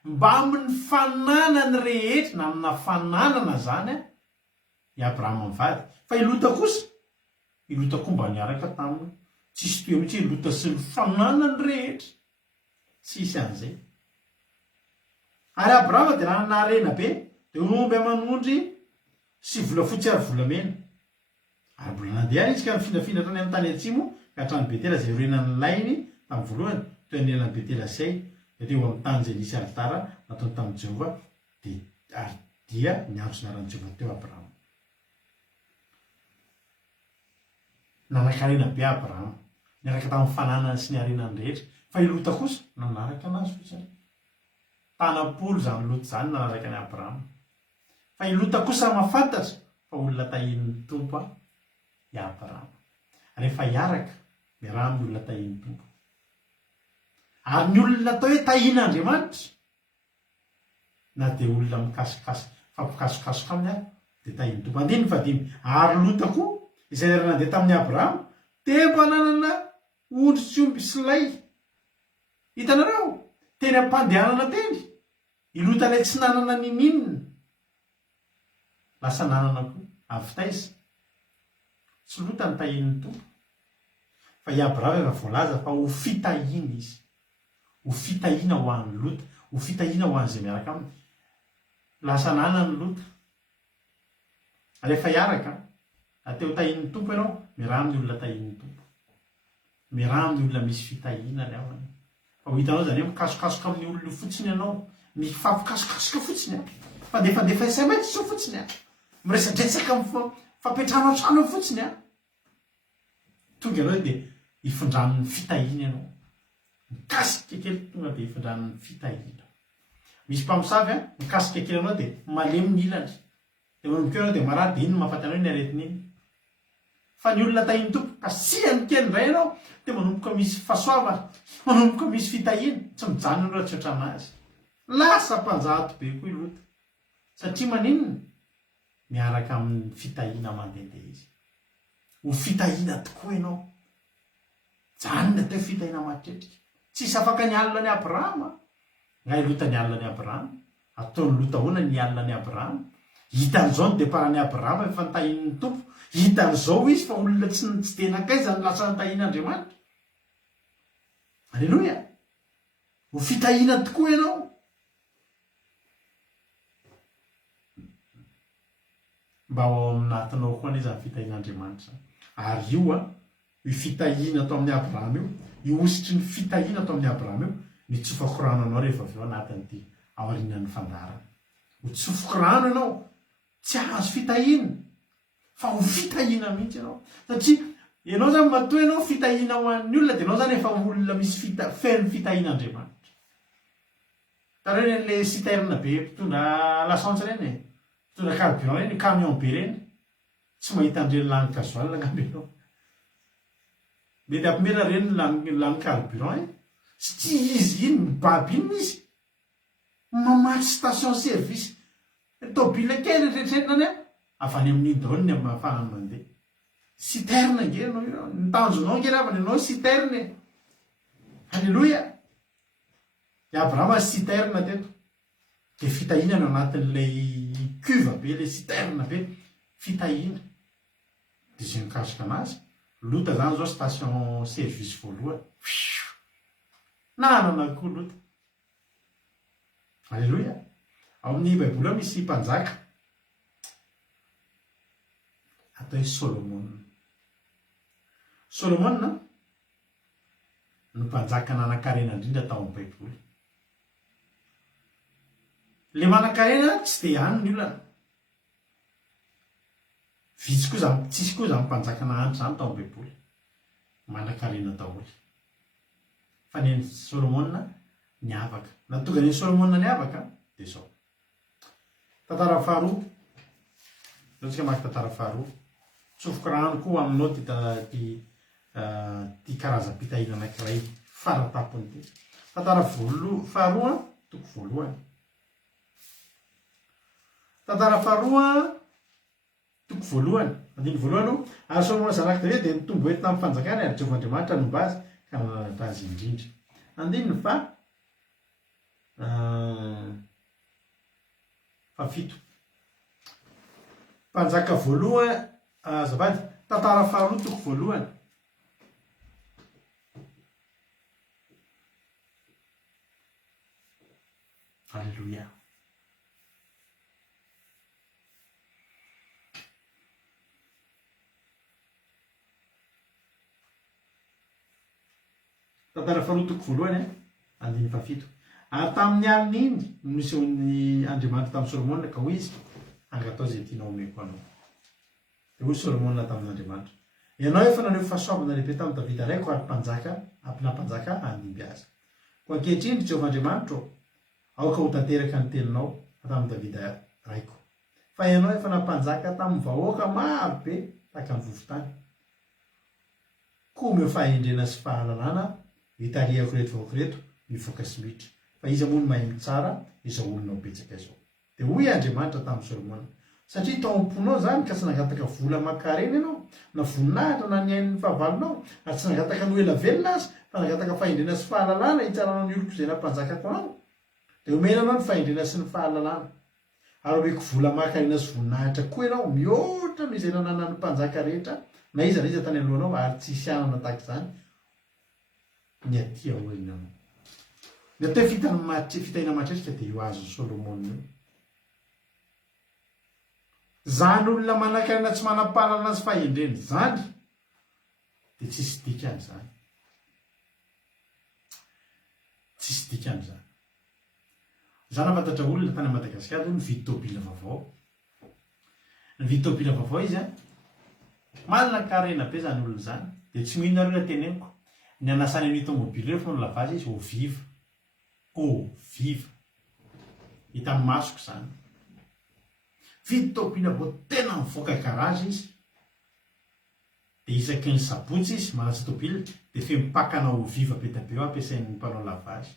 mba amin'ny fananany rehetra na amina fananana zany i Abrahama mivady, fa i Lota koa mba niaraka taminy. Tsisy toy mihitsy Lota sy ny fananany rehetra, tsisy an'izay. Ary Abrahama dia nanana harena be dia omby aman'ondry sy volafotsy ary volamena. Ary mbola nandeha izy ka nifindrafindratra any amin'ny tany atsimo ka hatrany Betela izay renan'ny lainy tamin'ny voalohany toy ny renan'ny Betela zay. Dia teo amin'ny tany izay nisy alitara nataony tamin'i Jehova dia niaro sy niaran'i Jehova teo Abrahama. Nanankarena be Abrahama niaraka tamin'ny fananany sy ny harenany rehetra, fa i Lota kosa nanaraka anazy fotsiny. Tanapolo zany Lota zany nanaraka ny Abrahama, fa i Lota kosa mahafantatra fa olona tahin'ny tompo i Abrahama. Rehefa hiaraka miaraha amin'ny olona tahin'ny tompo, ary ny olona atao hoe tahin'Andriamanitra na dia olona fampikasokasoka aminy ary dia tahin'ny tompo. Andiny fadimy ary Lota koa izay nandeha tamin'ny Abrahama dia mba nanana ondry sy omby sy lay. Hitanareo teny ampandehanana teny i Lota ilay tsy nanana ninina lasa nanana koa avy taiza. Tsy Lota ny tahin'ny tompo fa i Abrahama efa voalaza fa ho fitahiana izy, ho fitahiana ho an'ny Lota, ho fitahiana ho an'izay miaraka aminy. Lasa nanana ny Lota rehefa hiaraka ateo tahin'ny tompo ianao miaraha amin'ny olona tahin'ny tompo, miaraha amin'ny olona misy fitahiana ny ao. Fa ho hitanao zany hoe mikasokasoka amin'ny olona fotsiny ianao, mifampikasokasoka fotsiny fandefandefa SMS fotsiny miresadresaka fampiatrano an-trano fotsiny tonga ianao dia hifindran'ny fitahiana ianao, mikasika kely tonga dia hifindran'ny fitahiana. Misy mpamosavy mikasika kely anao dia malemy ny ilany dia manomboka ianao dia marary dia iny no mahafaty anao ny aretiny iny. Fa ny olona tahin'ny tompo kasihany kely indray ianao dia manomboka misy fahasoavana, manomboka misy fitahiana, tsy mijanona ianao tsy ohatranazy. Lasa mpanjato be koa i Lota satria maninona miaraka amin'ny fitahiana mandehandeha izy. Ho fitahiana tokoa ianao, janona teo fitahiana matetrika. Tsisy afaka nialina ny Abrahama, ngay Lota nialina ny Abrahama, ataony Lota hoana nialina ny Abrahama. Hitan'izao ny deparan'ny Abrahama efa nitahin'ny tompo, hitan'izao izy fa olona tsy dia nankaiza ny lasa nitahian'Andriamanitra. Alleloia! Ho fitahiana tokoa ianao. Mba ao aminatinao koa izy amin'ny fitahian'Andriamanitra. Ary io io fitahiana atao amin'ny Abrahama io ositry ny fitahiana atao amin'ny Abrahama io nitsofako rano anao rehefa avy eo anatin'ity aorianan'ny fandarana. Ho tsofoko rano ianao, tsy azo fitahiana fa ho fitahiana mihitsy ianao. Satria ianao zany matoa ianao fitahiana ho an'ny olona dia ianao zany efa olona misy feno fitahian'Andriamanitra. Tareo ilay citerne be mpitondra lasantsy ireny, mpitondra carburant ireny, camion be ireny, tsy mahita an'ireny lany gasoil angamba ianao. Mety ampimena ireny lany carburant tsy izy iny mibaby iny izy mamatsy station service tobile kely retretinany avy any amin'iny daholo ny ahafahany mandeha. Citerne nge ianao, nitanjonao nge ravany ianao citerne. Alleloia! I Abrahama citerne teto dia fitahiana no anatin'ilay cuve be, ilay citerne be, fitahiana. Dia izay mikasika anazy Lota zany zao station service voalohany. Nanana koa Lota. Alleloia! Ao amin'ny Baibola misy mpanjaka atao hoe Solomona. Solomona no mpanjaka nanan-karena indrindra tao amin'ny Baibola. Le manan-karena tsy dia hany ny olana. Tsisy koa zany mpanjaka nahandry zany tao amin'ny Baibola. Manan-karena daholo. Fa ny Solomona niavaka. Natonga ny Solomona niavaka dia izao. Tantara faharoa. Zao tsika maki tantara faharoa. tsofoko rano koa aminao ty karaza-pitahina anankiray faratapony ty. Tantara faharoa toko voalohany. Tantara faharoa toko voalohany. Andiny voalohany ary Solomona zanaka Davida dia nitombo hoe tamin'ny fanjakany ary Jehovandriamanitra nomba azy ka nananatra azy indrindra. Andininy fafito. Mpanjaka voalohany azafady tantara faharoa toko voalohany. Halleluja. Tantara faharoa toko voalohany andiny fafito. Ary tamin'ny alina iny nisehon'ny Andriamanitra tamin'ny Solomona ka hoy izy angatao zay tianao omeko anao. Dia hoy Solomona tamin'Andriamanitra, ianao efa naneho fahasoavana lehibe tamin'ny Davida raiko ary mpanjaka andimby azy. Ko ankehitriny Jehovandriamanitra aoka ho tanteraka ny teninao tamin'ny Davida raiko. Fa ianao efa nampanjaka tamin'ny vahoaka maro be tahaka ny vovotany. Koa omeo fahendrena sy fahalalana hitarihako reto vahoaka reto mivoaka sy miditra. Fa izy moa no mahay mitsara izao olona betsaka izao. Dia hoy Andriamanitra tamin'ny Solomona, satria tao am-ponao zany ka tsy nangataka vola aman-karena ianao na voninahitra na ny ain'ny fahavalonao ary tsy nangataka ny ela velona azy fa nangataka fahendrena sy fahalalana hitsaranao ny oloko izay nampanjakako anao. Dia omenanao ny fahendrena sy ny fahalalana. Ary omeko vola aman-karena sy voninahitra koa ianao mihoatra noho izay nananan'ny mpanjaka rehetra na iza na iza tany alohanao ary tsisy anana tahaka izany ny aty aorinanao. Ny atao fitahina matretrika dia io azo Solomona io. Zany olona manan-karena tsy manam-pahalalana sy fahendrena zany dia tsisy dikan'izany. Tsisy dikan'izany. Zany fantatra olona tany Madagasikara nividy tôbila vaovao. Nividy tôbila vaovao izy manan-karena be zany olona zany. Dia tsy mino areo teneniko. Ny anasany an'io tômôbila io fony lavazy izy viva. Viva. Hita amin'ny masoko zany. Vidy tôbila vao tena mivoaka garazy izy. Dia isaky ny sabotsy izy manasa tôbila dia fempakana viva be da be eo ampiasain'ny mpanao lavazy.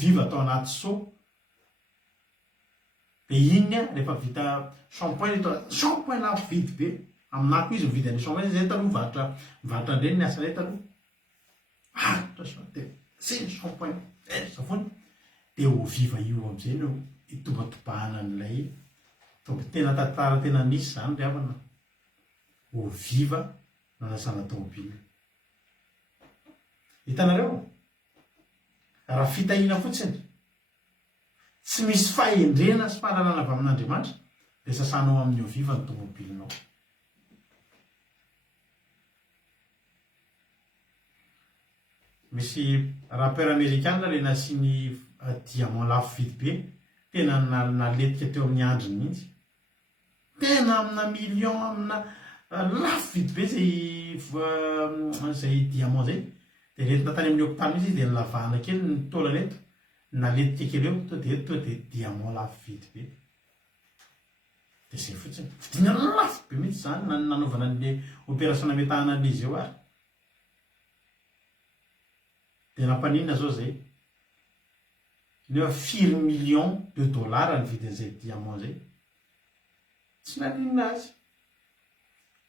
Viva atao anaty so. Dia iny rehefa vita shampoing shampoing lafo vidy be. Aminako izy mividy an'io shampoing zay taloha mivarotra ndreny ny asa ilay taloha. Zay shampoing savony. Dia viva io amin'izay no itobatobahana an'ilay tena tantara tena nisy zany ry havana. Viva nanasana tômôbila. Hitanareo raha fitahina fotsiny tsy misy fahendrena sy fahalalana avy amin'Andriamanitra dia sasanao amin'ny viva ny tômôbilinao. Misy rappeur américain le nasiany diamant lafo vidy be tena naletika teo amin'ny andriny mihitsy. Tena amina million amina lafo vidy be zay diamant zay. Dia rehetina tany amin'ny hôpitaly izy dia nilavahana kely ny taolana eto naletika kely eo to dia diamant lafo vidy be. Dia zay fotsiny vidina lafo be mihitsy zany nanaovana an'ilay opération nametahana an'izy eo ary. Dia nampanina zao zay nefa $4 millions ny vidin'izay diamant zay. Tsy naninona azy.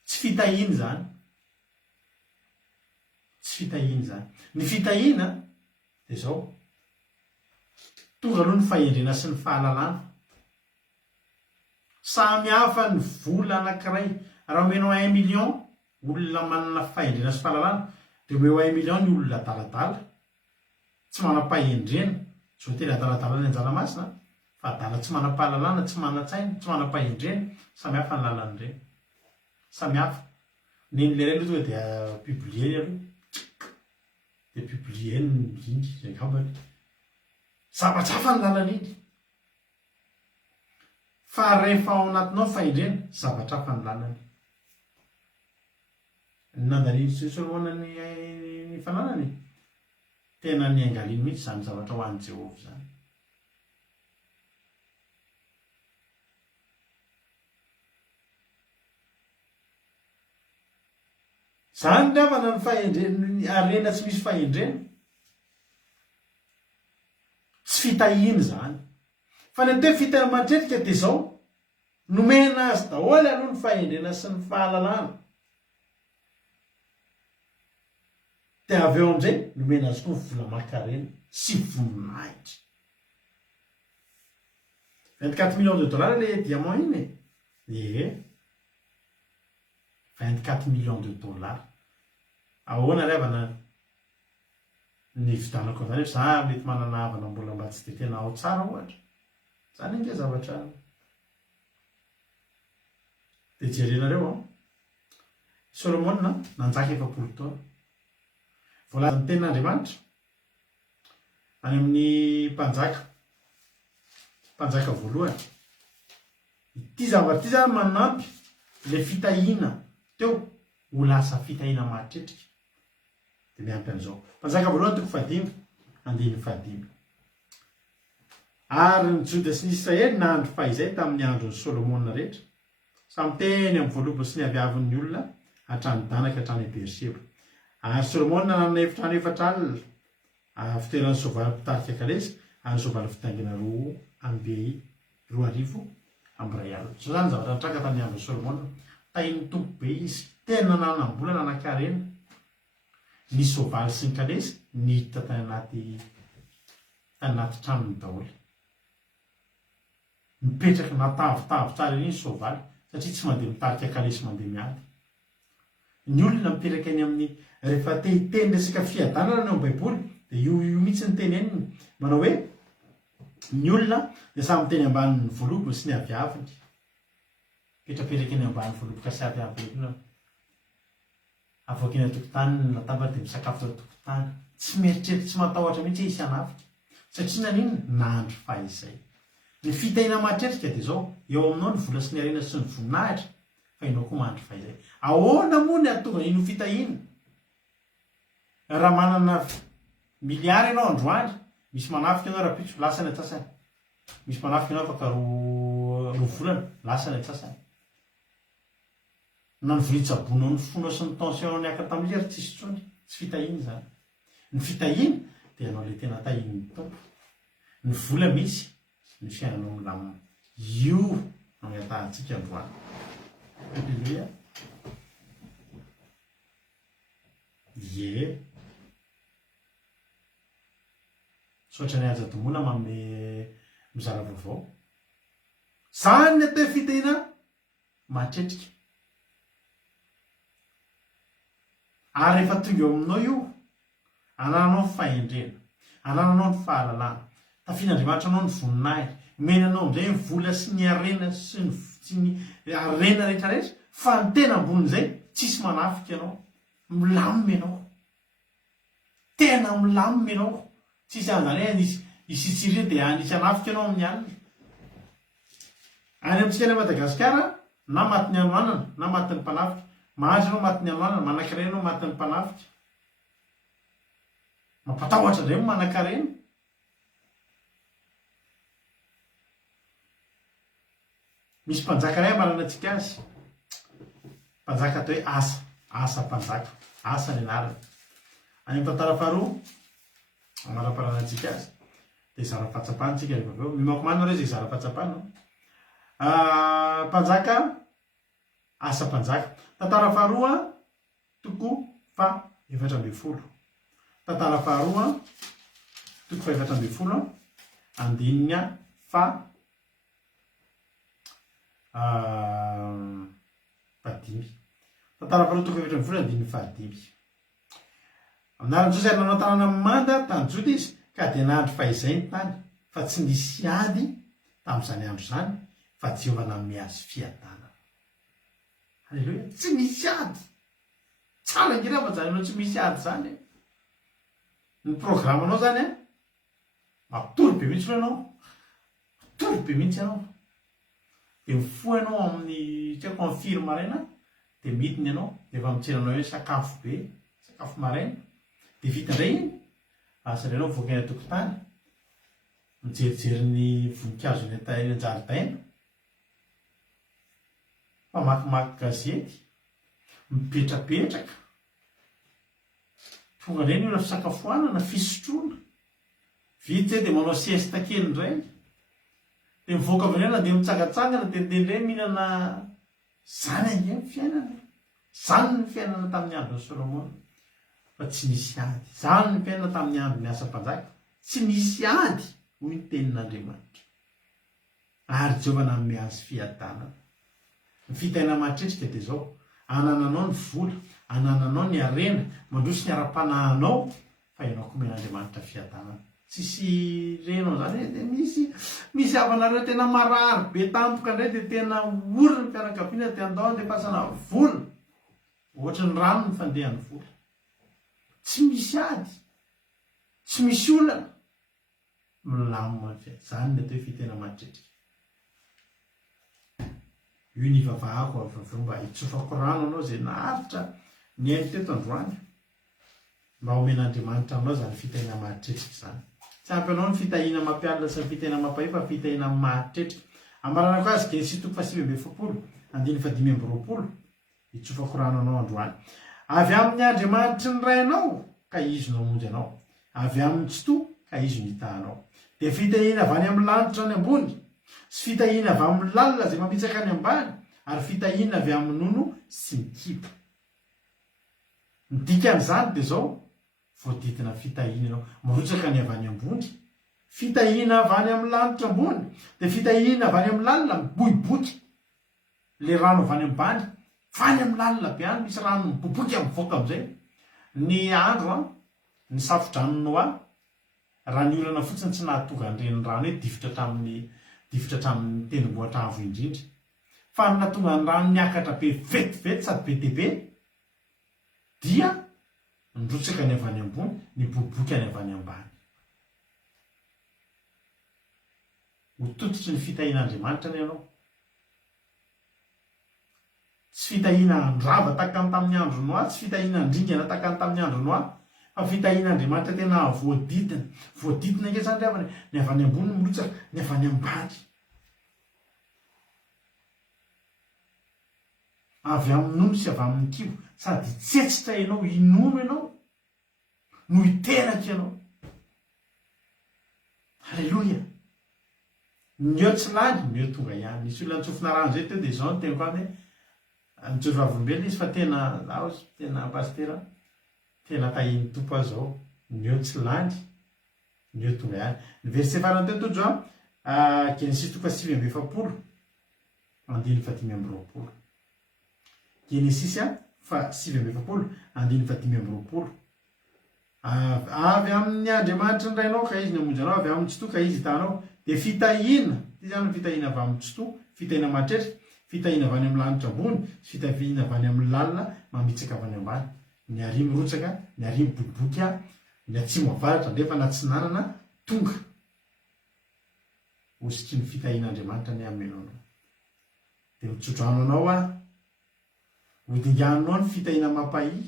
Tsy fitahiny zany. Tsy fitahiny zany. Ny fitahina dia zao tonga aloha ny fahendrena sy ny fahalalana. Samy hafa ny vola anankiray. Raha omenao 1 million olona manana fahendrena sy fahalalana dia omeo 1 million ny olona adaladala. Tsy manam-pahendrena. Tsy voatery adaladala ny anjara-masina fa adala tsy manam-pahalalana, tsy manan-tsaina, tsy manam-pahendrena. Samy hafa ny lalany ireny. Samy hafa. Nen'ilay iray aloha dia publier aloha. Dia publier ny iny zay kambany. Zavatra hafa ny lalany iny. Fa rehefa ao anatinao fahendrena, zavatra hafa ny lalany. Nandaliny sy Solomona ny fananany. Tena ny angaliny mihitsy zany zavatra ho an'i Jehovah zany. zany ravana ny fahendreny arena tsy misy fahendrena tsy fitahiny zany fa ny te fitahina matretrika de zao nomena azy daholy aloha ny fahendrena sy ny fahalalana de avy eo amizay nomena azy koa ny vola makarena sy voninahitra 24 millions de dollars le diamant iny e 24 millions de dollars ahoana revana ny vidanako zany hoe za mety manana havana mbola mba tsy de tena ao tsara ohatra zany inge zavatra de jerenareo Solomona nanjaka 7 taona voalazany tenin'Andriamanitra any amin'ny mpanjaka voalohany ity zavatra ity zany manampy le fitahina teo ho lasa fitahina mahatretrika de miampy an'izao mpanjaka voalohany toko 5 andiny 5 ary ny Joda sy ny Israely nahandro fahizay tamin'ny andron'ny Solomona rehetra samy teny amin'ny voalobo sy ny aviavin'ny olona hatrany danaka hatrany Berseba ary Solomona nanana efitrano efatra alina fitoeran'ny soavaly mpitarika kalesa ary soavaly fitaingina 2,2 amby ray alina so zany zavatra nitranga tamin'ny andron'ny Solomona tahiny tompo be izy tena nanambolana nankarena ny soavaly sy ny kalesa ny hita tany anaty tranony daholo mipetraka natavitavy tsara iny soavaly satria tsy mandeha mitarika kalesy mandeha miady ny olona mipetraka eny amin'ny rehefa tehiteny resaka fiadanana ny ao baiboly de io mihitsy ny teny eniny manao hoe ny olona de samy teny ambanin'ny voalobo sy ny aviaviny petrapetraka eny ambanin'ny voalobo ka sy aviaviny avoaka eny atokotany natambatra de misakafo tao atokotany tsy mieritreritra tsy matahotra mihitsy isy anafika satria nanino nahandro fahizay ny fitahina matretrika de zao eo aminao ny vola sy ny arena sy ny voninahitra fa inao koa mahandro fahizay ahoana moa ny atonga ino fitahina raha manana miliara ianao androany misy manafika ianao rapitso lasany atsasany misy manafika ianao afaka roa volana lasany atsasany na ny volitsabonao ny fonao sy ny tension ny aka tamin'ilay ary tsisy tsony tsy fitahiny zany ny fitahiny de ianao le tena tahin'ny tompo ny vola misy ny fiainanao milamina io magnatahantsika androany alleluia ye sotra ny ajadomona manome mizara vaovao zany ny atao fitahina matretrika ary rehefa tonga eo aminao io anananao ny fahendrena anananao ny fahalalana tafian'Andriamanitra anao ny voninahitra menanao amizay ny vola sy ny arena sy ny arena rehetrarehetra fa ny tena ambon'izay tsisy manafika ianao milamina ianao tena milamina ianao tsisy an'izany hoe isitsirire de anisy anafika ianao amin'ny alina any amintsika any Madagasikara na matin'ny anoanana na matin'ny mpanafika mahandro ianao matin'ny anoanana manan-karena ianao matin'ny mpanafika mampatahotra indray manan-karena misy mpanjaka ray manana antsika azy mpanjaka atao hoe asa mpanjaka asa ny anarany any amin'ny tantara faharoa amara-parana antsika azy de zara fahatsapana tsika rehefa avy eo mimako manina reo zay zara fahatsapana mpanjaka asa mpanjaka tantara faharoa toko fa 7 tantara faharoa toko fa 7 andinina fa fadimy tantara faharoa toko 7 andininy fahadimy aminarany Josy ary nanao tanàna manda tany Joda izy ka de nahandro fahizay ny tany fa tsy nisy ady tamin'izany andro zany fa Jehova nanome azy fiadanana halleluia tsy misy ady tsara ngira fa zany anao tsy misy ady zany ny programanao zany matory be mihitsy anao matory be mihitsy anao de mifoha ianao amin'ny tiako amin'ny firy maraina de midiny ianao de efa mitseranao hoe sakafo be sakafo maraina de vita indray iny asalainao voaka eny atokotany mijerijery ny voninkazo ny eny an-jaridaina fa makimaky gazety mipetrapetraka tonga reny io na fisakafoanana fisotroana vity zay dia manao siesta kely indray dia mivoaka avy reny dia mitsangatsangana dia ndray mihinana zany ange ny fiainana zany ny fiainana tamin'ny andron'ny Solomona fa tsy nisy ady zany ny fiainana tamin'ny andron'ny asa mpanjaka tsy nisy ady hoy ny tenin'Andriamanitra ary Jehovah nanome azy fiadanana ny fitaina matretrika dia zao anananao ny vola anananao ny arena mandroso ny ara-panahanao fa ianao komen'Andriamanitra fiadanana tsisy renao zany dia misy avanareo tena marary be tampoka indray dia tena orina ny fianakaviana dia andao dia fasana vola ohatra ny rano ny fandehan'ny vola tsy misy ady tsy misy olana milamina zany ny atao fitena matretrika io ny vavahako avy mba hitsofako rano anao zay naharitra ny ainy teto androany mba omen'Andriamanitra aminao zany fitaina matretrika zany tsy ampy anao ny fitahina mampialina sy ny fitaina mampahay fa fitahina matretrika amarana ko azy Genesis 5:20 hitsofako rano anao androany avy amin'ny Andriamanitra ny rainao ka izy no hamonjy anao avy amin'ny tsy to ka izy no hitahanao dia fitahina avy any amin'ny lanitra ny ambony sy fitahina avy amin'ny lalina zay mamitsaka any ambany ary fitahina avy amin'ny nono sy mikipa ny dikan'izany dia zao voadidina fitahina ianao marotsaka ny avy any ambony fitahina avy any amin'ny lanitra ambony dia fitahina avy any amin'ny lalina miboiboky le rano avy any ambany fa any amin'ny lalina be any misy rano miboboky mivoaka amin'izay ny andro ny safodrano Noa raha ny olana fotsiny tsy nahatonga an'ireny rano hoe difitra hatramin'ny tendrombohitra avo indrindra fa ny nahatonga ny rano niakatra be vetivety sady be dia be dia nrotsaka ny avy any ambony ny boboky any avy any ambany ho tototry ny fitahin'Andriamanitra ny ianao tsy fitahina andrava takany tamin'ny andro Noa tsy fitahina andringana takany tamin'ny andro Noa fa fitahin'Andriamanitra tena voadidina nge zany reavany ny avy any ambony mirotsaka ny avy any ambany avy amin'ny nono sy avy amin'ny kibo sady tsetsitra ianao inono ianao no hiteraka ianao halleloia nyeo tsy lany nyeo tonga ihany nisy olona nitsofina rano zay teo dia zao ny teniko any hoe nitsory vavolombelona izy fa tena zaho tena pastera tena tahiny tompo azy zao nyeo tsy lany nyeo tonga ihany ny verset farany teo tojo Genesis 5:20 Genesis 5:20 avy amin'ny Andriamanitra ny rainao ka izy ny hamonjy anao avy amin'ny tsy to ka izy hitanao dia fitahina ty zany fitahina avy amin'ny tsy to fitahina matretrika fitahina avy any amin'ny lanitra ambony sy fitahina avy any amin'ny lalina mamitsaka avy any ambany ny arimy rotsaka ny arimy boboky ny atsimo avaratra ndefa na tsy nanana tonga ositry ny fitahin'Andriamanitra ny amenao anao dia mitsodrano anao hodinganao ny fitahina mampahy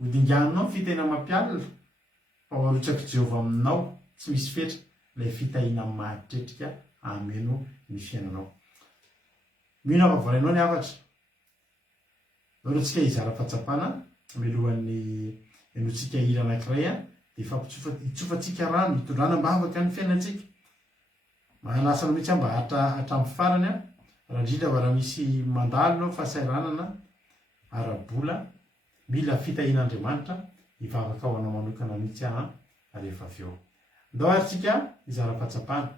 hodinganao ny fitahina mampialina fa hoarotsaky Jehovah aminao tsy misy fetra ilay fitahina matretrika ameno ny fiainanao mino avavorainao ny afatra aoratsika izara-pahatsapana milohan'ny enotsika hira anankiray dia hitsofatsika rano hitondrana mba afaka ny fiainantsika manasana mihitsy mba hatramin'ny farany raha indrindra raha misy mandalo fahasairanana arabola mila fitahin'Andriamanitra hivavaka ao anao manokana mihitsy rehefa avy eo ndao arytsika izara-pahatsapana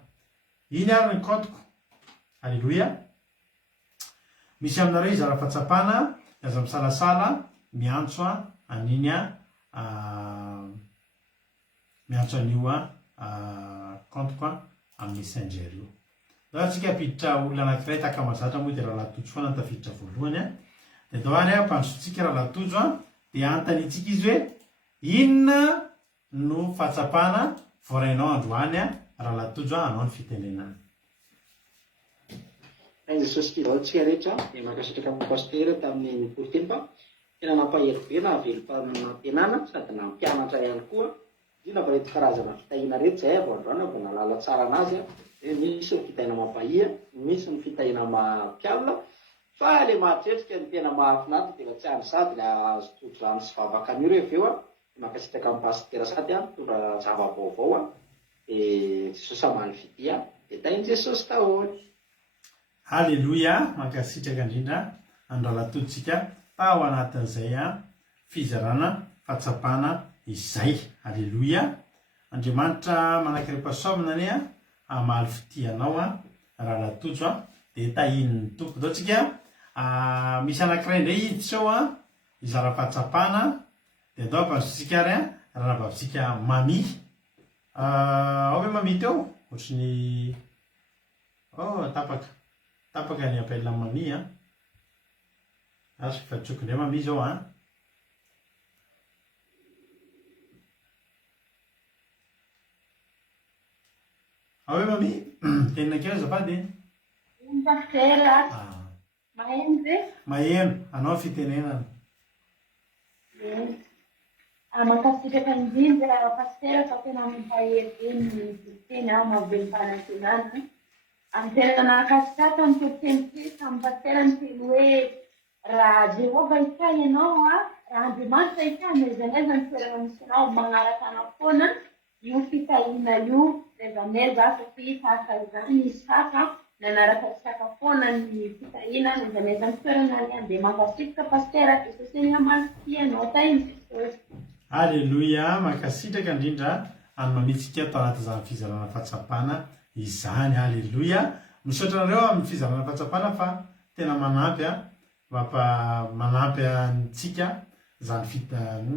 iny ary ny kantoko halleloia misy aminareo izara-pahatsapana aza misalasala miantso aniny miantso an'io kantoko amin'ny messenger io ndao arytsika apiditra olona anankiray takamazatra moa dia raha latojo foana ny tafiditra voalohany dia ndao ary mpandrosotsika raha latojo dia antanitsika izy hoe inona no fahatsapana voarainao androany raha latojo anao ny fitenenana Jesosy kivaotsika rehetra dia mankasitraka amin'ny pastera tamin'ny portempa tena nampahelo be na velom-pampianana sady nampianatra ihany koa indrindra fa reto karazana fitahina reto zay avy androany vao nalala tsara anazy dia misy ny fitahina mampahia misy ny fitahina mampialina fa le matretrika ny tena mahafinaritra dia tsy andry sady le azo tojo rano sy vavaka an'io rehefa eo makasitraka amin'ny pastera sady tora zava-baovao dia Jesosy amaly vidy dia tainy Jesosy tahory. Halleloia, mankasitraka indrindra andralatoditsika tao anatin'izay fizarana fahatsapana izay. Halleloia, Andriamanitra manankirepasaomana ane amaly fitianao raha latojo dia tahin'ny tompo. Dao tsika misy anankiray indray hiditra ao izara fahatsapana dia dao ampansotsika ary raha vavisika mami. Ao hoe mami teo ohatrany tapaka ny appel mami ary fatsoko indray mami zao ao hoe mami tenina keo azafady maheno anao fitenenana makasitraka indrindra pastera fa tena mampaheveny teny mahavelo fanantenana amin'ny toerana nahakasikaka ny totentesa amin'ny pastera ny teny hoe raha Jehova ika ianao raha Andriamanitra ika mezaneza ny toerana misy anao magnaraka anao foana io fitahina io mezaneza satria tahaka izany Isaka nanaraka Isaka foana ny fitahina mezaneza ny toerana any dia mankasitraka pastera Jesosy ny amaly ianao tainy Jesosy. Halleloia, mankasitraka indrindra any mamitsika tao anatin'izany fizarana fahatsapana izany. Halleloia, misaotra anareo amin'ny fizarana fahatsapana fa tena manampy manampy antsika zany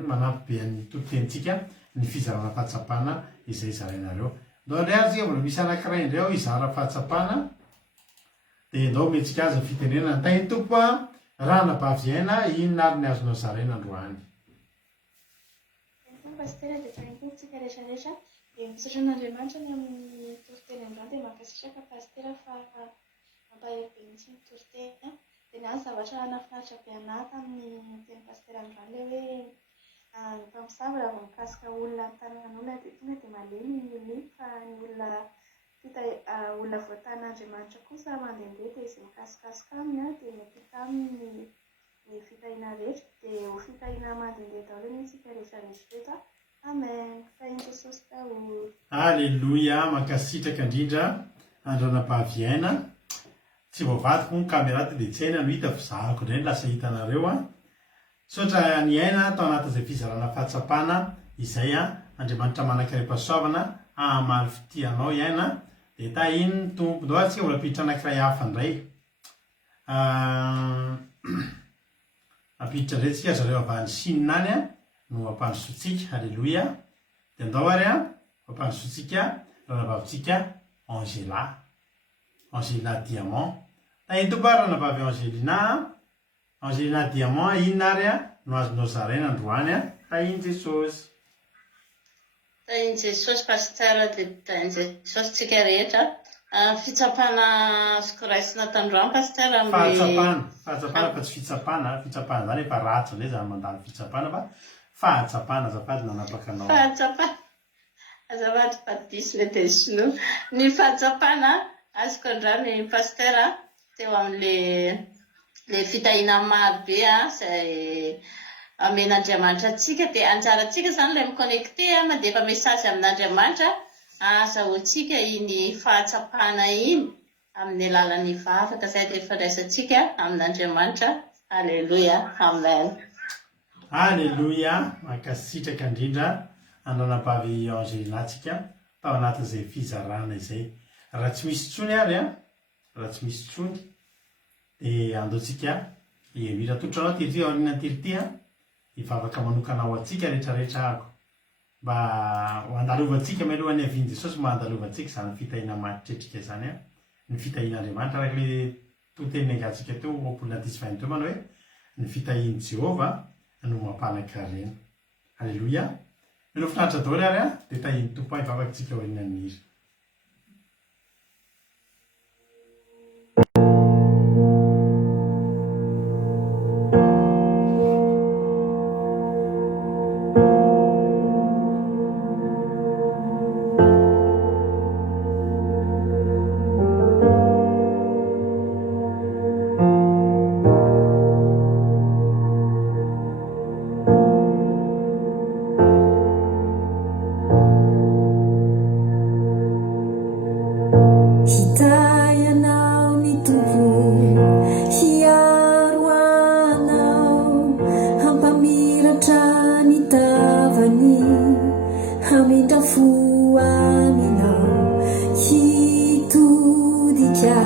manampy be ny tompitentsika ny fizarana fahatsapana izay zarainareo. Ndao indray ary tsika mbola misy anankiray indray ao izara fahatsapana dia ndao metsika azy ny fitenenana tainy tompo raha nabaviaina inona ary ny azonao zaraina androany. Pastera dia taintsika rehetrarehetra dia misaotra an'Andriamanitra ny amin'ny toriteny androany dia mankasitraka pastera fa mampaheveny sy ny toriteny dia ny any zavatra nafinaritra be anahy tamin'ny teny pastera androany ilay hoe mpamosavy raha vao mikasika olona ny tanan'olona dia tonga dia malemy ny olona fa ny olona voatan'Andriamanitra kosa mandehandeha dia izay mikasikasika aminy dia mety taminy ny fitahina rehetra dia ho fitahina mandehandeha daholo ny isika rehetrarehetra. Amen. Tainy Jesosy tahory. Halleloia, mankasitraka indrindra andranam-pahaviaina. Tsy voavadiko ny kamera dia tsy haina no hita fizahako indray ny lasa hitanareo sotra ny aina tao anatin'izay fizarana fahatsapana izay Andriamanitra manankirepasaomana amaly fitianao iaina dia tahiny ny tompo. Dao atsika mbola apiditra anankiray hafa indray apiditra indray tsika zareo avany sinina any no ampanosotsika. Halleloia, dia ndao ary ampanosotsika ranavavitsika Angela Diamant. Tahiny tompo ary ranavavy Angelina Diamant inona ary no azonao zaraina androany tahiny Jesosy. Tainy Jesosy pastera dia tainy Jesosy tsika rehetra fitsapana sokoraisina tandroany pastera fahatsapana fa tsy fitsapana zany efa ratsy indray zany mandany fitsapana fa fahatsapana azafady nanapaka anao fahatsapana azafady fadisy mety sinoa ny fahatsapana azoko andrany pastera teo amin'le fitahina maro be izay amen'Andriamanitra atsika dia anjarantsika zany ilay miconnecté mandefa mesazy amin'Andriamanitra azahoantsika iny fahatsapana iny amin'ny alalan'ny vavaka izay dia fandraisantsika amin'Andriamanitra. Halleloia, amen. Halleloia, mankasitraka indrindra andranam-bavy Angelina tsika tao anatin'izay fizarana izay. Raha tsy misy tsony ary dia andoantsika mira totranao tirity aoriana tirity hivavaka manokana ao atsika rehetrarehetra ako mba ho andalovantsika mialohan'ny havian'i Jesosy mba andalovantsika izany fitahina matitretrika zany ny fitahin'Andriamanitra araka le toteniny angatsika teo ampoly 10:20 teo manao hoe ny fitahin'i Jehova no mampanankarena. Halleloia, mino finaritra daholo ary dia tahin'ny tompo hivavakantsika aorian'ny hira. hitayanao ny tompo hiaro anao hampamiratra ny tavany hamindra fo aminao hitodika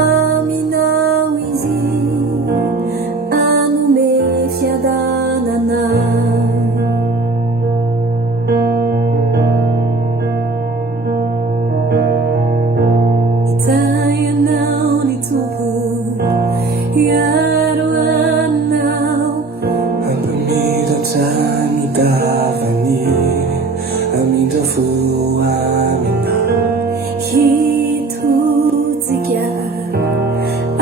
aminao izy anome fiadanana hitayanao ny tompo hiaro anao hampamiratra ny davany amindra fo aminao hitotsika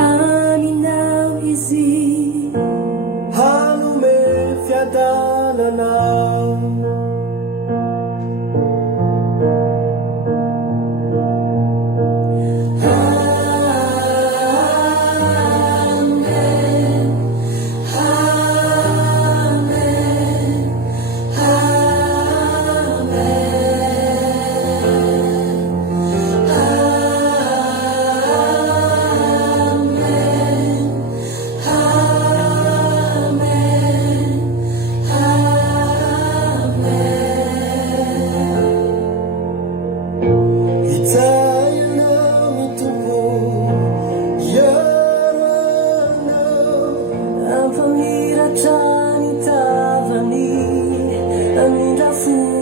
aminao izy hanome fiadanana see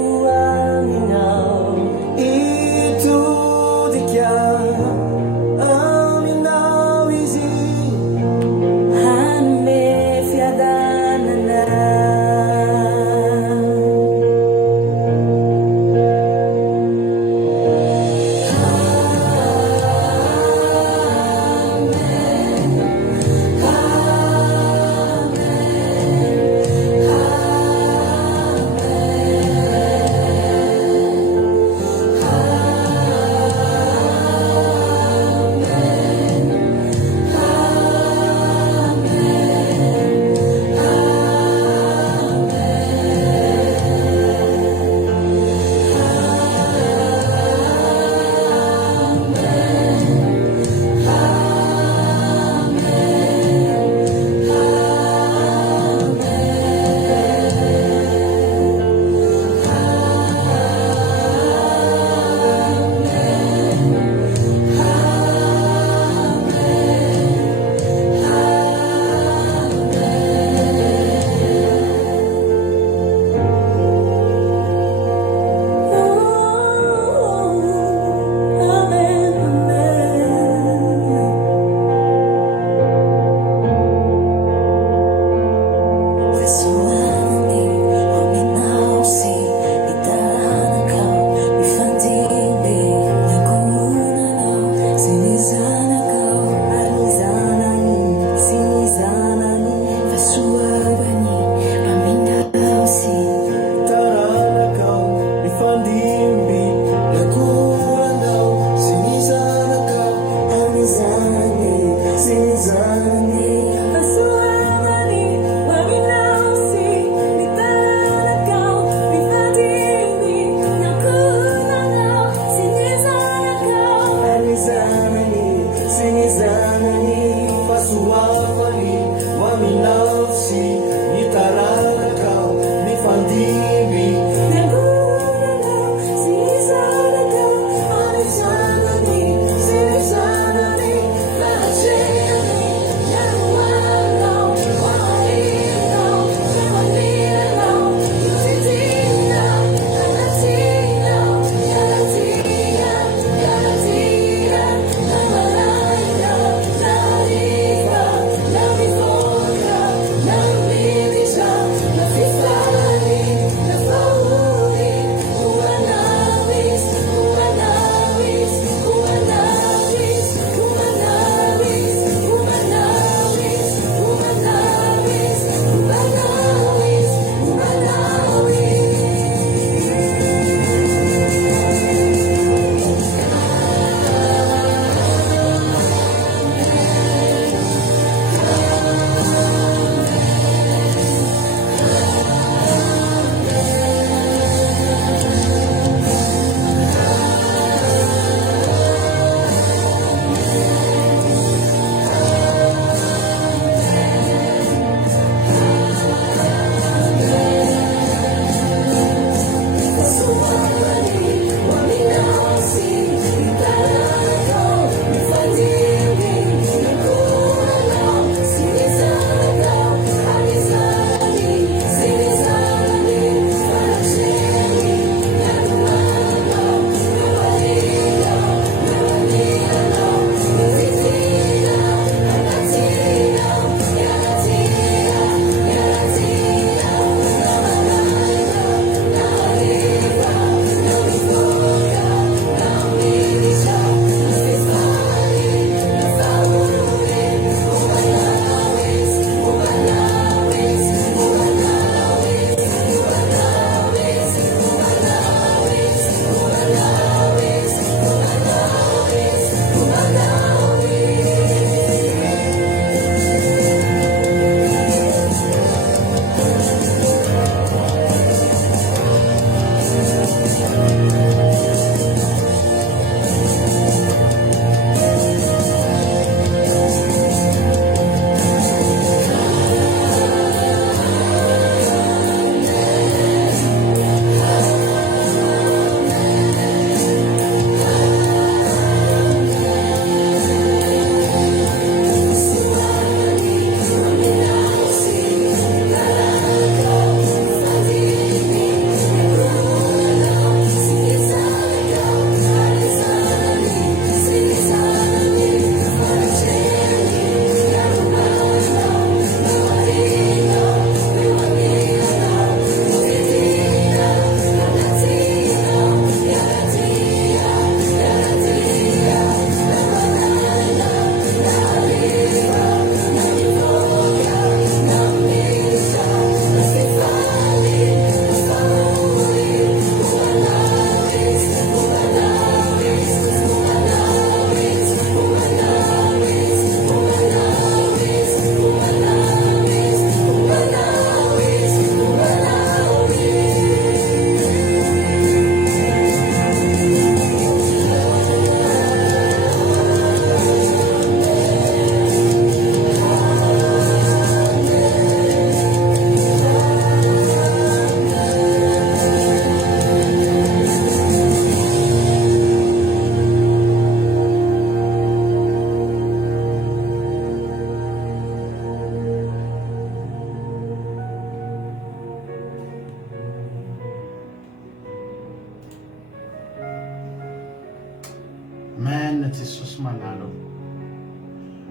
Amen Jesosy malala.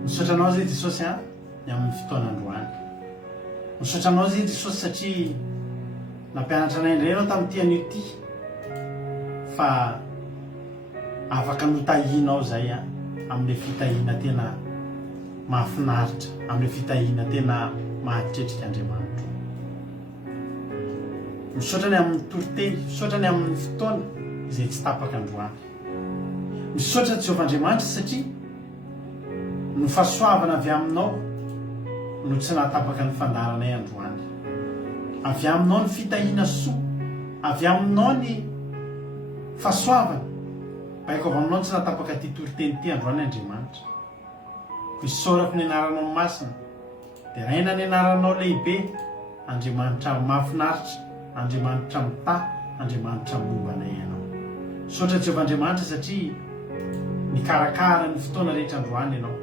Misaotra anao zay Jesosy ny amin'ny fotoanandroany. Misaotra anao zay Jesosy satria nampianatra anay indray anao tamin'ity anio ty fa afaka notahinao zay amin'le fitahiana tena mahafinaritra, amin'le fitahiana tena mahatitrika Andriamanitra. Misaotra ny amin'ny toroteny, misaotra ny amin'ny fotoana izay tsy tapaka androany. Misaotra Jehovah Andriamanitra satria no fahasoavana avy aminao no tsy nahatapaka ny fandaranay androany. Avy aminao ny fitahiana soa, avy aminao ny fahasoavana. Baiko avy aminao tsy nahatapaka ty toroteny ty androany Andriamanitra. Isaorako ny anaranao masina, dia raina ny anaranao lehibe, Andriamanitra mahafinaritra, Andriamanitra mita, Andriamanitra mombanay ianao. Misaotra Jehovah Andriamanitra satria nikarakara ny fotoana rehetra androany ianao.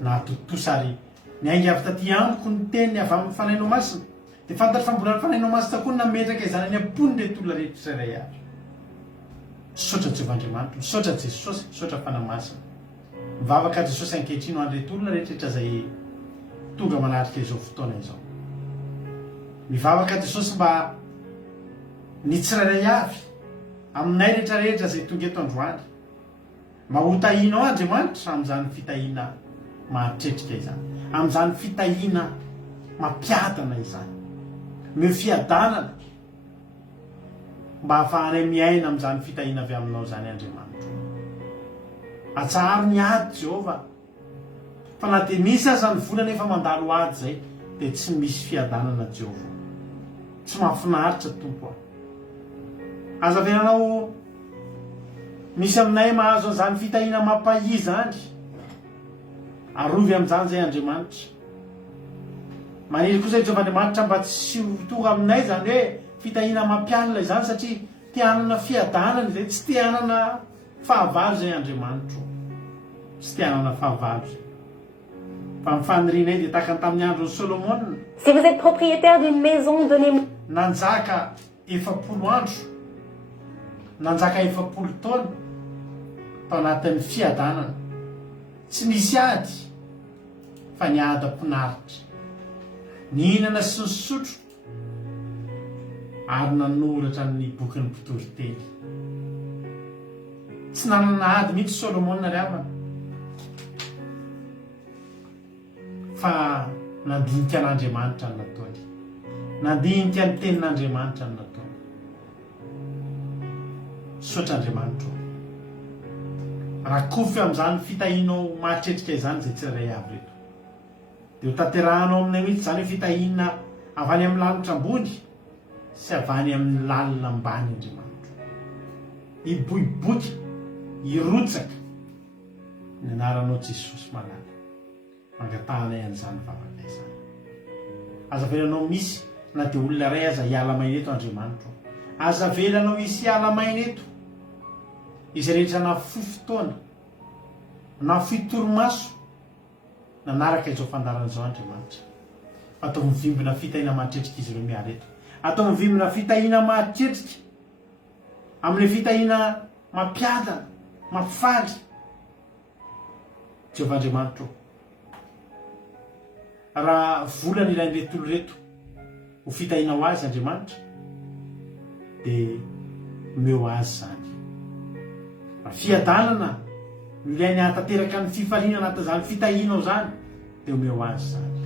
Nahatotosa ary niainga avy taty amiko ny teny avy amin'ny fanainao masina. Dia fantatra fa mbola ny fanainao masina koa nametraka izany any am-pony reto olona rehetra tsirairay avy. Misaotra Jehovah Andriamanitra, misaotra Jesosy, misaotra fanamasina. Mivavaka Jesosy ankehitriny ho an'ireto olona rehetrarehetra izay tonga manatrika izao fotoana izao. Mivavaka Jesosy mba ny tsirairay avy aminay rehetrarehetra izay tonga eto androany. Mba ho tahinao Andriamanitra amin'izany fitahiana mahatretrika izany, amin'izany fitahiana mampiadana izany. Meo fiadanana mba hahafahanay miaina amin'izany fitahiana avy aminao izany Andriamanitra. Atsaharo ny ady Jehova. Fa na dia misy aza ny vola nefa mandalo ady zay dia tsy misy fiadanana Jehova. Tsy mahafinaritra Tompo. Aza velanao misy aminay mahazo an'izany fitahiana mampahiza any. Arovy amin'izany zay Andriamanitra. Maniry kosa Jehova Andriamanitra mba tsy tonga aminay zany hoe fitahiana mampialina izany satria tianana fiadanana izay, tsy tianana fahavalo zay Andriamanitra. Tsy tianana fahavalo. Fa mifanirianay dia tahaka ny tamin'ny andron'ny Solomona. Si vous êtes propriétaire d'une maison, donnez-moi. Nanjaka 70 andro, nanjaka 70 taona tao anatin'ny fiadanana. Tsy nisy ady fa ny ady am-pinaritra. Nihinana sy nisotro ary nanoratra ny bokin'ny mpitory-teny. Tsy nanana ady mihitsy Solomona ry havana, fa nandinika an'Andriamanitra ny nataony. Nandinika ny tenin'Andriamanitra ny nataony. Misaotra Andriamanitra. Rakofy amin'izany fitahianao mahatretrika izany izay tsirairay avy reto. Dia ho tanterahanao aminay mihitsy izany hoe fitahiana avy any amin'ny lanitra ambony sy avy any amin'ny lalina ambany Andriamanitra. Hiboiboika, hirotsaka ny anaranao Jesosy malala. Mangatahanay an'izany vavaka izany. Aza velanao misy na dia olona iray aza hiala maina eto Andriamanitra. Aza velanao hisy hiala maina eto izay rehetra nafoy fotoana, nafoy torimaso nanaraka izao fandarana izao Andriamanitra. Atao mivimbina fitahiana mahatretrika izy ireo miala eto. Atao mivimbina fitahiana mahatretrika amin'ilay fitahiana mampiadana, mampifaly. Jehovah Andriamanitra. Raha volana ilain'ireto olo reto ho fitahianao azy Andriamanitra dia meo azy zany. Fiadanana no ilainy hatateraka ny fifaliana anatin'izany fitahianao zany dia omeo azy zany.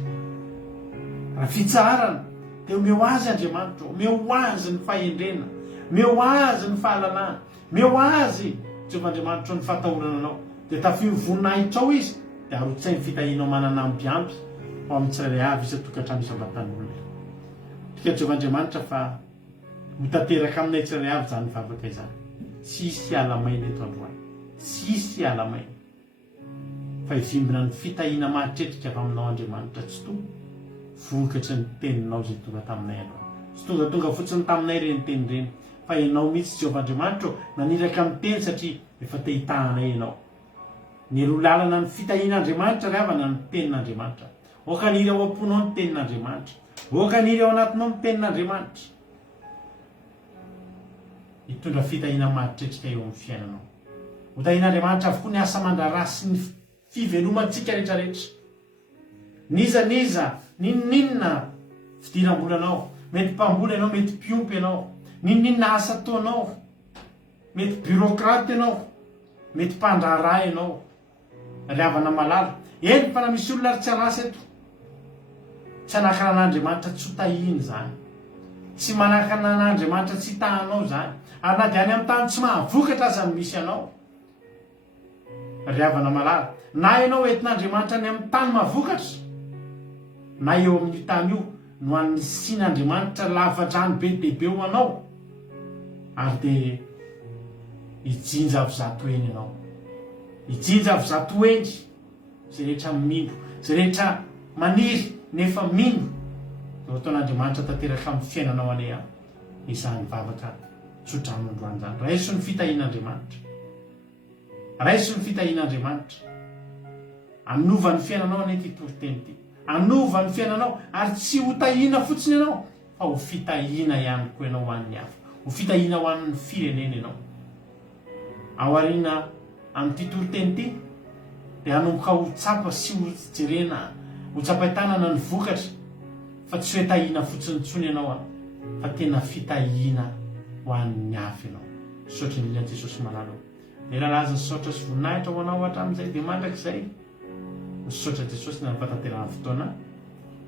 Raha fitsarana dia omeo azy Andriamanitra, omeo azy ny fahendrena, omeo azy ny fahalalana, omeo azy Jehovah Andriamanitra ny fahatahorana anao. Dia tafio voninahitra ao izy dia arotsay ny fitahianao manana ambiamby ho amin'ny tsirairay avy isa tokantrano isan-batan'olona. Tika Jehovah Andriamanitra fa mitateraka aminay tsirairay avy zany vavaka izany. Tsisy alamaina eto androany, tsisy alamaina. Fa hivimbina ny fitahiana mahatretrika avy aminao Andriamanitra tsy tonga vokatry ny teninao zay tonga taminay ianao. Tsy tonga fotsiny taminay reny teny reny, fa ianao mihitsy Jehovah Andriamanitra naniraka amin'ny teny satria efa te-hitahanay ianao. Ny lalana ny fitahian'Andriamanitra ry havana ny tenin'Andriamanitra. Oka niry ao am-ponao ny tenin'Andriamanitra, oka niry ao anatinao ny tenin'Andriamanitra. Hitondra fitahiana mahatretrika eo amin'ny fiainanao. hotahin'andriamanitra avokoa ny asa mandrara sy ny fivelomantsika rehetrarehetra. Niza ninninna fidiram-bola anao, mety mpambola ianao, mety mpiompy ianao, ninninna asa ataonao, mety burokraty ianao, mety mpandrara ianao, riavana malala. Eny fa na misy olona ary tsy arasa eto, tsy anakana an'Andriamanitra tsy hotahiny zany, tsy manakana an'Andriamanitra tsy hitahanao zany, ary na dia any amin'ny tany tsy mahavokatra aza ny misy anao, riavana malala. Na ianao entin'Andriamanitra any amin'ny tany mahavokatra, na eo amin'ny tany io no anisian'Andriamanitra lavadrano be dehibe ho anao, ary dia hijinja avy zato eny ianao, hijinja avy zato eny zay rehetra mimbo, zay rehetra maniry nefa mimbo, dia ataon'Andriamanitra tanteraka amin'ny fiainanao ane izany vavaka tsodrano androany zany. Raiso ny fitahian'Andriamanitra, raiso ny fitahian'Andriamanitra, anova ny fiainanao ane ty toriteny ty, anova ny fiainanao, ary tsy ho tahina fotsiny ianao fa ho fitahina ihany koa ianao ho an'ny hafa, ho fitahina ho an'ny firenena ianao. Ao aoriana amin'ity toriteny ty dia hanomboka ho tsapa sy ho jerena, ho tsapahitanana ny vokatra, fa tsy hoe tahina fotsiny tsony ianao fa tena fitahina ho an'ny hafa ianao. Saotra indrindra Jesosy malalo. Dia lalaza ny saotra sy voninahitra ho anao hatramin'izay dia mandrakizay. Misaotra Jesosy na nipatanterana fotoana,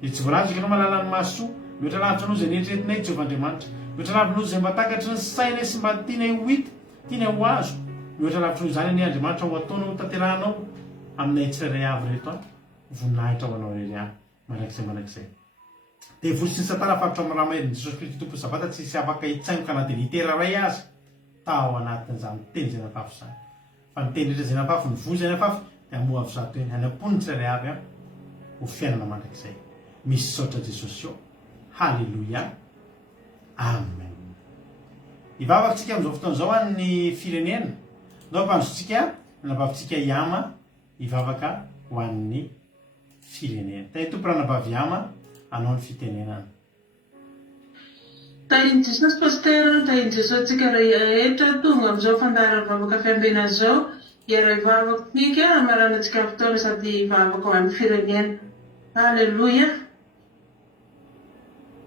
dia tsy voalavitra ianao mahalala ny mahasoa, mihoatra lavitra anao zay nieritreretinay Jehovahandriamanitra, mihoatra lavitra anao zay mba takatry ny sainay sy mba tianay ho hita, tianay ho azo, mihoatra lavitra anao zany ane Andriamanitra ho ataonao ho tanterahanao aminay tsirairay avy reto voninahitra ho anao rery mandrakizay. Dia vory sy ny satana fatotra amin'ny ramaherin' Jesosy Kristy tompo zavata tsy hisy afaka hitsaingoka anaty litera ray azy tao anatin'izany teny zay napafy zany. Fa ny teny rehetra zay napafy, ny voa zay napafy, dia hamoha avy zato eny, any am-pony tsirairay avy ho fiainana mandrakizay. Misy saotra Jesosy eo. Halleluia. Amen. Hivavakantsika amin'izao fotoana izao amin'ny firenena. Nao mpandrotsika nanabavitsika Iama hivavaka ho an'ny firenena. Tay tompo ranabavy Iama anao ny fitenenana. Tahin Jesosy pasteur, tahin Jesosy tsika rehetra tonga amin'izao fandaharana vavaka fiambena zao, iara hivavaka tika amarana tsika fotoana sady hivavaka ho an'ny firenena. Halleluia.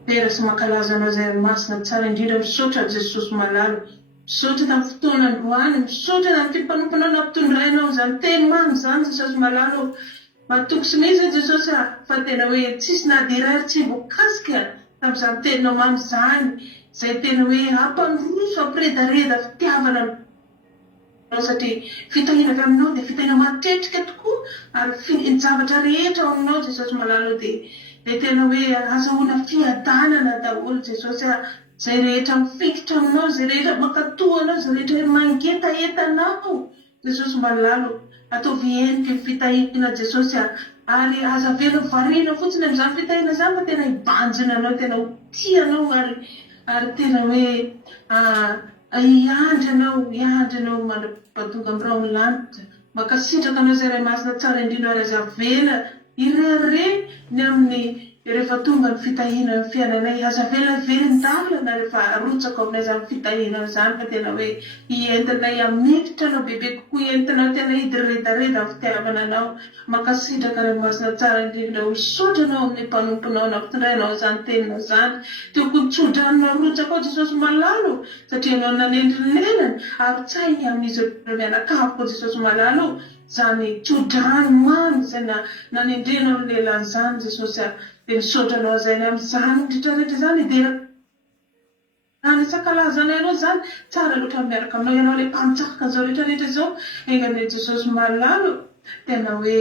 Pera sy mankalaza anao izay masina tsara indrindra, misaotra Jesosy malalo, misaotra tamin'ny fotoana androany, misaotra tamin'ity mpanomponao nampitondranao izany teny mamy izany Jesosy malalo. Matoky sy misy Jesosy fa tena hoe tsisy na dia iray tsy voakasika tamin'izany teninao mamy izany, izay tena hoe ampandroso ampiredareda fitiavana satria fitahina avy aminao dia fitahina matetrika tokoa, ary ny zavatra rehetra ao aminao Jesosy malalo dia tena hoe azahoana fiadanana daholo Jesosy, zay rehetra mifikitra aminao, zay rehetra mankatoa anao, zay rehetra mangetaentanao Jesosy malalo, ataovy endrika ny fitahina Jesosy, ary aza velo variana fotsiny amin'izany fitahina izany fa tena hibanjina anao, tena ho tianao, ary tena hoe hiandry anao manam-pahatonga amin'ny rao lanitra, makasitraka anao izay ray masina tsara indrindra, ary aza vela irere ny amin'ny rehefa tonga ny fitahina ny fiainanay, aza vela velon-dalana rehefa arotsaka aminay izany fitahina izany, fa tena hoe hientinay hamiditra anao bebe kokoa, hientinao tena hidiredareda ny fitiavana anao, makasitraka ray masina tsara indrindra, misaotra anao amin'ny mpanomponao nampitondranao izany teninao izany, teo koditsodranona arotsaka ao Jesosy malalo, satria anao nanendrinenany ary tsainy amin'izy ireo mianakaviko Jesosy malalo, zany tsodrano mamy izay nanendrenao ny lehilahy izany Jesosy, dia misaotra anao izay amin'izany rehetrarehetra izany, dia any sakalazana ianao zany tsara loatra miaraka aminao, ianao ilay mpantsaka izao rehetrarehetra izao, engane Jesosy malalo, tena hoe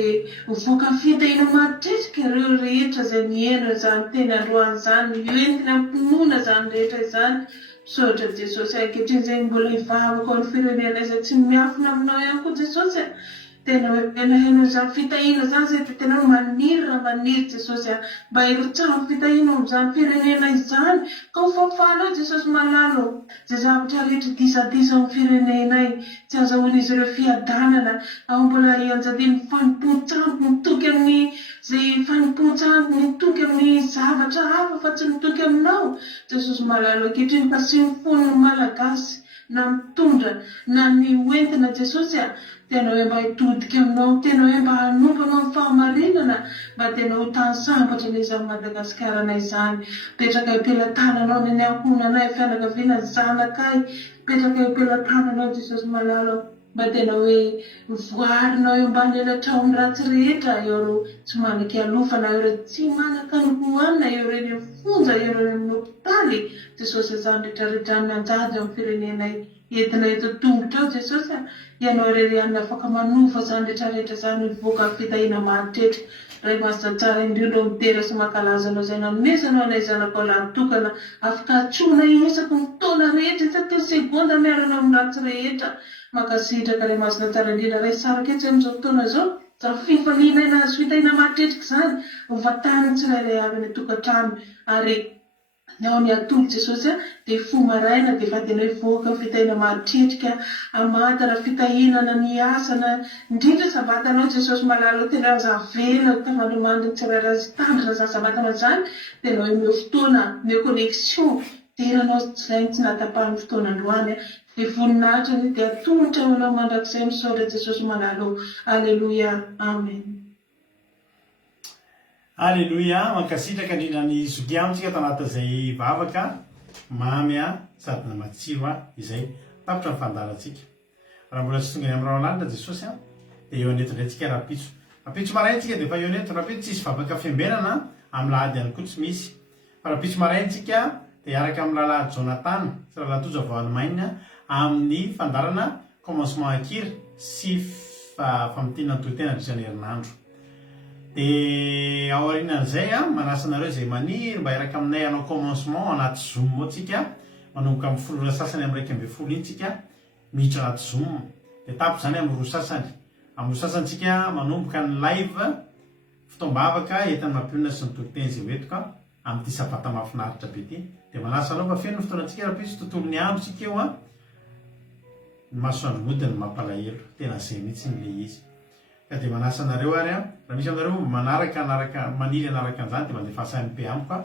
voka fitahina matetrika ireo rehetra izay niaina izany teny androany izany, entina ampinoana izany rehetra izany. Misaotra Jesosy, ankehitriny izay mbola hivavaka ao ny firenena izay tsy miafina aminao ihany koa Jesosy, tena hoe penahenao izany fitahina izany zay tena maniry Jesosy, mba hirotsahany fitahina amin'izany firenena izany, ka ho fafanao Jesosy malalo, zay zavatra rehetra disadisa amin'ny firenenay, tsy azahoan'izy ireo fiadanana, ao mbola hianjadiany fanompoan-tsampy mitoky amin'ny zay fanompoan-tsampy mitoky amin'ny zavatra hafa fa tsy mitoky aminao Jesosy malalo, ankehitriny ka sy ny fon'ny malagasy na mitondra na ny oentina Jesosy tena hoe mba hitodika aminao, tena hoe mba hanomba anao amin'ny fahamarinana, mba tena ho tany sambatra ilay izy Madagasikara izany. Petraka ampelantananao ny ankohonanay fianakaviana zanakay, petraka ampelantananao Jesosy malala, mba tena hoe voarinao eo ambany elatra amin'ny ratsy rehetra, eo tsy manaka alofana, eo tsy manaka ny hoanina, eo reny fonja, eo reny amin'ny hopitaly. Jesosy izany rehetrarehetra amin'ny anjady amin'ny firenenay entina eto tongotra ao Jesosy, ianao rerianina afaka manova izany rehetrarehetra izany mivoaka fitahina mahatrehitra. Ray masina tsara indrindra mitera sy mankalaza anao izay nanomezanao ilay zanako lahatokana, afaka atsona isaky ny taona rehetra, isaky ny segonda miarana amin'ny ratsy rehetra. Makasitraka ray masina tsara indrindra, ray saraketsy amin'izao fotoana izao, izao fifaliana azy fitahina mahatrehitra izany, hovatany tsirairay avy ny tokantrano, ary ao ny atolo Jesosy dia fo maraina dia efa tena hivoaka fitahina mahatrehitra, amatana fitahinana ny asana, indrindra sabatanao Jesosy malala, tena azavela tamandomandry tsirairay azy tandrina izany sabatana izany, tena hoe meo fotoana, meo connexion, teranao izay tsy natapahany fotoana androany, dia voninahitra ny dia tongotra manao mandrakizay misaotra Jesosy malala. Alleluia, amen. Alleluia, mankasitraka indrindra ny zoky amintsika tanatin'izay vavaka mamy sady matsiro izay tapitra ny fandalantsika. Raha mbola tsy tonga ny amin'ny rahalanitra Jesosy dia eo aneto indray tsika rapitso. Rapitso maraintsika dia efa eo aneto rapitso tsisy vavaka fiambenana amin'ny lahady ihany koa tsy misy. Fa rapitso maraintsika dia araka amin'ny lalahady Jonathan sy lalatojo voany mainina amin'ny fandarana commencement akira sy famontinana toitena andrisan'ny herinandro. Dia ao aorianan'izay manasa anareo izay maniry mba hiraka aminay hanao commencement anaty Zoom moa tsika, manomboka amin'ny folona sasany amin'ny 1:30 iny tsika miditra anaty Zoom. Dia tapitra izany amin'ny roa sasany. Amin'ny roa sasantsika manomboka ny live fotoam-bavaka entin'ny mampionana sy ny toloteny izay hoentiko amin'ity sabata mahafinaritra be ity. Dia manasa anao mba feno ny fotoanantsika rapitso tontolo ny andro tsika eo ny masoandro mody ny mampalahelo, tena izay mihitsy n'ilay izy. Ka dia manasa anareo ary raha misy anareo maniry anaraka an'izany dia mandefasa MP amiko,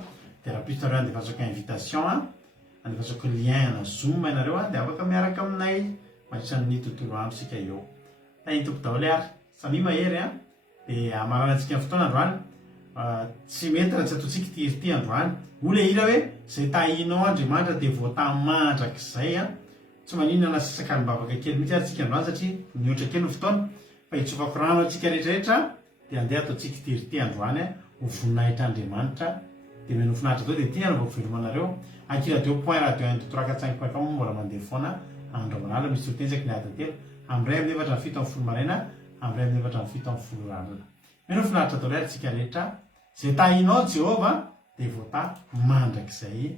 dia rapitso nareo andefasako invitation, andefasako lien na Zoom ianareo dia afaka miaraka aminay mandritran'ny tontolo andro sika eo. Tahiny tompo daholo ary, samy mahery dia amaranantsika ny fotoana androany, tsy mety raha tsy ataontsika ity androany. Ola ira hoe izay tahinao Andriamanitra dia voatany mandrakizay, tsy maninona nasasaka ny bavaka kely mihitsy ary tsika androany satria mihoatra kely ny fotoana. Fa hitsofako rano antsika rehetrarehetra dia andeha ataontsika ity androany ho voninahitra Andriamanitra. Dia meno finaritra zao dia ity anaovako velomanareo akila radio point radio 1 mbola mandeha foana andro manala misy hotenjaka ny adintelo amin'ny 1:07 maraina amin'ny 1:07 alina. Meno finaritra daholo ary tsika rehetra, izay tahinao Jehova dia voata mandrakizay.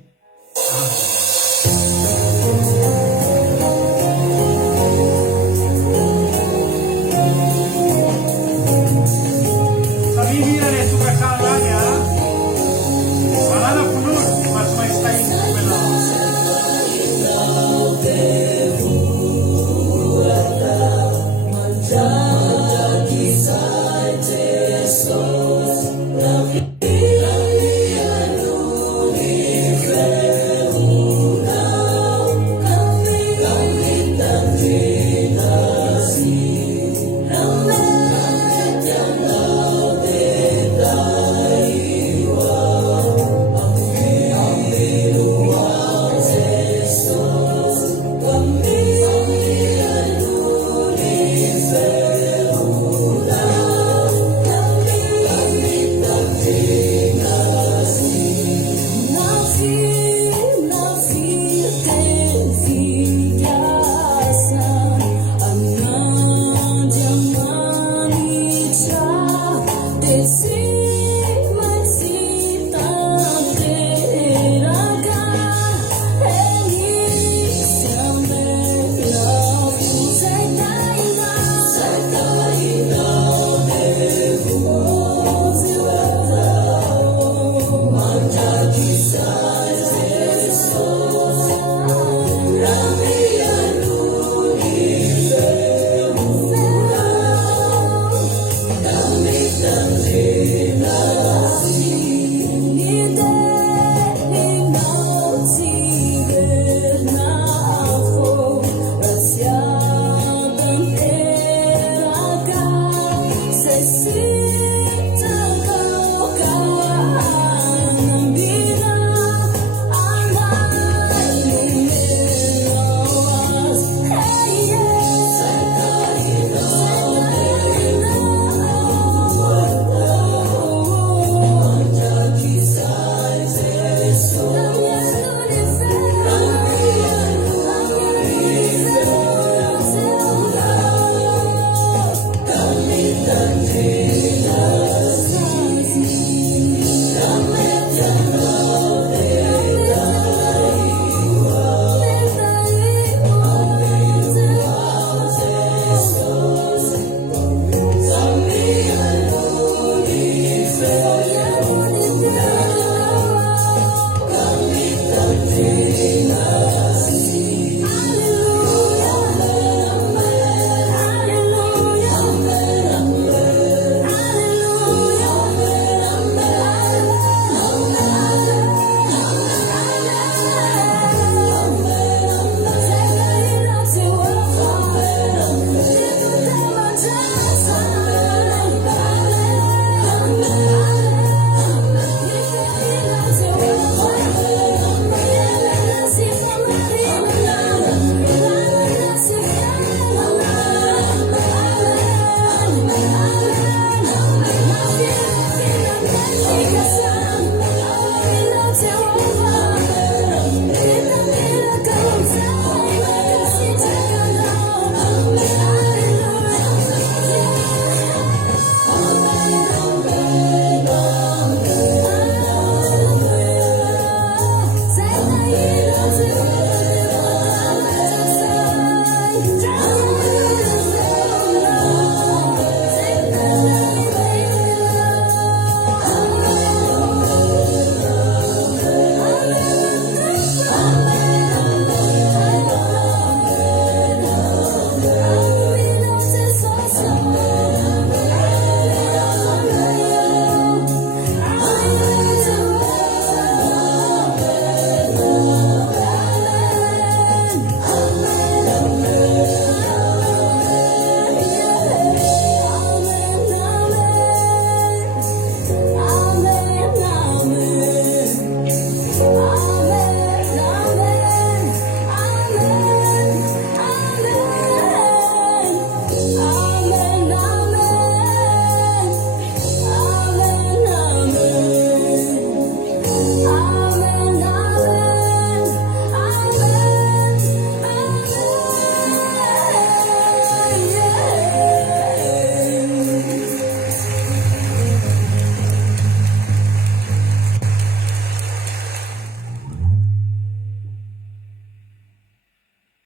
Yeah.